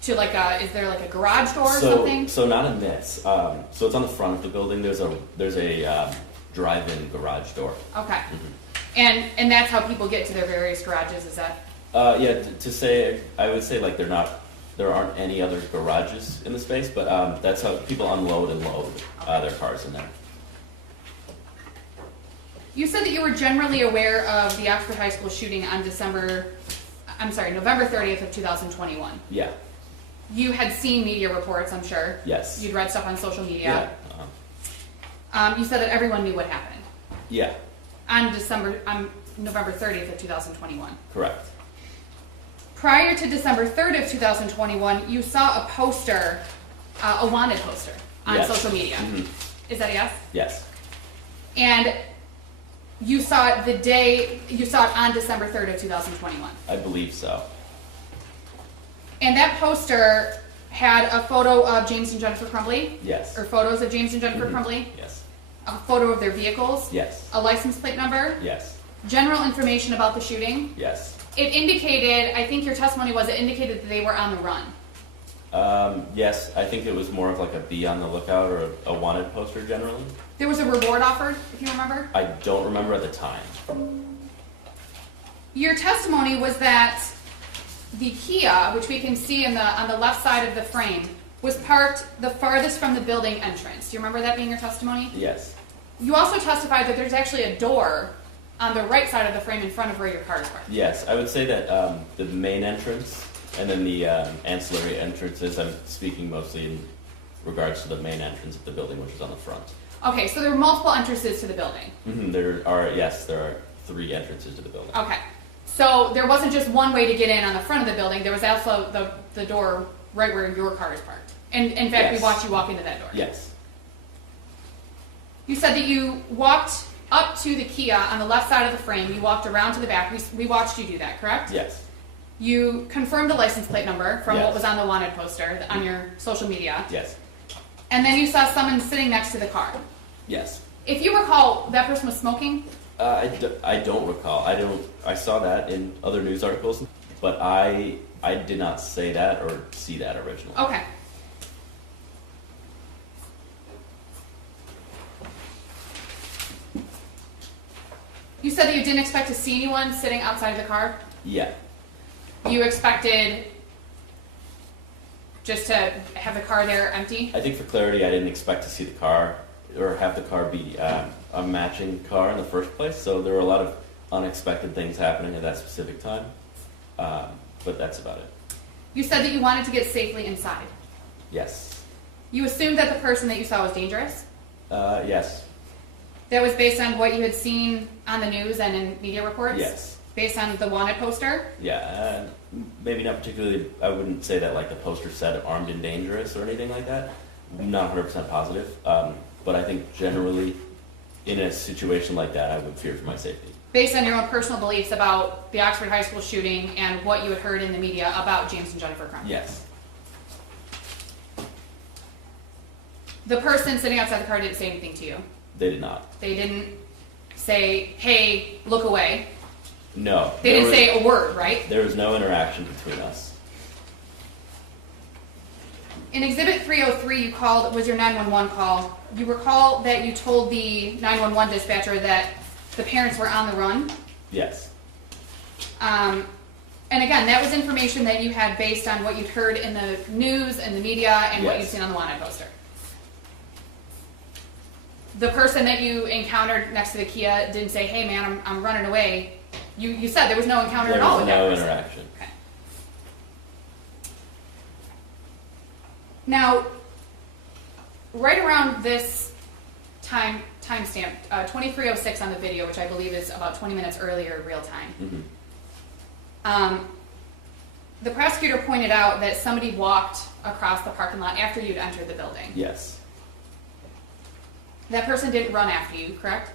to is there like a garage door or something? So not in this. So it's on the front of the building. There's a drive-in garage door. Okay. Mm-hmm. And that's how people get to their various garages, is that? Yeah, I would say like there aren't any other garages in the space, but that's how people unload and load their cars in there. You said that you were generally aware of the Oxford High School shooting on November 30th of 2021. Yeah. You had seen media reports, I'm sure. Yes. You'd read stuff on social media. Yeah. Uh-huh. You said that everyone knew what happened. Yeah. On November 30th of 2021. Correct. Prior to December 3rd of 2021, you saw a poster, a wanted poster on Yes. social media. Mm-hmm. Is that a yes? Yes. And you saw it on December 3rd of 2021. I believe so. And that poster had a photo of James and Jennifer Crumbley? Yes. Or photos of James and Jennifer Crumbley? Yes. A photo of their vehicles? Yes. A license plate number? Yes. General information about the shooting? Yes. It indicated, I think your testimony was, it indicated that they were on the run. Yes, I think it was more of like a be on the lookout or a wanted poster generally. There was a reward offered, if you remember? I don't remember at the time. Your testimony was that the Kia, which we can see on the left side of the frame, was parked the farthest from the building entrance. Do you remember that being your testimony? Yes. You also testified that there's actually a door on the right side of the frame in front of where your car is parked. Yes, I would say that the main entrance and then the ancillary entrances, I'm speaking mostly in regards to the main entrance of the building, which is on the front. Okay, so there were multiple entrances to the building. There are 3 entrances to the building. Okay, so there wasn't just one way to get in on the front of the building, there was also the door right where your car is parked. And in fact, Yes. we watched you walk into that door. Yes. You said that you walked up to the Kia on the left side of the frame, you walked around to the back, we watched you do that, correct? Yes. You confirmed the license plate number from what Yes. was on the wanted poster on your social media. Yes. And then you saw someone sitting next to the car. Yes. If you recall, that person was smoking? I don't recall. I saw that in other news articles, but I did not say that or see that originally. Okay. You said that you didn't expect to see anyone sitting outside of the car? Yeah. You expected just to have the car there empty? I think for clarity, I didn't expect to see the car or have the car be a matching car in the first place. So there were a lot of unexpected things happening at that specific time. But that's about it. You said that you wanted to get safely inside. Yes. You assumed that the person that you saw was dangerous? Yes. That was based on what you had seen on the news and in media reports? Yes. Based on the wanted poster? Yeah. Maybe not particularly. I wouldn't say that like the poster said armed and dangerous or anything like that. Not 100% positive. But I think generally, in a situation like that, I would fear for my safety. Based on your own personal beliefs about the Oxford High School shooting and what you had heard in the media about James and Jennifer Crumbley? Yes. The person sitting outside the car didn't say anything to you? They did not. They didn't say, hey, look away? No. They didn't say a word, right? There was no interaction between us. In Exhibit 303, you called, was your 911 call. You recall that you told the 911 dispatcher that the parents were on the run? Yes. And again, that was information that you had based on what you'd heard in the news and the media and what Yes. you'd seen on the wanted poster. The person that you encountered next to the Kia didn't say, hey man, I'm running away. You said there was no encounter at all with that There was person. no interaction. Okay. Now, right around this timestamp, 2306 on the video, which I believe is about 20 minutes earlier real time, Mm-hmm. The prosecutor pointed out that somebody walked across the parking lot after you'd entered the building. Yes. That person didn't run after you, correct?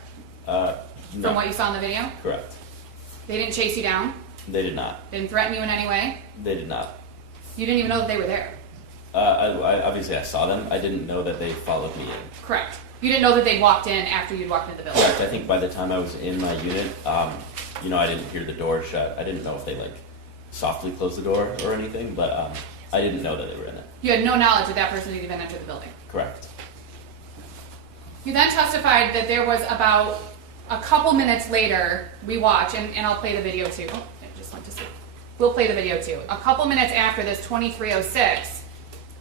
No. From what you saw in the video? Correct. They didn't chase you down? They did not. Didn't threaten you in any way? They did not. You didn't even know that they were there? Obviously, I saw them. I didn't know that they followed me in. Correct. You didn't know that they walked in after you'd walked into the building? Correct. I think by the time I was in my unit, I didn't hear the door shut. I didn't know if they softly closed the door or anything, but I didn't know that they were in it. You had no knowledge that that person had even entered the building? Correct. You then testified that there was about a couple minutes later, we watch, and I'll play the video too. Oh, I just went to sleep. We'll play the video too. A couple minutes after this 2306,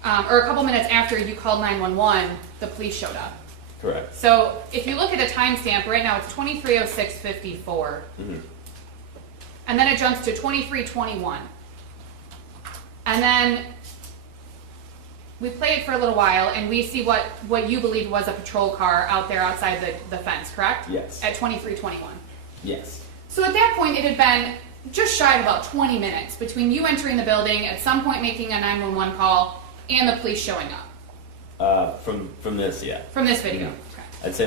or a couple minutes after you called 911, the police showed up. Correct. So if you look at the timestamp, right now it's 2306:54. Mm-hmm. And then it jumps to 2321. And then we play it for a little while, and we see what you believed was a patrol car out there outside the fence, correct? Yes. At 2321. Yes. So at that point, it had been just shy of about 20 minutes between you entering the building, at some point making a 911 call, and the police showing up. From this, yeah. From this video. Mhm. Okay. I'd say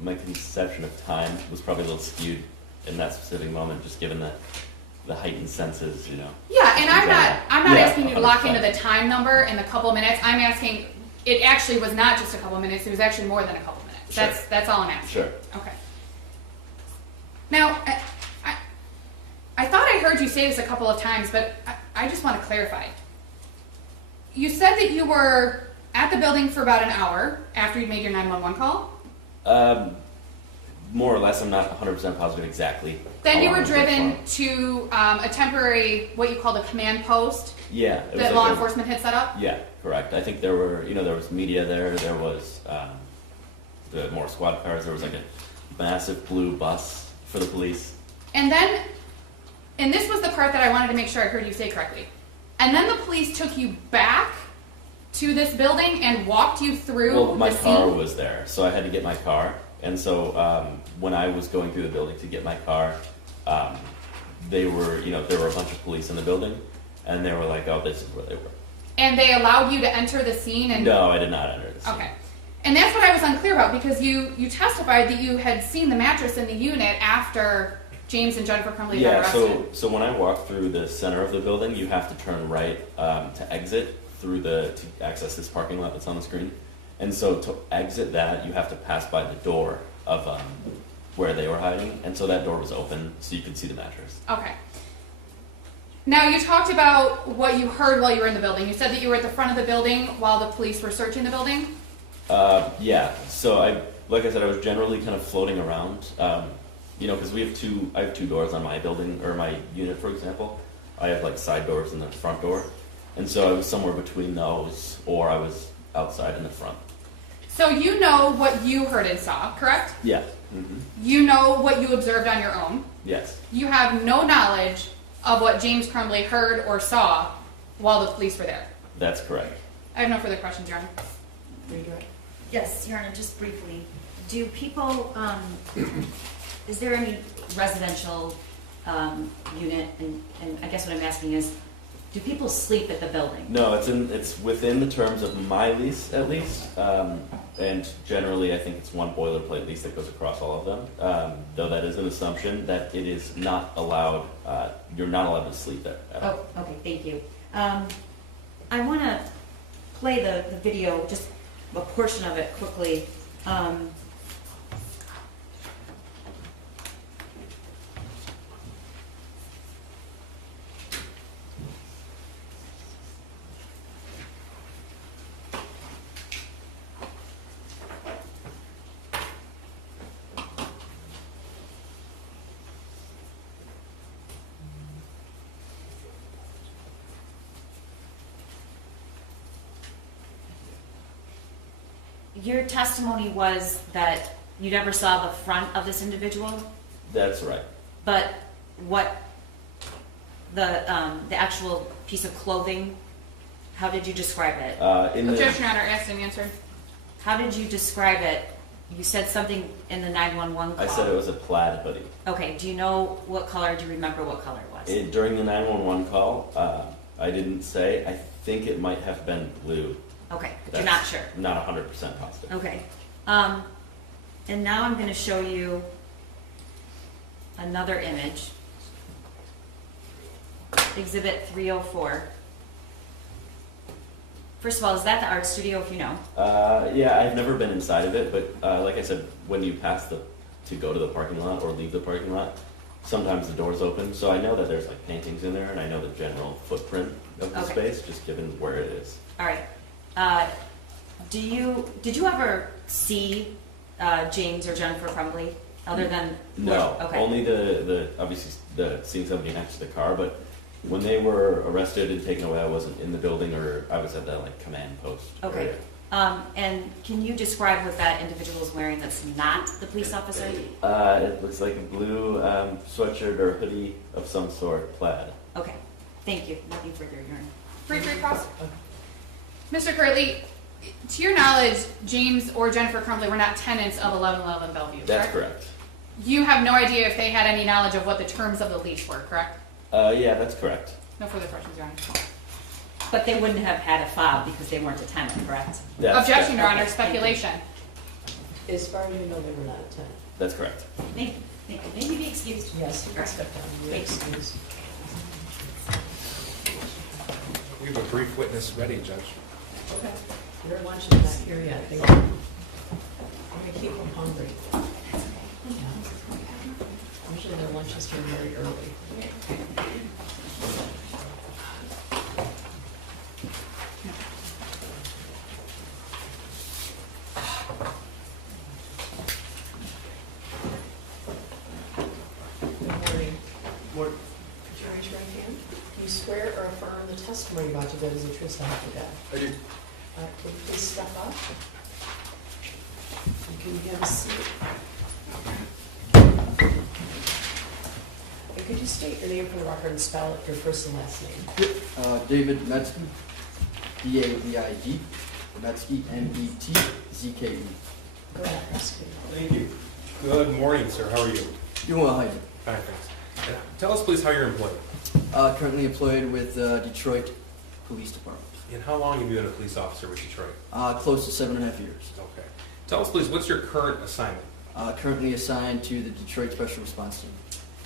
my conception of time was probably a little skewed in that specific moment, just given the heightened senses, you know. Yeah, and I'm not Yeah, asking you to lock 100%. into the time number and the couple of minutes. I'm asking, it actually was not just a couple of minutes, it was actually more than a couple of minutes. Sure. That's all I'm asking. Sure. Okay. Now, I thought I heard you say this a couple of times, but I just want to clarify. You said that you were at the building for about an hour after you made your 911 call? More or less, I'm not 100% positive exactly. Then how you long were it was for. driven to a temporary, what you called a command post Yeah. It was that like law a- enforcement had set up? Yeah, correct. I think there were, there was media there was the more squad cars, there was like a massive blue bus for the police. And then, and this was the part that I wanted to make sure I heard you say correctly. And then the police took you back to this building and walked you through Well, my the car scene? was there, so I had to get my car. And so when I was going through the building to get my car, there were a bunch of police in the building, and they were like, oh, this is where they were. And they allowed you to enter the scene? And No, I did not enter the scene. Okay. And that's what I was unclear about, because you testified that you had seen the mattress in the unit after James and Jennifer Crumbley got Yeah, arrested. so when I walk through the center of the building, you have to turn right to exit through to access this parking lot that's on the screen. And so to exit that, you have to pass by the door of where they were hiding. And so that door was open, so you could see the mattress. Okay. Now, you talked about what you heard while you were in the building. You said that you were at the front of the building while the police were searching the building? Yeah, so like I said, I was generally kind of floating around, because I have two doors on my building, or my unit, for example. I have like side doors and the front door. And so I was somewhere between those, or I was outside in the front. So you know what you heard and saw, correct? Yeah. Mm-hmm. You know what you observed on your own. Yes. You have no knowledge of what James Crumbley heard or saw while the police were there. That's correct. I have no further questions, Your Honor. Yes, Your Honor, just briefly. Do people, is there any residential unit, and I guess what I'm asking is, do people sleep at the building? No, it's within the terms of my lease, at least. And generally, I think it's one boilerplate lease that goes across all of them. Though that is an assumption that it is not allowed, you're not allowed to sleep there at all. Oh, okay, thank you. I want to play the video, just a portion of it quickly. Your testimony was that you never saw the front of this individual, That's right. but what the actual piece of clothing, how did you describe it? Objection, Your Honor, asked and answered. How did you describe it? You said something in the 911 call. I said it was a plaid hoodie. Okay, do you know what color, do you remember what color it was? During the 911 call, I didn't say. I think it might have been blue. Okay, but you're not That's sure? Not 100% positive. Okay. And now I'm going to show you another image. Exhibit 304. First of all, is that the art studio, if you know? Yeah, I've never been inside of it, but like I said, when you pass to go to the parking lot or leave the parking lot, sometimes the door's open. So I know that there's like paintings in there, and I know the general footprint of the space, just given where it is. All right. Did you ever see James or Jennifer Crumbley, other than No, okay. only the obviously the seeing somebody next to the car, but when they were arrested and taken away, I wasn't in the building, or I was at that like command post. Okay. area. And can you describe what that individual is wearing that's not the police officer? It looks like a blue sweatshirt or hoodie of some sort, plaid. Okay. Thank you. Nothing further, Your Honor. Brief recross. Mr. Curley, to your knowledge, James or Jennifer Crumbley were not tenants of 1111 Bellevue, correct? That's correct. You have no idea if they had any knowledge of what the terms of the lease were, correct? Yeah, that's correct. No further questions, Your Honor. But they wouldn't have had a fob because they weren't a tenant, correct? That's Objection, Your okay. Honor, speculation. As far as you know, they were not attending. That's correct. Thank you. Thank you. May you be excused? Yes, you can step down. You're Thank you. excused. We have a brief witness ready, Judge. Okay. Their lunch is not here yet. I'm gonna keep them hungry. Usually their lunch is here very early. Good morning. Could you raise your right hand? Do you swear or affirm the testimony you're about to give is the truth, so help you God? I do. Could you please step up? And can you have a seat? And could you state your name for the record and spell your first and last name? David Metzke, D-A-V-I-D, Metzke, M-E-T-Z-K-E. Go ahead, ask me. Thank you. Good morning, sir. How are you? Doing well, how are you? Fine, thanks. Tell us, please, how you're employed. Currently employed with Detroit Police Department. And how long have you been a police officer with Detroit? Close to 7.5 years. Okay. Tell us, please, what's your current assignment? Currently assigned to the Detroit Special Response Team.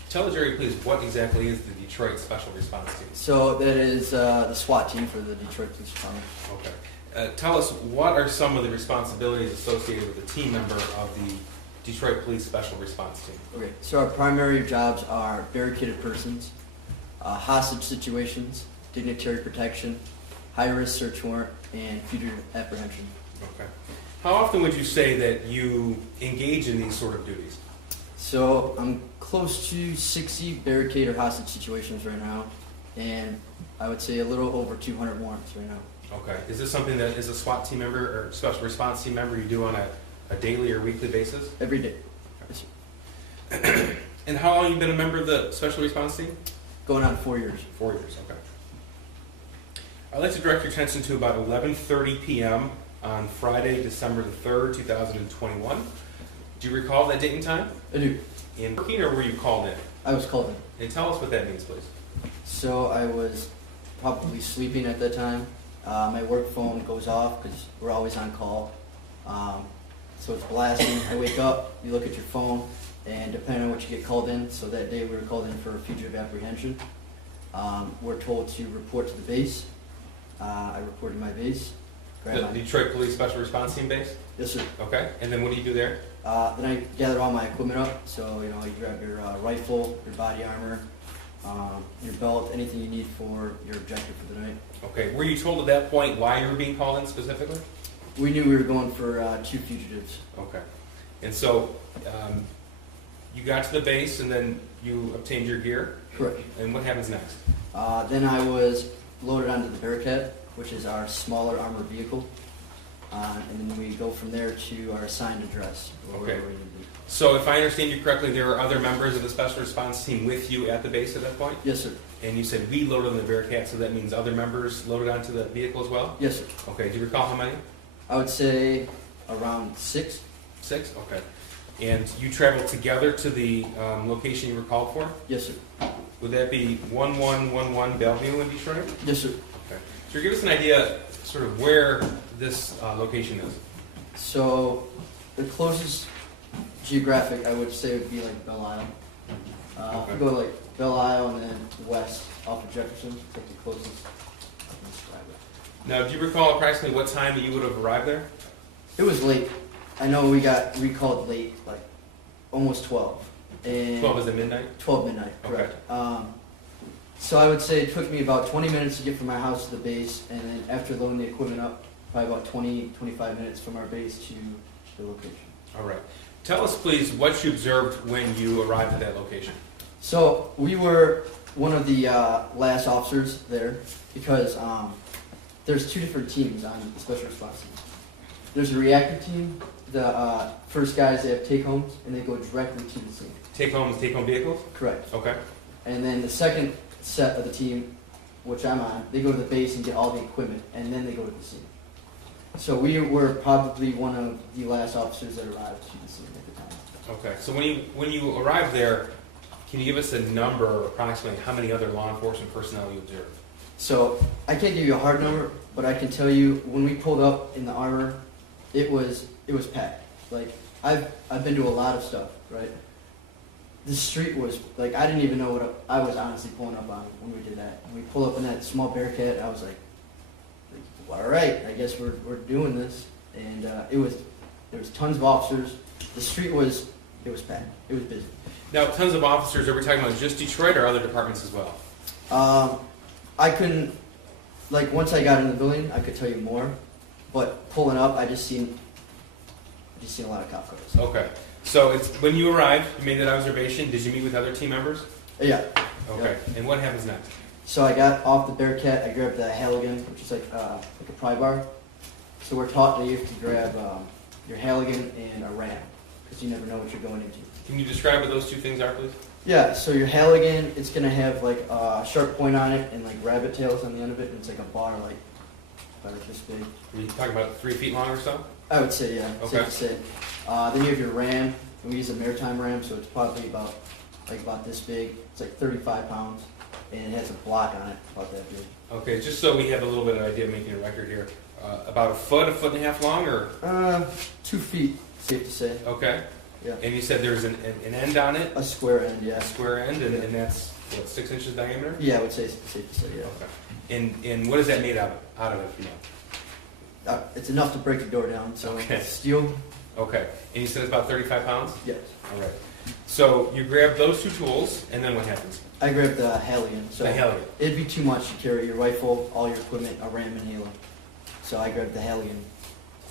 Tell the jury, please, what exactly is the Detroit Special Response Team? So that is the SWAT team for the Detroit Police Department. Okay. Tell us, what are some of the responsibilities associated with a team member of the Detroit Police Special Response Team? Okay, so our primary jobs are barricaded persons, hostage situations, dignitary protection, high-risk search warrant, and fugitive apprehension. Okay. How often would you say that you engage in these sort of duties? So I'm close to 60 barricade or hostage situations right now, and I would say a little over 200 warrants right now. Okay. Is this something that is a SWAT team member or special response team member you do on a daily or weekly basis? Every day. Yes, sir. And how long have you been a member of the special response team? Going on 4 years. 4 years, okay. I'd like to direct your attention to about 11:30 p.m. on Friday, December the 3rd, 2021. Do you recall that date and time? I do. In working, or were you called in? I was called in. And tell us what that means, please. So I was probably sleeping at that time. My work phone goes off because we're always on call. So it's blasting. I wake up, you look at your phone, and depending on what you get called in, so that day we were called in for fugitive apprehension. We're told to report to the base. I reported to my base. The Detroit Police Special Response Team base? Yes, sir. Okay, and then what do you do there? Then I gather all my equipment up. So, you grab your rifle, your body armor, your belt, anything you need for your objective for the night. Okay, were you told at that point why you were being called in specifically? We knew we were going for 2 fugitives. Okay. And so you got to the base and then you obtained your gear? Correct. And what happens next? Then I was loaded onto the Bearcat, which is our smaller armored vehicle. And then we go from there to our assigned address. Okay. So if I understand you correctly, there were other members of the special response team with you at the base at that point? Yes, sir. And you said we loaded on the Bearcat, so that means other members loaded onto the vehicle as well? Yes, sir. Okay, do you recall how many? I would say around 6. 6? Okay. And you traveled together to the location you were called for? Yes, sir. Would that be 1111 Bellevue in Detroit? Yes, sir. Okay. So give us an idea sort of where this location is. So the closest geographic, I would say, would be like Belle Isle. Okay. Go like Belle Isle and then west off of Jefferson. It's like the closest I can describe it. Now, do you recall approximately what time that you would have arrived there? It was late. I know we got recalled late, like almost 12. And 12 is at midnight? 12 midnight, correct. So I would say it took me about 20 minutes to get from my house to the base, and then after loading the equipment up, probably about 20-25 minutes from our base to the location. All right. Tell us, please, what you observed when you arrived at that location. So we were one of the last officers there because there's 2 different teams on the special response team. There's a reactive team. The first guys, they have take-homes, and they go directly to the scene. Take-home vehicles? Correct. Okay. And then the second set of the team, which I'm on, they go to the base and get all the equipment, and then they go to the scene. So we were probably one of the last officers that arrived to the scene at the time. Okay. So when you arrived there, can you give us a number, or approximately how many other law enforcement personnel you observed? So I can't give you a hard number, but I can tell you when we pulled up in the armor, it was packed. Like I've been to a lot of stuff, right? The street was, like, I didn't even know what I was honestly pulling up on when we did that. When we pulled up in that small Bearcat, I was like, all right, I guess we're doing this. And there was tons of officers. The street was packed. It was busy. Now, tons of officers, are we talking about just Detroit or other departments as well? I couldn't, like, once I got in the building, I could tell you more. But pulling up, I just seen a lot of cop cars. Okay. So it's when you arrived, you made that observation. Did you meet with other team members? Yeah. Okay. Yeah. And what happens next? So I got off the Bearcat, I grabbed the Halligan, which is like a pry bar. So we're taught that you have to grab your Halligan and a ram, because you never know what you're going into. Can you describe what those two things are, please? Yeah, so your Halligan, it's going to have like a sharp point on it and like rabbit tails on the end of it, and it's like a bar like about this big. Are you talking about 3 feet long or so? I would say, yeah, Okay. safe to say. Then you have your ram, and we use a maritime ram, so it's probably about this big. It's like 35 pounds, and it has a block on it about that big. Okay, just so we have a little bit of idea of making a record here. About a foot and a half long, or? 2 feet, safe to say. Okay. Yeah. And you said there's an end on it? A square end, yeah. A square end, and, Yeah. and that's, what, 6 inches diameter? Yeah, I would say safe to say, yeah. Okay. And what is that made out of, if you know? It's enough to break the door down, so Okay. it's steel. Okay. And you said it's about 35 pounds? Yes. All right. So you grab those 2 tools, and then what happens? I grabbed the Halligan. So The Halligan. it'd be too much to carry your rifle, all your equipment, a ram, and halo. So I grabbed the Halligan.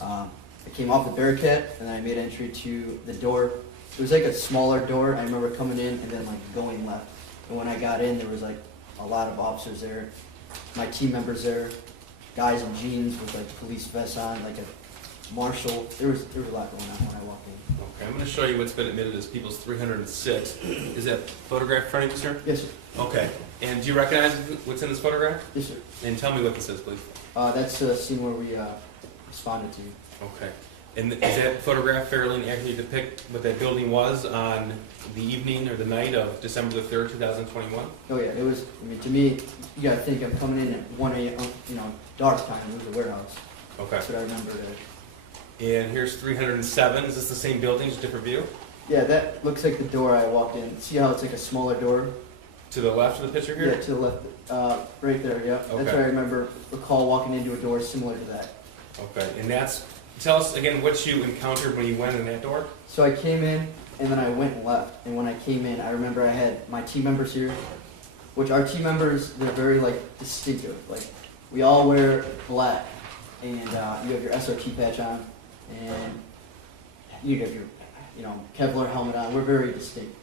I came off the Bearcat, and then I made entry to the door. It was like a smaller door. I remember coming in and then like going left. And when I got in, there was like a lot of officers there, my team members there, guys in jeans with like police vests on, like a marshal. There was a lot going on when I walked in. Okay, I'm going to show you what's been admitted as People's 306. Is that photograph in front of you, sir? Yes, sir. Okay. And do you recognize what's in this photograph? Yes, sir. And tell me what this is, please. That's the scene where we responded to. Okay. And is that photograph fairly accurately depict what that building was on the evening or the night of December the 3rd, 2021? Oh yeah, it was. I mean, to me, you gotta think I'm coming in at 1 a.m. Dark time. It was a warehouse. Okay. That's what I remember there. And here's 307. Is this the same building, just different view? Yeah, that looks like the door I walked in. See how it's like a smaller door? To the left of the picture here? Yeah, to the left, right there. Yeah, Okay. that's what I recall walking into a door similar to that. Okay. And tell us again what you encountered when you went in that door. So I came in and then I went left. And when I came in, I remember I had my team members here, which our team members, they're very like distinctive. Like we all wear black, and you have your SRT patch on, and you have your Kevlar helmet on. We're very distinct.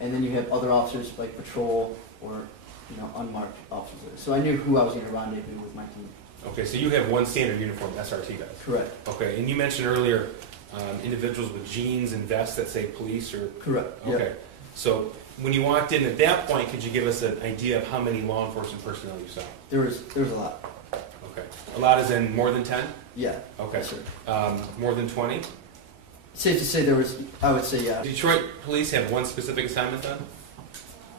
And then you have other officers like patrol or unmarked officers. So I knew who I was going to rendezvous with my team. Okay, so you have one standard uniform, SRT does. Correct. Okay, and you mentioned earlier individuals with jeans and vests that say police or... Correct, yeah. Okay, so when you walked in at that point, could you give us an idea of how many law enforcement personnel you saw? There was a lot. Okay. A lot is in more than 10? Yeah. Okay. Yes, sir. More than 20? Safe to say there was, I would say, yeah. Detroit police have one specific assignment then?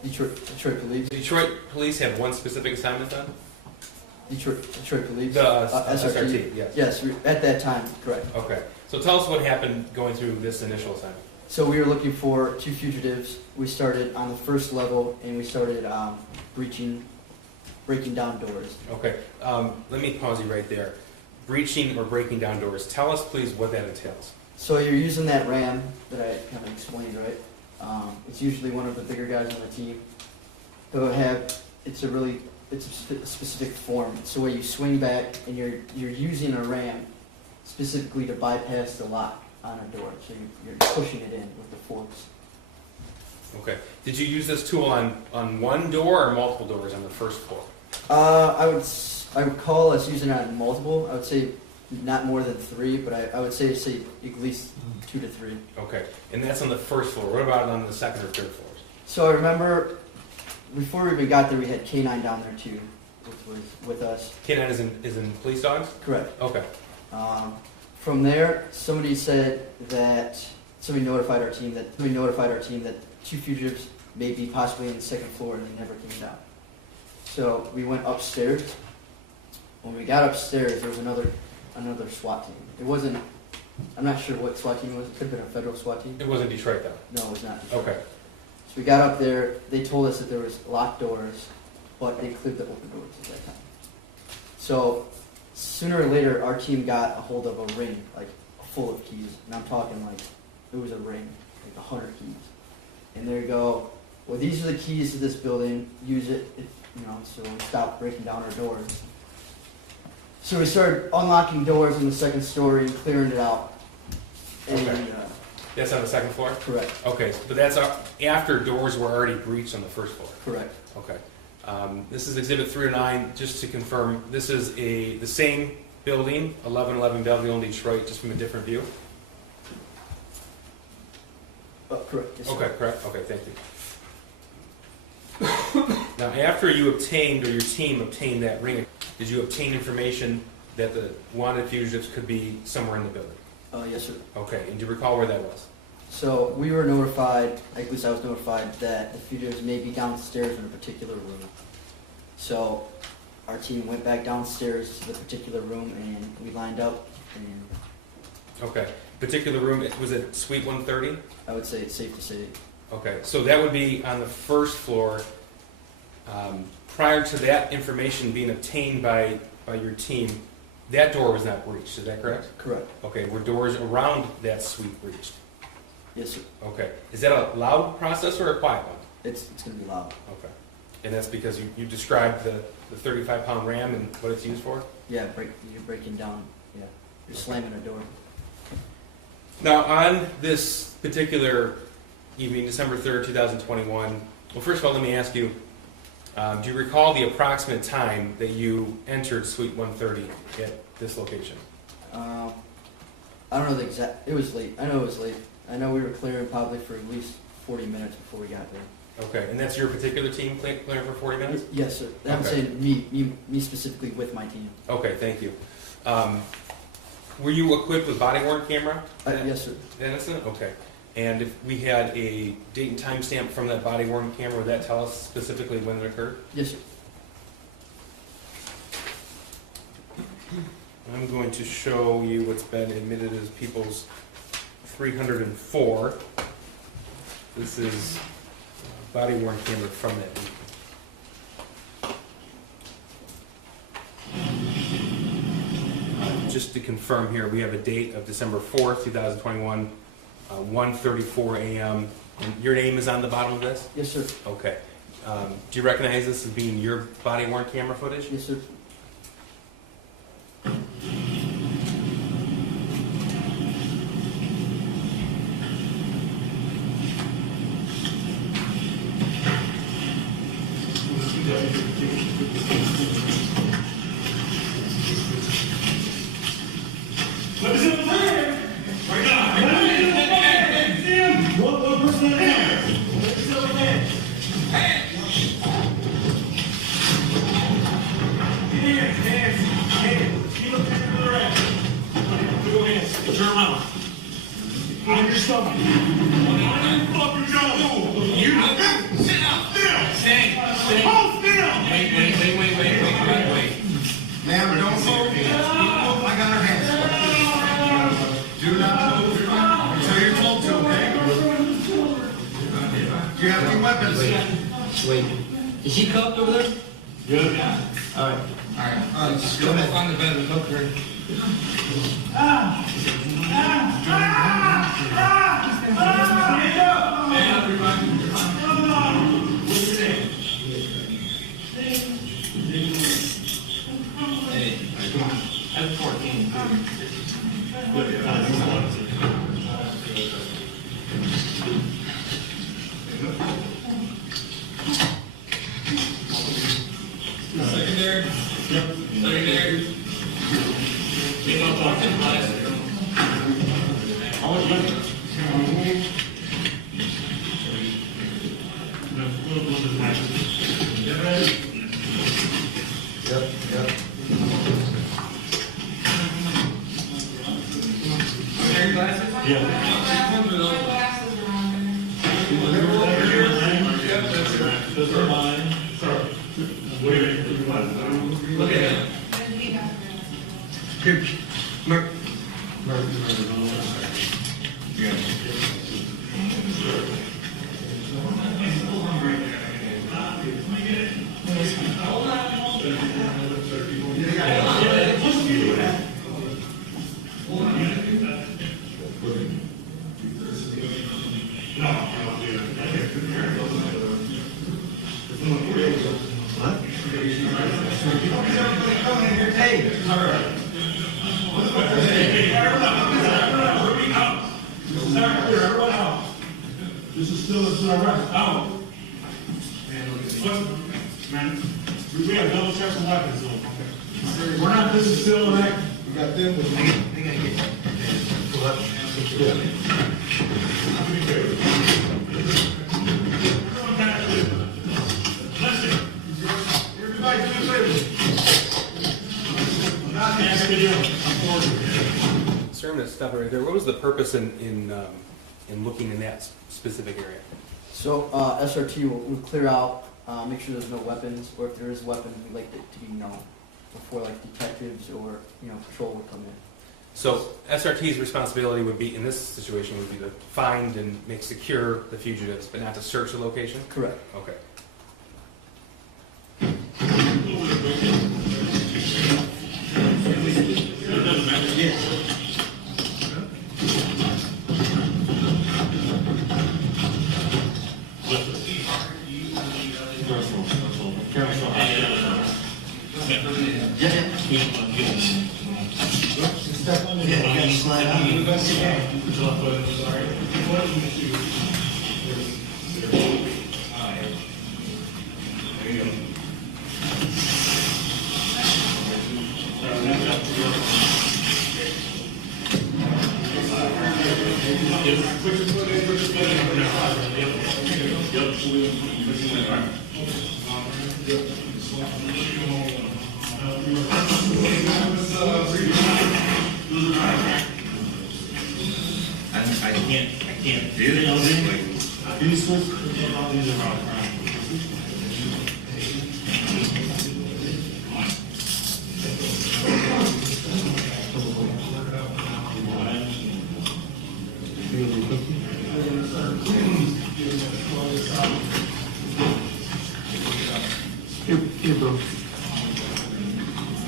Detroit police. Detroit police have one specific assignment then? Detroit police. The SRT. SRT, yes. Yes, at that time, correct. Okay. So tell us what happened going through this initial assignment. So we were looking for 2 fugitives. We started on the first level, and we started breaking down doors. Okay. Let me pause you right there. Breaching or breaking down doors. Tell us, please, what that entails. So you're using that ram that I kind of explained, right? It's usually one of the bigger guys on the team. It's a specific form. It's the way you swing back, and you're using a ram specifically to bypass the lock on a door. So you're pushing it in with the forks. Okay. Did you use this tool on one door or multiple doors on the first floor? I would call us using it on multiple. I would say not more than 3, but I would say at least 2 to 3. Okay. And that's on the first floor. What about on the second or third floors? So I remember before we even got there, we had K9 down there too, which was with us. K9 is in police dogs? Correct. Okay. From there, somebody notified our team that 2 fugitives may be possibly on the second floor, and they never came down. So we went upstairs. When we got upstairs, there was another SWAT team. It wasn't I'm not sure what SWAT team it was. It could have been a federal SWAT team. It wasn't Detroit though? No, it was not. Okay. So we got up there. They told us that there was locked doors, but they cleared the open doors at that time. So sooner or later, our team got a hold of a ring, like full of keys. And I'm talking like it was a ring, like 100 keys. And there you go. Well, these are the keys to this building. Use it, so we stop breaking down our doors. So we started unlocking doors on the second story and clearing it out. And, Okay. That's on the second floor? Correct. Okay, but that's after doors were already breached on the first floor? Correct. Okay. This is Exhibit 309, just to confirm, this is the same building, 1111 Belleville in Detroit, just from a different view? Correct. Yes, sir. Okay, correct, okay, thank you. Now, after you obtained, or your team obtained that ring, did you obtain information that the wanted fugitives could be somewhere in the building? Yes, sir. Okay, and do you recall where that was? So we were notified, at least I was notified, that the fugitives may be downstairs in a particular room. So our team went back downstairs to the particular room and we lined up and Okay, particular room, was it Suite 130? I would say it's safe to say. Okay, so that would be on the first floor. Prior to that information being obtained by your team, that door was not breached, is that correct? Correct. Okay, were doors around that suite breached? Yes, sir. Okay, is that a loud process or a quiet one? It's going to be loud. Okay, and that's because you described the 35-pound RAM and what it's used for? Yeah, you're breaking down. Yeah, you're slamming a door. Now, on this particular evening, December 3rd, 2021, well, first of all, let me ask you, do you recall the approximate time that you entered Suite 130 at this location? I don't know the exact, it was late. I know it was late. I know we were clearing probably for at least 40 minutes before we got there. Okay, and that's your particular team clearing for 40 minutes? Yes, sir. I'm Okay. saying me specifically with my team. Okay, thank you. Were you equipped with body-worn camera? Yes, sir. That incident? Okay. And if we had a date and time stamp from that body-worn camera, would that tell us specifically when it occurred? Yes, sir. I'm going to show you what's been admitted as People's 304. This is a body-worn camera from that week. Just to confirm here, we have a date of December 4th, 2021, 1:34 a.m. And your name is on the bottom of this? Yes, sir. Okay. Do you recognize this as being your body-worn camera footage? Yes, sir. Turn around. On your stomach. Fucking Joe. You sit down. Stay. Hold still. Wait. Ma'am, don't move. I got her hands. Do not move until you're told to, okay? Do you have any weapons? Wait. Is she cuffed over there? Good. All right. Just go back on the bed and hook her. I'm 14. Secondary. Keep up on the class. Look at it. is our arrest. Out. Man, we have double checks on weapons, so. We're not, this is still an act. We got them, but we gotta get. Pull up. Listen, everybody do the favor. Not asking you. Sir, I'm going to stop it right there. What was the purpose in looking in that specific area? So SRT will clear out, make sure there's no weapons, or if there is a weapon, we'd like it to be known before like detectives or patrol would come in. So SRT's responsibility would be, in this situation, would be to find and make secure the fugitives, but not to search the location? Correct. Okay. I can't do it. These are wrong. Here, bro.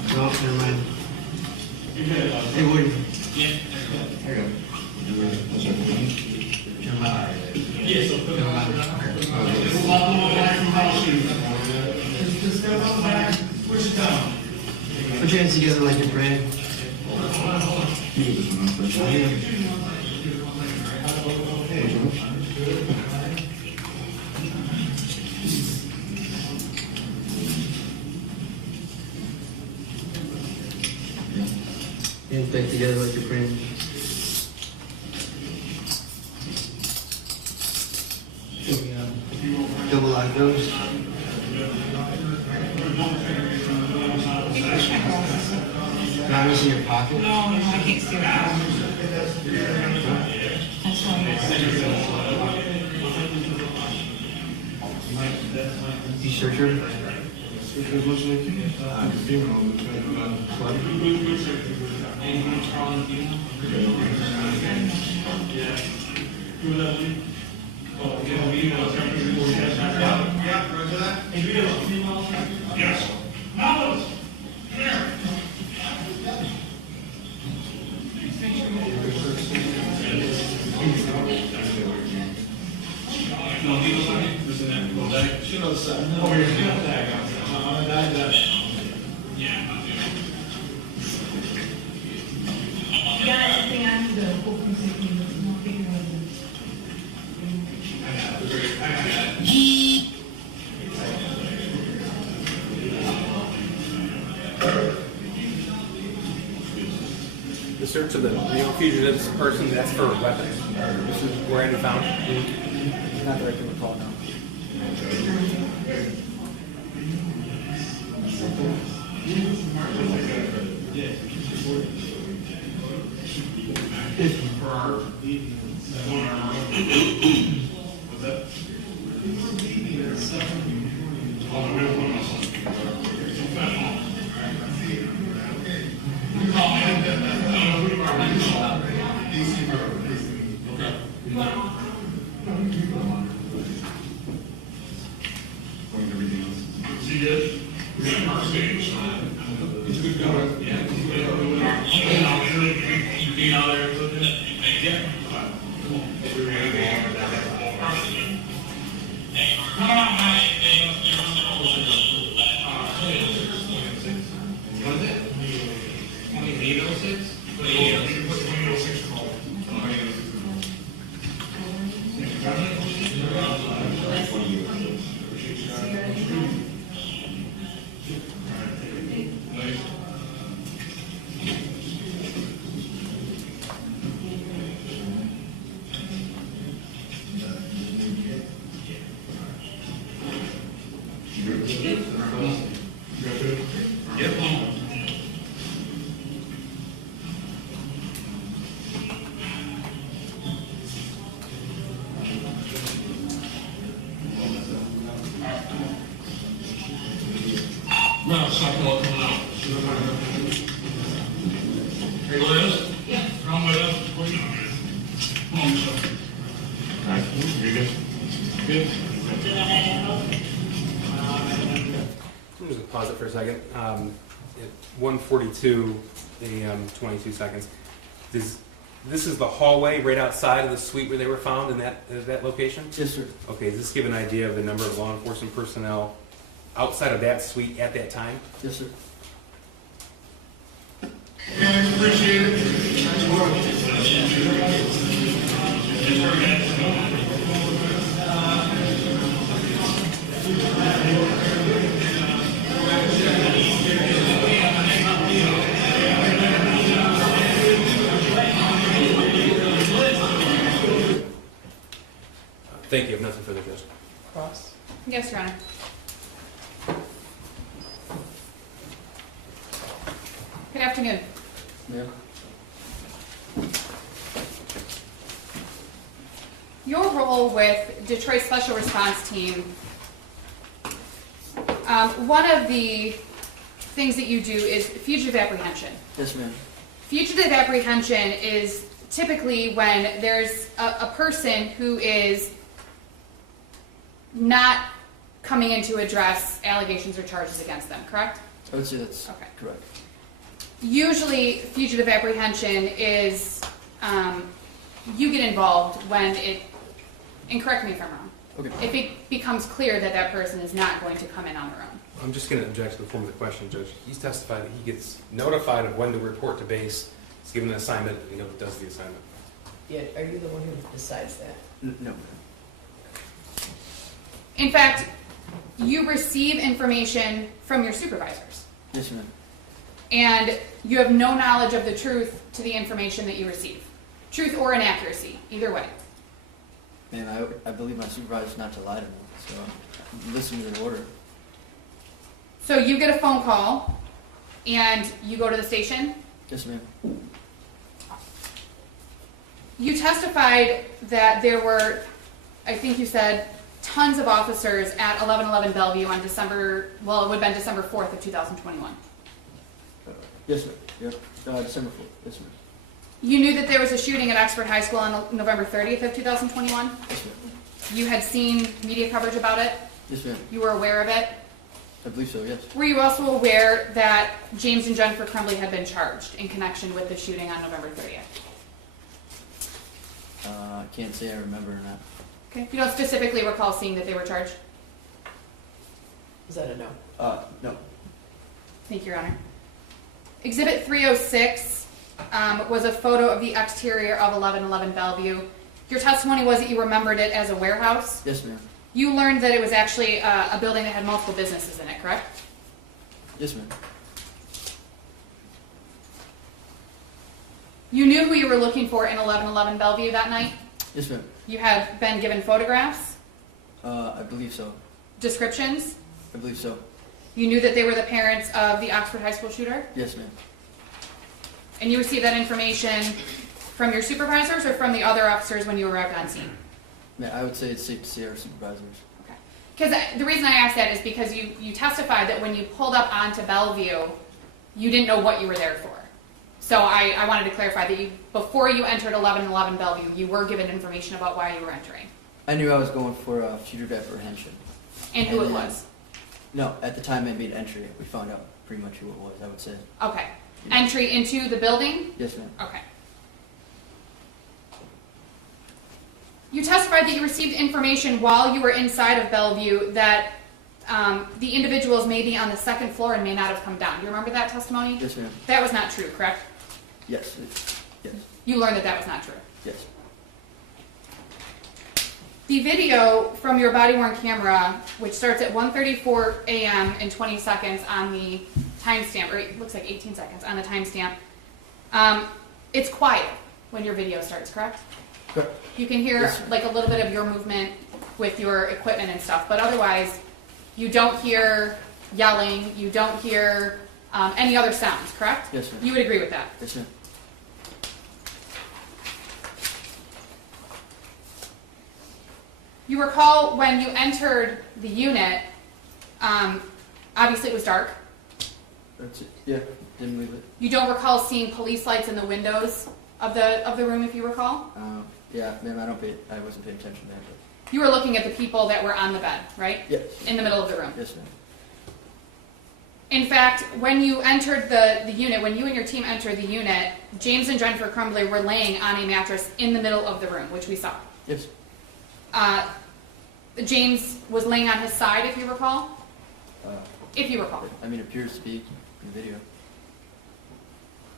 No, never mind. Hey, Woody. Yeah. There you go. Put your hands together like you're praying. Hands back together like you're praying. Double lock those. Not in your pocket? No, I can't see that. That's why. You search her? Yes. Now, here. The search of the fugitives person, that's for weapons. This is where I found. Not that I can recall now. something will come out. Hey, Liz? Yeah. Come with us. What are you doing? Come on, sir. All right, you good? Good. I'm just gonna pause it for a second. At 1:42 a.m., 22 seconds. This is the hallway right outside of the suite where they were found in that location? Yes, sir. Okay, does this give an idea of the number of law enforcement personnel outside of that suite at that time? Yes, sir. Yeah, appreciate it. Nice work. Thank you. I have nothing further, Judge. Cross? Yes, Your Honor. Good afternoon. Yeah. Your role with Detroit Special Response Team, one of the things that you do is fugitive apprehension. Yes, ma'am. Fugitive apprehension is typically when there's a person who is not coming in to address allegations or charges against them, correct? I would say that's Okay. correct. Usually, fugitive apprehension is you get involved when it, and correct me if I'm wrong, Okay. if it becomes clear that that person is not going to come in on their own. I'm just going to object to the form of the question, Judge. He's testified that he gets notified of when to report to base. He's given an assignment, and he does the assignment. Yeah, are you the one who decides that? No. In fact, you receive information from your supervisors, Yes, ma'am. and you have no knowledge of the truth to the information that you receive. Truth or inaccuracy, either way. And I believe my supervisor's not to lie to me, so I'm listening to the order. So you get a phone call, and you go to the station. Yes, ma'am. You testified that there were, I think you said, tons of officers at 1111 Bellevue on December, well, it would have been December 4th of 2021. Yes, ma'am. Yep. December 4th. Yes, ma'am. You knew that there was a shooting at Oxford High School on November 30th of 2021. Yes, ma'am. You had seen media coverage about it. Yes, ma'am. You were aware of it. I believe so, yes. Were you also aware that James and Jennifer Crumbley had been charged in connection with the shooting on November 30th? I can't say I remember or not. Okay. You don't specifically recall seeing that they were charged? Is that a no? No. Thank you, Your Honor. Exhibit 306 was a photo of the exterior of 1111 Bellevue. Your testimony was that you remembered it as a warehouse. Yes, ma'am. You learned that it was actually a building that had multiple businesses in it, correct? Yes, ma'am. You knew who you were looking for in 1111 Bellevue that night? Yes, ma'am. You had been given photographs, I believe so. descriptions. I believe so. You knew that they were the parents of the Oxford High School shooter? Yes, ma'am. And you received that information from your supervisors or from the other officers when you arrived on scene? Yeah, I would say it's safe to say our supervisors. Okay. Because the reason I asked that is because you testified that when you pulled up onto Bellevue, you didn't know what you were there for. So I wanted to clarify that before you entered 1111 Bellevue, you were given information about why you were entering. I knew I was going for fugitive apprehension. And who it then- was. No, at the time I made entry, we found out pretty much who it was, I would say. Okay. Entry into the building? Yes, ma'am. Okay. You testified that you received information while you were inside of Bellevue that the individuals may be on the second floor and may not have come down. Do you remember that testimony? Yes, ma'am. That was not true, correct? Yes. Yes. You learned that that was not true. Yes. The video from your body-worn camera, which starts at 1:34 a.m. and 20 seconds on the timestamp, or it looks like 18 seconds on the timestamp, it's quiet when your video starts, correct? Correct. You can hear Yes. like a little bit of your movement with your equipment and stuff, but otherwise you don't hear yelling, you don't hear any other sounds, correct? Yes, ma'am. You would agree with that? Yes, ma'am. You recall when you entered the unit, obviously it was dark. That's it. Yeah, didn't leave it. You don't recall seeing police lights in the windows of the room, if you recall? Yeah, ma'am, I wasn't paying attention to that. But You were looking at the people that were on the bed, right? yes. In the middle of the room. Yes, ma'am. In fact, when you entered the unit, when you and your team entered the unit, James and Jennifer Crumbley were laying on a mattress in the middle of the room, which we saw. Yes. James was laying on his side, if you recall? If you recall. I mean, it appears to be in the video.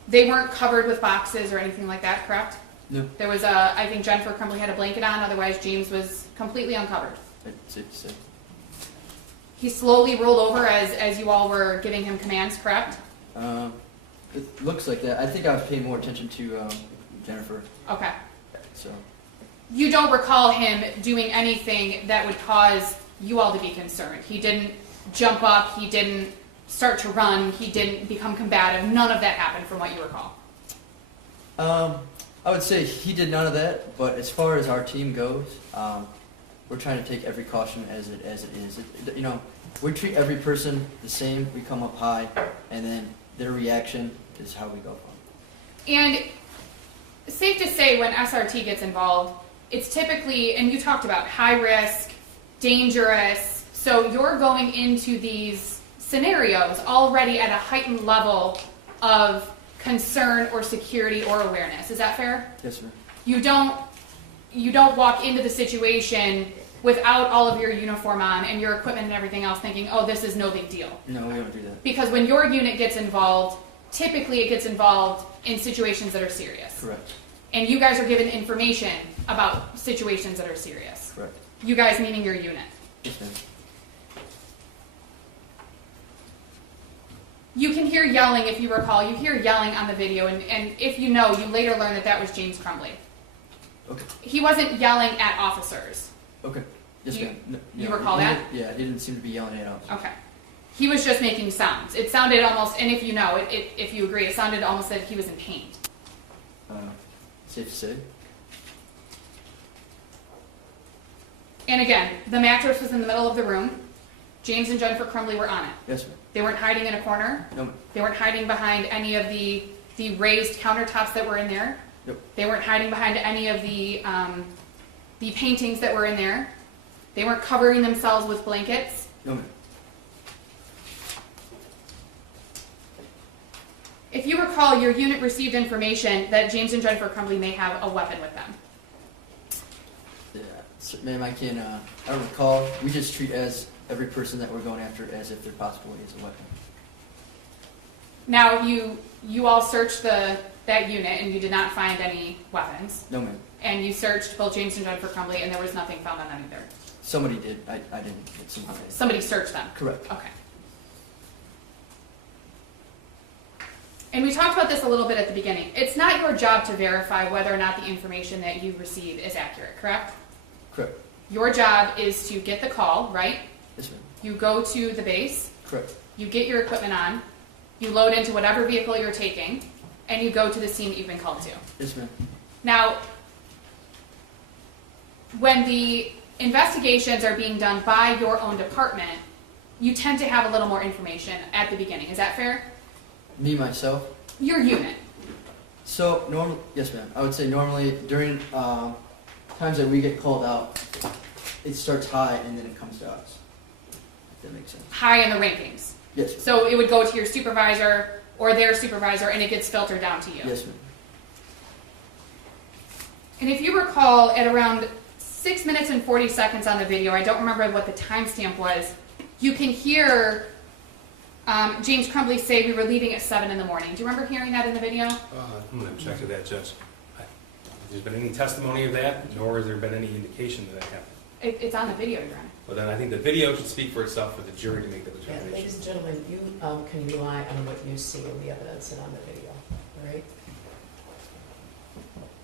They weren't covered with boxes or anything like that, correct? No. There was I think Jennifer Crumbley had a blanket on, otherwise James was completely uncovered. It's safe to say. He slowly rolled over as you all were giving him commands, correct? It looks like that. I think I was paying more attention to Jennifer. Okay. So. You don't recall him doing anything that would cause you all to be concerned. He didn't jump up, he didn't start to run, he didn't become combative. None of that happened from what you recall. I would say he did none of that, but as far as our team goes, we're trying to take every caution as it is. You know, we treat every person the same. We come up high, and then their reaction is how we go from. And safe to say, when SRT gets involved, it's typically, and you talked about high risk, dangerous, so you're going into these scenarios already at a heightened level of concern or security or awareness. Is that fair? Yes, ma'am. You don't walk into the situation without all of your uniform on and your equipment and everything else thinking, oh, this is no big deal. No, we don't do that. Because when your unit gets involved, typically it gets involved in situations that are serious. Correct. And you guys are given information about situations that are serious. Correct. You guys meaning your unit. Yes, ma'am. You can hear yelling, if you recall. You hear yelling on the video, and if you know, you later learn that that was James Crumbley. Okay. He wasn't yelling at officers. Okay. Yes, You- ma'am. No, you no, recall he that? didn't- Yeah, he didn't seem to be yelling at us. Okay. He was just making sounds. It sounded almost, and if you know, if you agree, it sounded almost that he was in pain. Safe to say. And again, the mattress was in the middle of the room. James and Jennifer Crumbley were on it. Yes, ma'am. They weren't hiding in a corner. No, ma'am. They weren't hiding behind any of the raised countertops that were in there. Nope. They weren't hiding behind any of the paintings that were in there. They weren't covering themselves with blankets. No, ma'am. If you recall, your unit received information that James and Jennifer Crumbley may have a weapon with them. Yeah, so, ma'am, I don't recall. We just treat every person that we're going after as if their possibly is a weapon. Now, you all searched that unit and you did not find any weapons. No, ma'am. And you searched both James and Jennifer Crumbley and there was nothing found on them either. Somebody did. I didn't. But somebody did. Somebody searched them. Correct. Okay. And we talked about this a little bit at the beginning. It's not your job to verify whether or not the information that you receive is accurate, correct? Correct. Your job is to get the call, right? Yes, ma'am. You go to the base, Correct. you get your equipment on, you load into whatever vehicle you're taking, and you go to the scene that you've been called to. Yes, ma'am. Now, when the investigations are being done by your own department, you tend to have a little more information at the beginning. Is that fair? Me, myself. Your unit. So, yes, ma'am. I would say normally during times that we get called out, it starts high and then it comes to us. If that makes sense. High in the rankings. Yes, ma'am. So it would go to your supervisor or their supervisor and it gets filtered down to you. Yes, ma'am. And if you recall, at around 6 minutes and 40 seconds on the video, I don't remember what the timestamp was, you can hear James Crumbley say we were leaving at 7 in the morning. Do you remember hearing that in the video? I'm going to check to that, Judge. There's been any testimony of that, nor has there been any indication that that happened. It's on the video, Your Honor. Well, then I think the video should speak for itself for the jury to make the Yeah, determination. ladies and gentlemen, you can rely on what you see in the evidence and on the video, all right?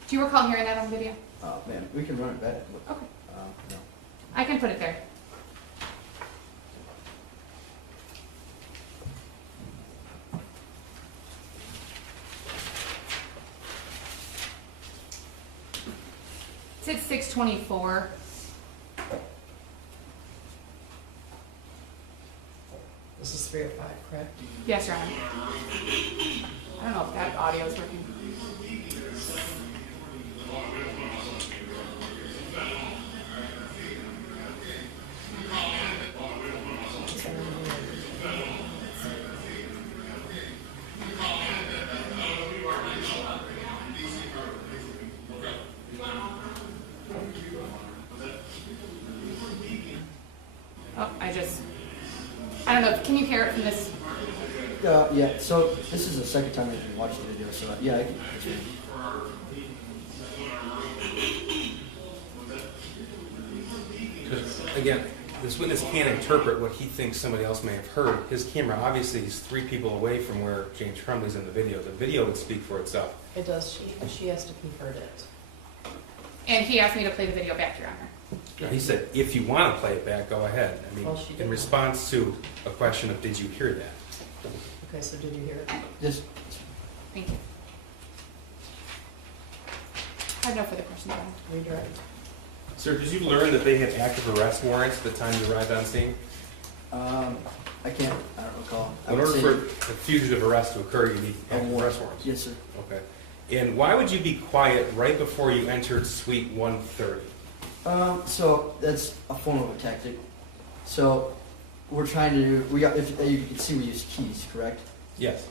Do you recall hearing that on the video? Man, we can run it back. But, Okay. no. I can put it there. It's at 6:24. The This is 305, correct? Yes, Your Honor. I don't know if that audio is working. Oh, I don't know, can you hear it from this? Yeah, so this is the second time I've watched the video, so yeah, I can. Again, this witness can't interpret what he thinks somebody else may have heard. His camera, obviously, is 3 people away from where James Crumbley's in the video. The video would speak for itself. It does, she asked if he heard it. And he asked me to play the video back, Your Honor. He said, if you want to play it back, go ahead. I mean, Well, she in didn't. response to a question of, did you hear that? Okay, so did you hear it? Just, Thank you. I have no further questions, Your Honor. Redirect. Sir, did you learn that they had active arrest warrants at the time you arrived on scene? I don't recall. I In would order say for a fugitive arrest to occur, you need active warrant. arrest warrants. Yes, sir. Okay. And why would you be quiet right before you entered suite 130? So that's a form of a tactic. So we're trying to, if you can see, we use keys, correct? Yes.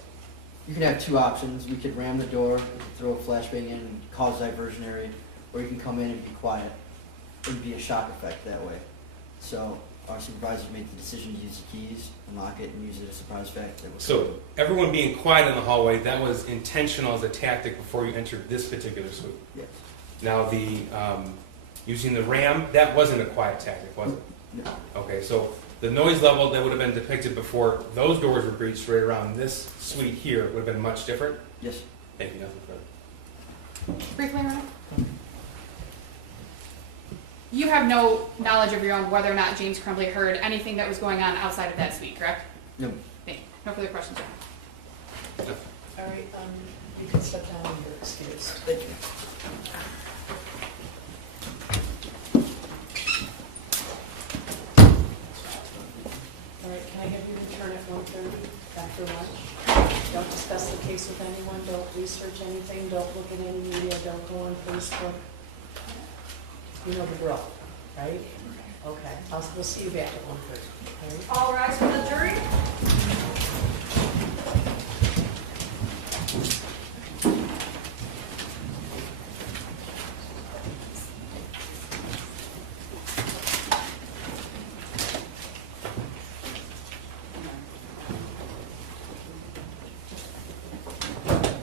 You can have 2 options. We could ram the door, we could throw a flashbang in and cause diversionary, or you can come in and be quiet and be a shock effect that way. So our supervisors made the decision to use the keys, unlock it, and use it as a surprise effect. So everyone being quiet in the hallway, that was intentional as a tactic before you entered this particular suite? Yes. Now the using the ram, that wasn't a quiet tactic, was it? No. Okay, so the noise level that would have been depicted before those doors were breached right around this suite here would have been much different? Yes. Thank you, nothing further. Briefly, Your Honor? You have no knowledge of your own whether or not James Crumbley heard anything that was going on outside of that suite, correct? No. Thank you. No further questions, Your Honor. All right, you can step down and you're excused. Thank you. All right, can I have you return at 1:30 after lunch? Don't discuss the case with anyone, don't research anything, don't look at any media, don't go on Facebook. You know the drill, right? Okay, we'll see you back at 1:30. All rise for the jury.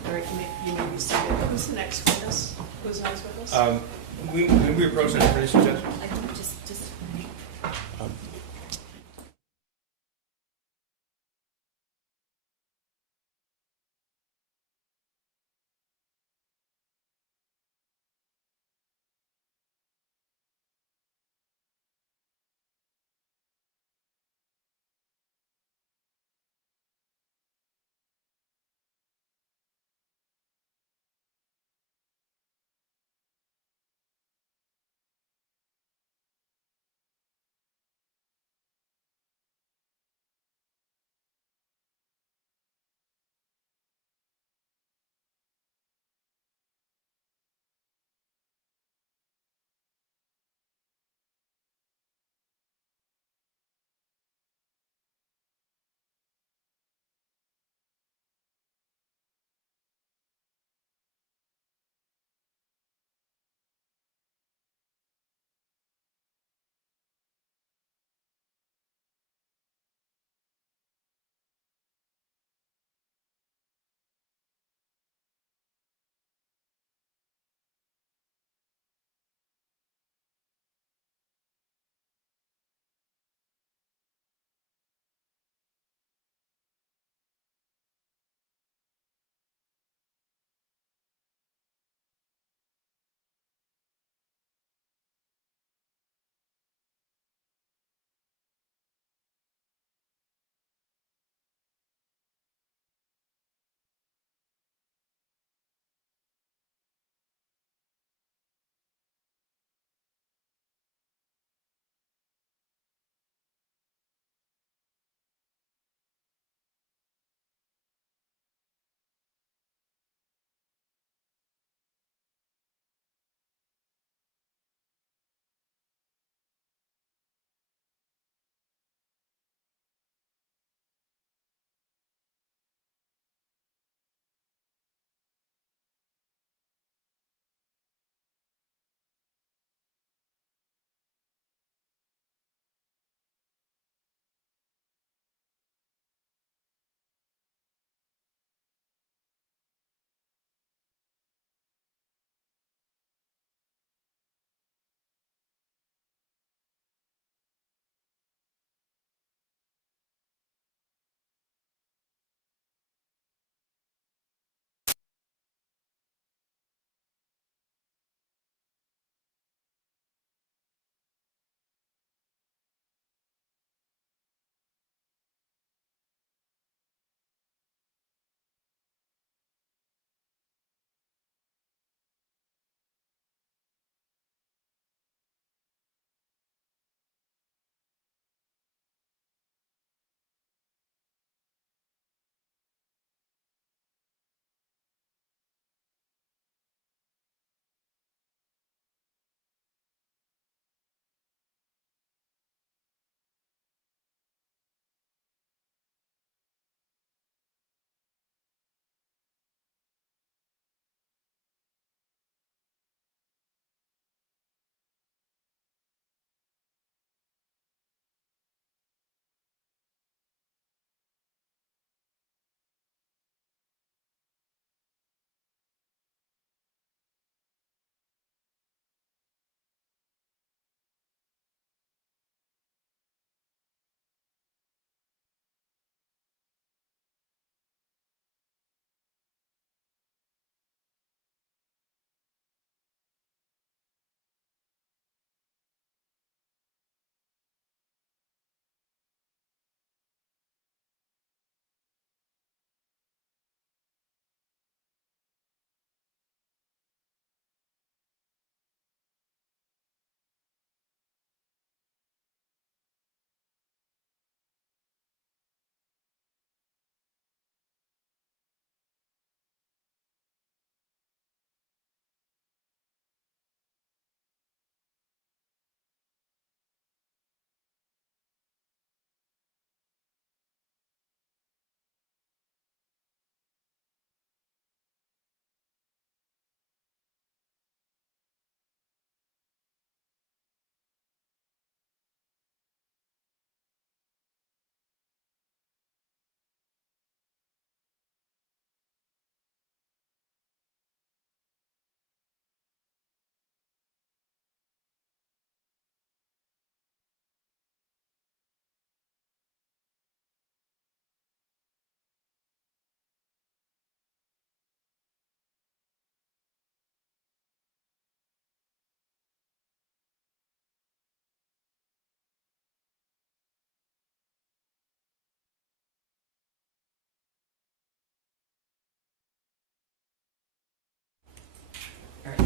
All right, you may be seated. Who's the next witness? Who's the next witness? When we approach that information, Judge? I think just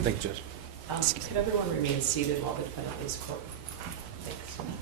Thank you, Judge. Could everyone remain seated while the defendant leaves court? Thanks.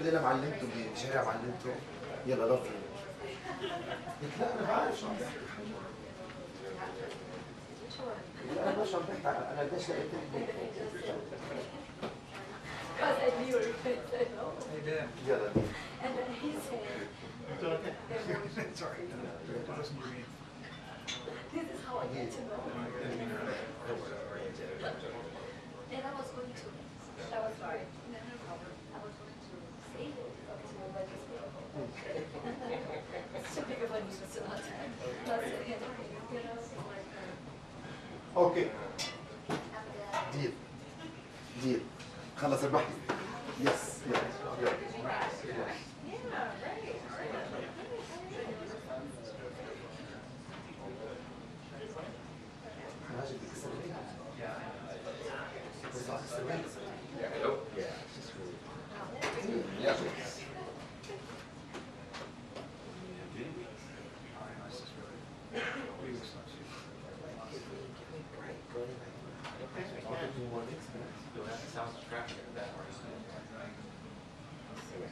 اللي انا معلمته بشارع معلمته يلا لف. قلت لا انا بعرف شو عم بحكي. لا انا مش عم بحكي انا ليش لقيت Because I knew you were going to say no. Hey Dan. يلا. And then he said, It's okay. Sorry. this is how I get to know. And I was going to, I was sorry, no, no problem. I was going to save it up to let this go. It's too big of a nuisance to not time. Not sitting in, you know, Okay. Deal. Deal. خلص اربحي. Yes.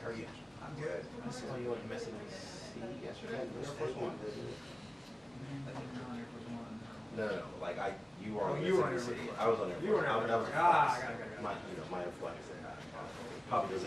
How are you? I'm good. I saw you on MSNBC yesterday. No, like you were on MSNBC. I was on there. You were on there. I was Ah, I got it. my influx. Probably doesn't